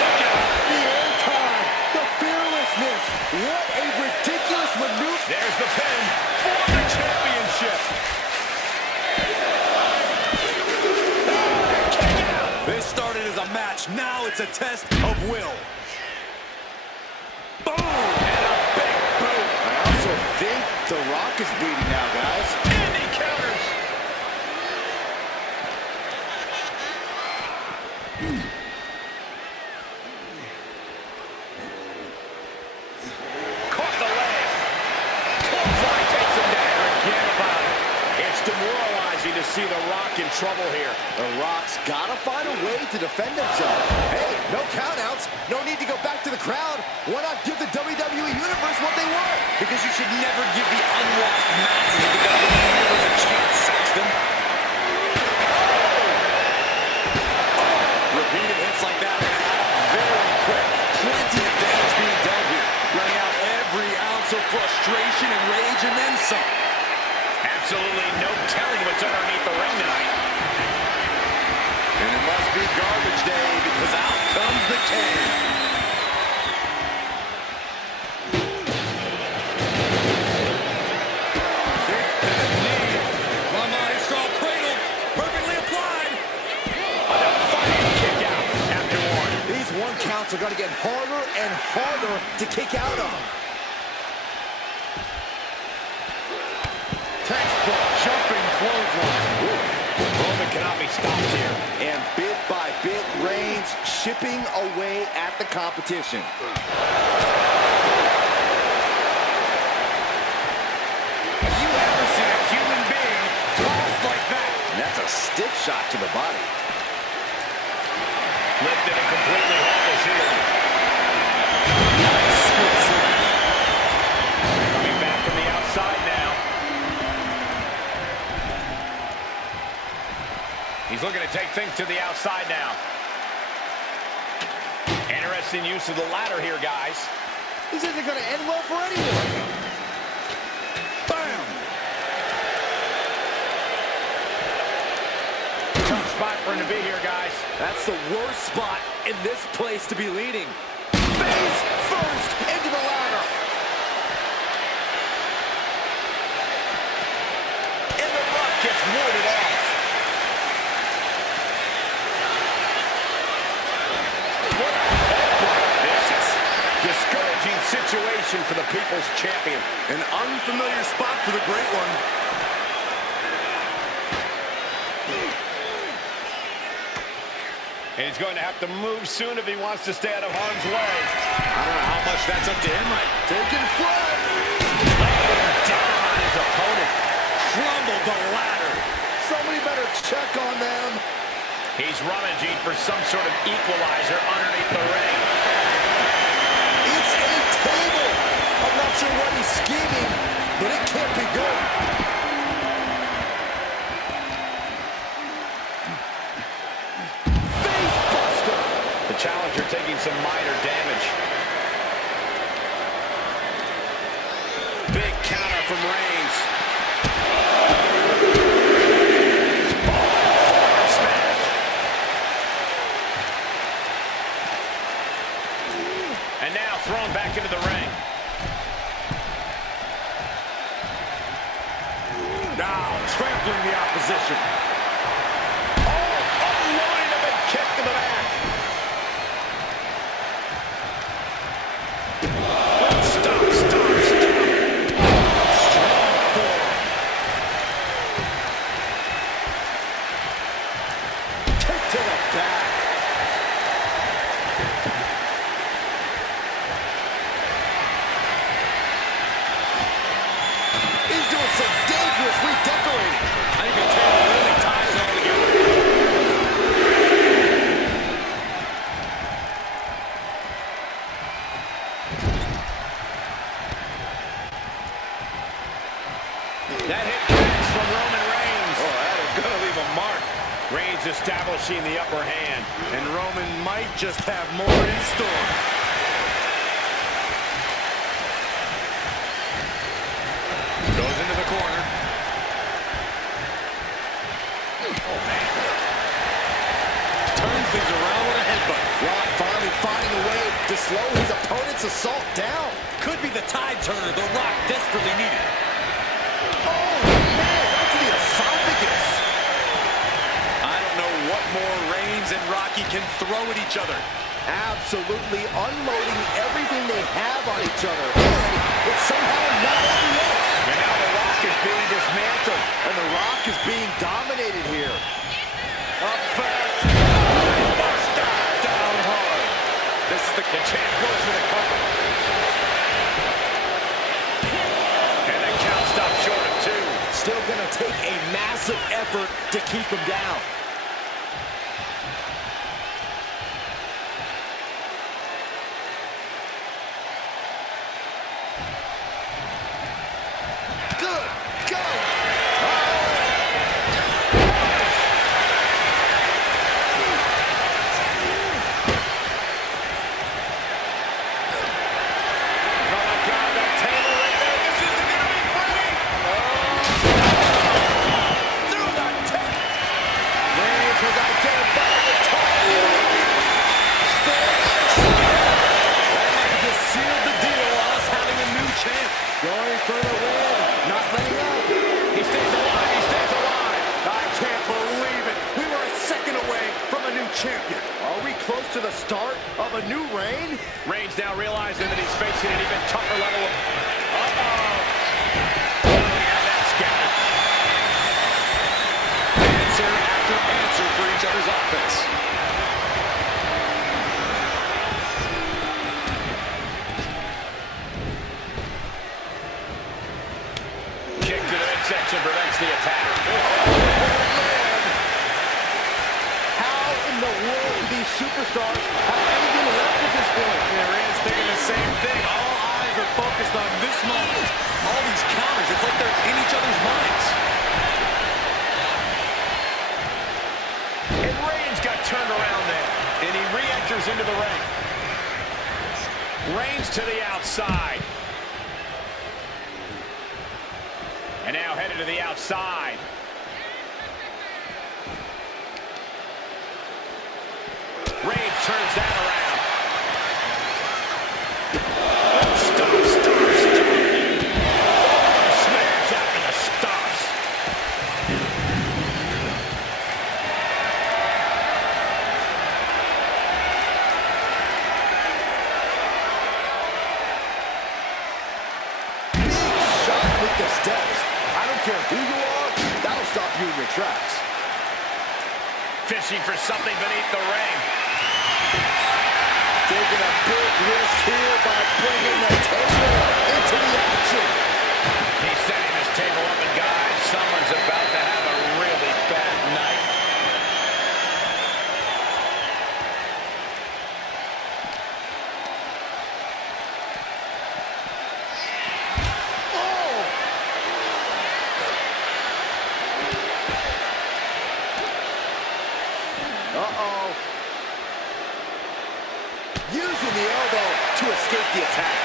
look out. The airtime, the fearlessness. What a ridiculous maneuver. There's the pin for the championship. This started as a match. Now it's a test of will. Boom! And a big boot. I also think The Rock is bleeding now, guys. And he counters. Caught the leg. Clothesline takes him down. Forget about it. It's demoralizing to see The Rock in trouble here. The Rock's got to find a way to defend himself. Hey, no countouts. No need to go back to the crowd. Why not give the WWE Universe what they want? Because you should never give the unwashed masses of the WWE Universe a chance, Saxton. Repeated hits like that are very quick. Plenty of damage being done here. Running out every ounce of frustration and rage and then some. Absolutely no telling what's underneath the ring tonight. And it must be garbage day because out comes the Kane. Counts are going to get harder and harder to kick out of. Textbook jumping clothesline. Roman cannot be stopped here. And bit by bit, Reigns chipping away at the competition. Have you ever seen a human being tossed like that? And that's a stiff shot to the body. Lifted and completely helpless here. Nice scoop slam. Coming back from the outside now. He's looking to take things to the outside now. Interesting use of the ladder here, guys. This isn't going to end well for anyone. Bam! Tough spot for him to be here, guys. That's the worst spot in this place to be leading. Face first into the ladder. And The Rock gets warded off. What a headbutt. Vicious. Discouraging situation for the People's Champion. An unfamiliar spot for the Great One. And he's going to have to move soon if he wants to stay out of harm's way. I don't know how much that's up to him right. Taking flight. Laying down on his opponent. Crumbled the ladder. Somebody better check on them. He's rummaging for some sort of equalizer underneath the ring. It's a table. I'm not sure what he's scheming, but it can't be good. The challenger taking some minor damage. Big counter from Reigns. And now thrown back into the ring. Now trampling the opposition. Oh, unloading a big kick to the back. Stop. Strong forearm. Kick to the back. He's doing some dangerous redecorating. I think the table really ties it all together. That hit comes from Roman Reigns. Oh, that is going to leave a mark. Reigns establishing the upper hand, and Roman might just have more in store. Goes into the corner. Oh, man. Turns things around with a headbutt. Rock finally finding a way to slow his opponent's assault down. Could be the tide turner The Rock desperately needed. Oh, man, right to the esophagus. I don't know what more Reigns and Rocky can throw at each other. Absolutely unloading everything they have on each other. And it's somehow not over yet. And now The Rock is being dismantled. And The Rock is being dominated here. Up first. Down hard. This is the champ goes for the cover. And the count stops short of 2. Still going to take a massive effort to keep him down. Good. Go. Going for the win, not letting up. He stays alive. I can't believe it. We were a second away from a new champion. Are we close to the start of a new reign? Reigns now realizing that he's facing an even tougher level of... Uh-oh. Got that scattered. Answer after answer for each other's offense. Kick to the midsection prevents the attack. How in the world do these superstars have anything left at this point? Reigns thinking the same thing. All eyes are focused on this moment. All these counters, it's like they're in each other's minds. And Reigns got turned around there, and he re-enters into the ring. Reigns to the outside. And now headed to the outside. Reigns turns that around. Stop. Smash out in the stops. Shot with the steps. I don't care who you are, that'll stop you in your tracks. Fishing for something beneath the ring. Taking a big risk here by bringing the table into the action. He's setting this table up, and guys, someone's about to have a really bad night. Uh-oh. Using the elbow to escape the attack.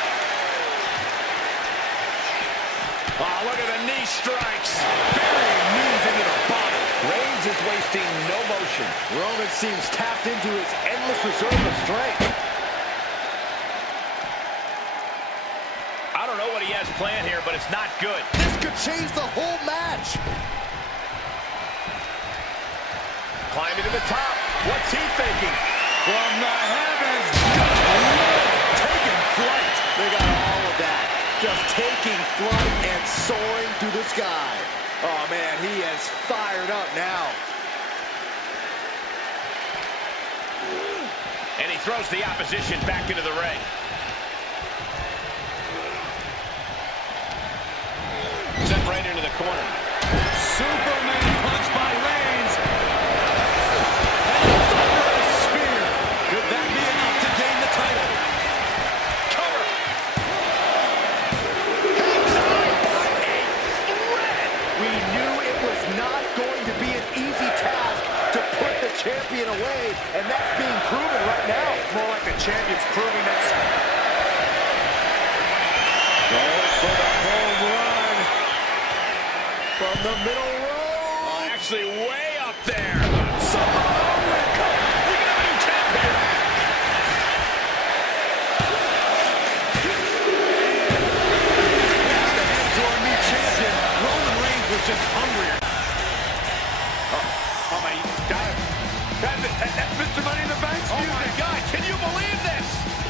Oh, look at the knee strikes. Burying knees into the body. Reigns is wasting no motion. Roman seems tapped into his endless reserve of strength. don't know what he has planned here, but it's not good. This could change the whole match. Climbing to the top. What's he thinking? From the heavens. Taking flight. They got all of that. Just taking flight and soaring through the sky. Oh, man, he is fired up now. And he throws the opposition back into the ring. Sent right into the corner. Superman punch by Reigns. And a thunderous spear. Could that be enough to gain the title? Cover. Hangs on by a thread. We knew it was not going to be an easy task to put the champion away, and that's being proven right now. More like the champion's proving that's... Going for the home run from the middle row. Actually way up there. Samoa Rico. We got a new champion. The head to our new champion. Roman Reigns was just hungrier. Oh my God. That's Mr. Money in the Bank's music. Oh my God, can you believe this?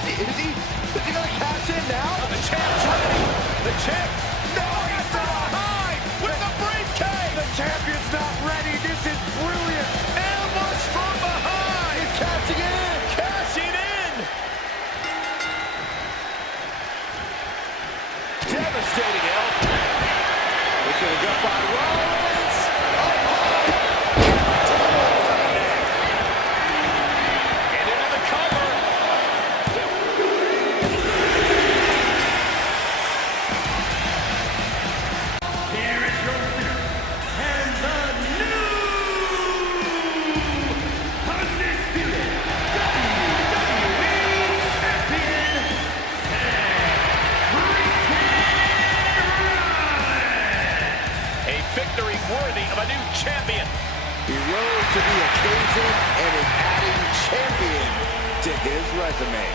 Is he going to cash in now? The champ's ready. The champ. No, he's behind with the briefcase. The champion's not ready. This is brilliant. Ambush from behind. He's cashing in. Cashing in. Devastating help. It's going to go by Rollins. And into the cover. Here is your winner, and the new undisputed WWE Champion, A victory worthy of a new champion. He rose to the occasion and is adding champion to his resume.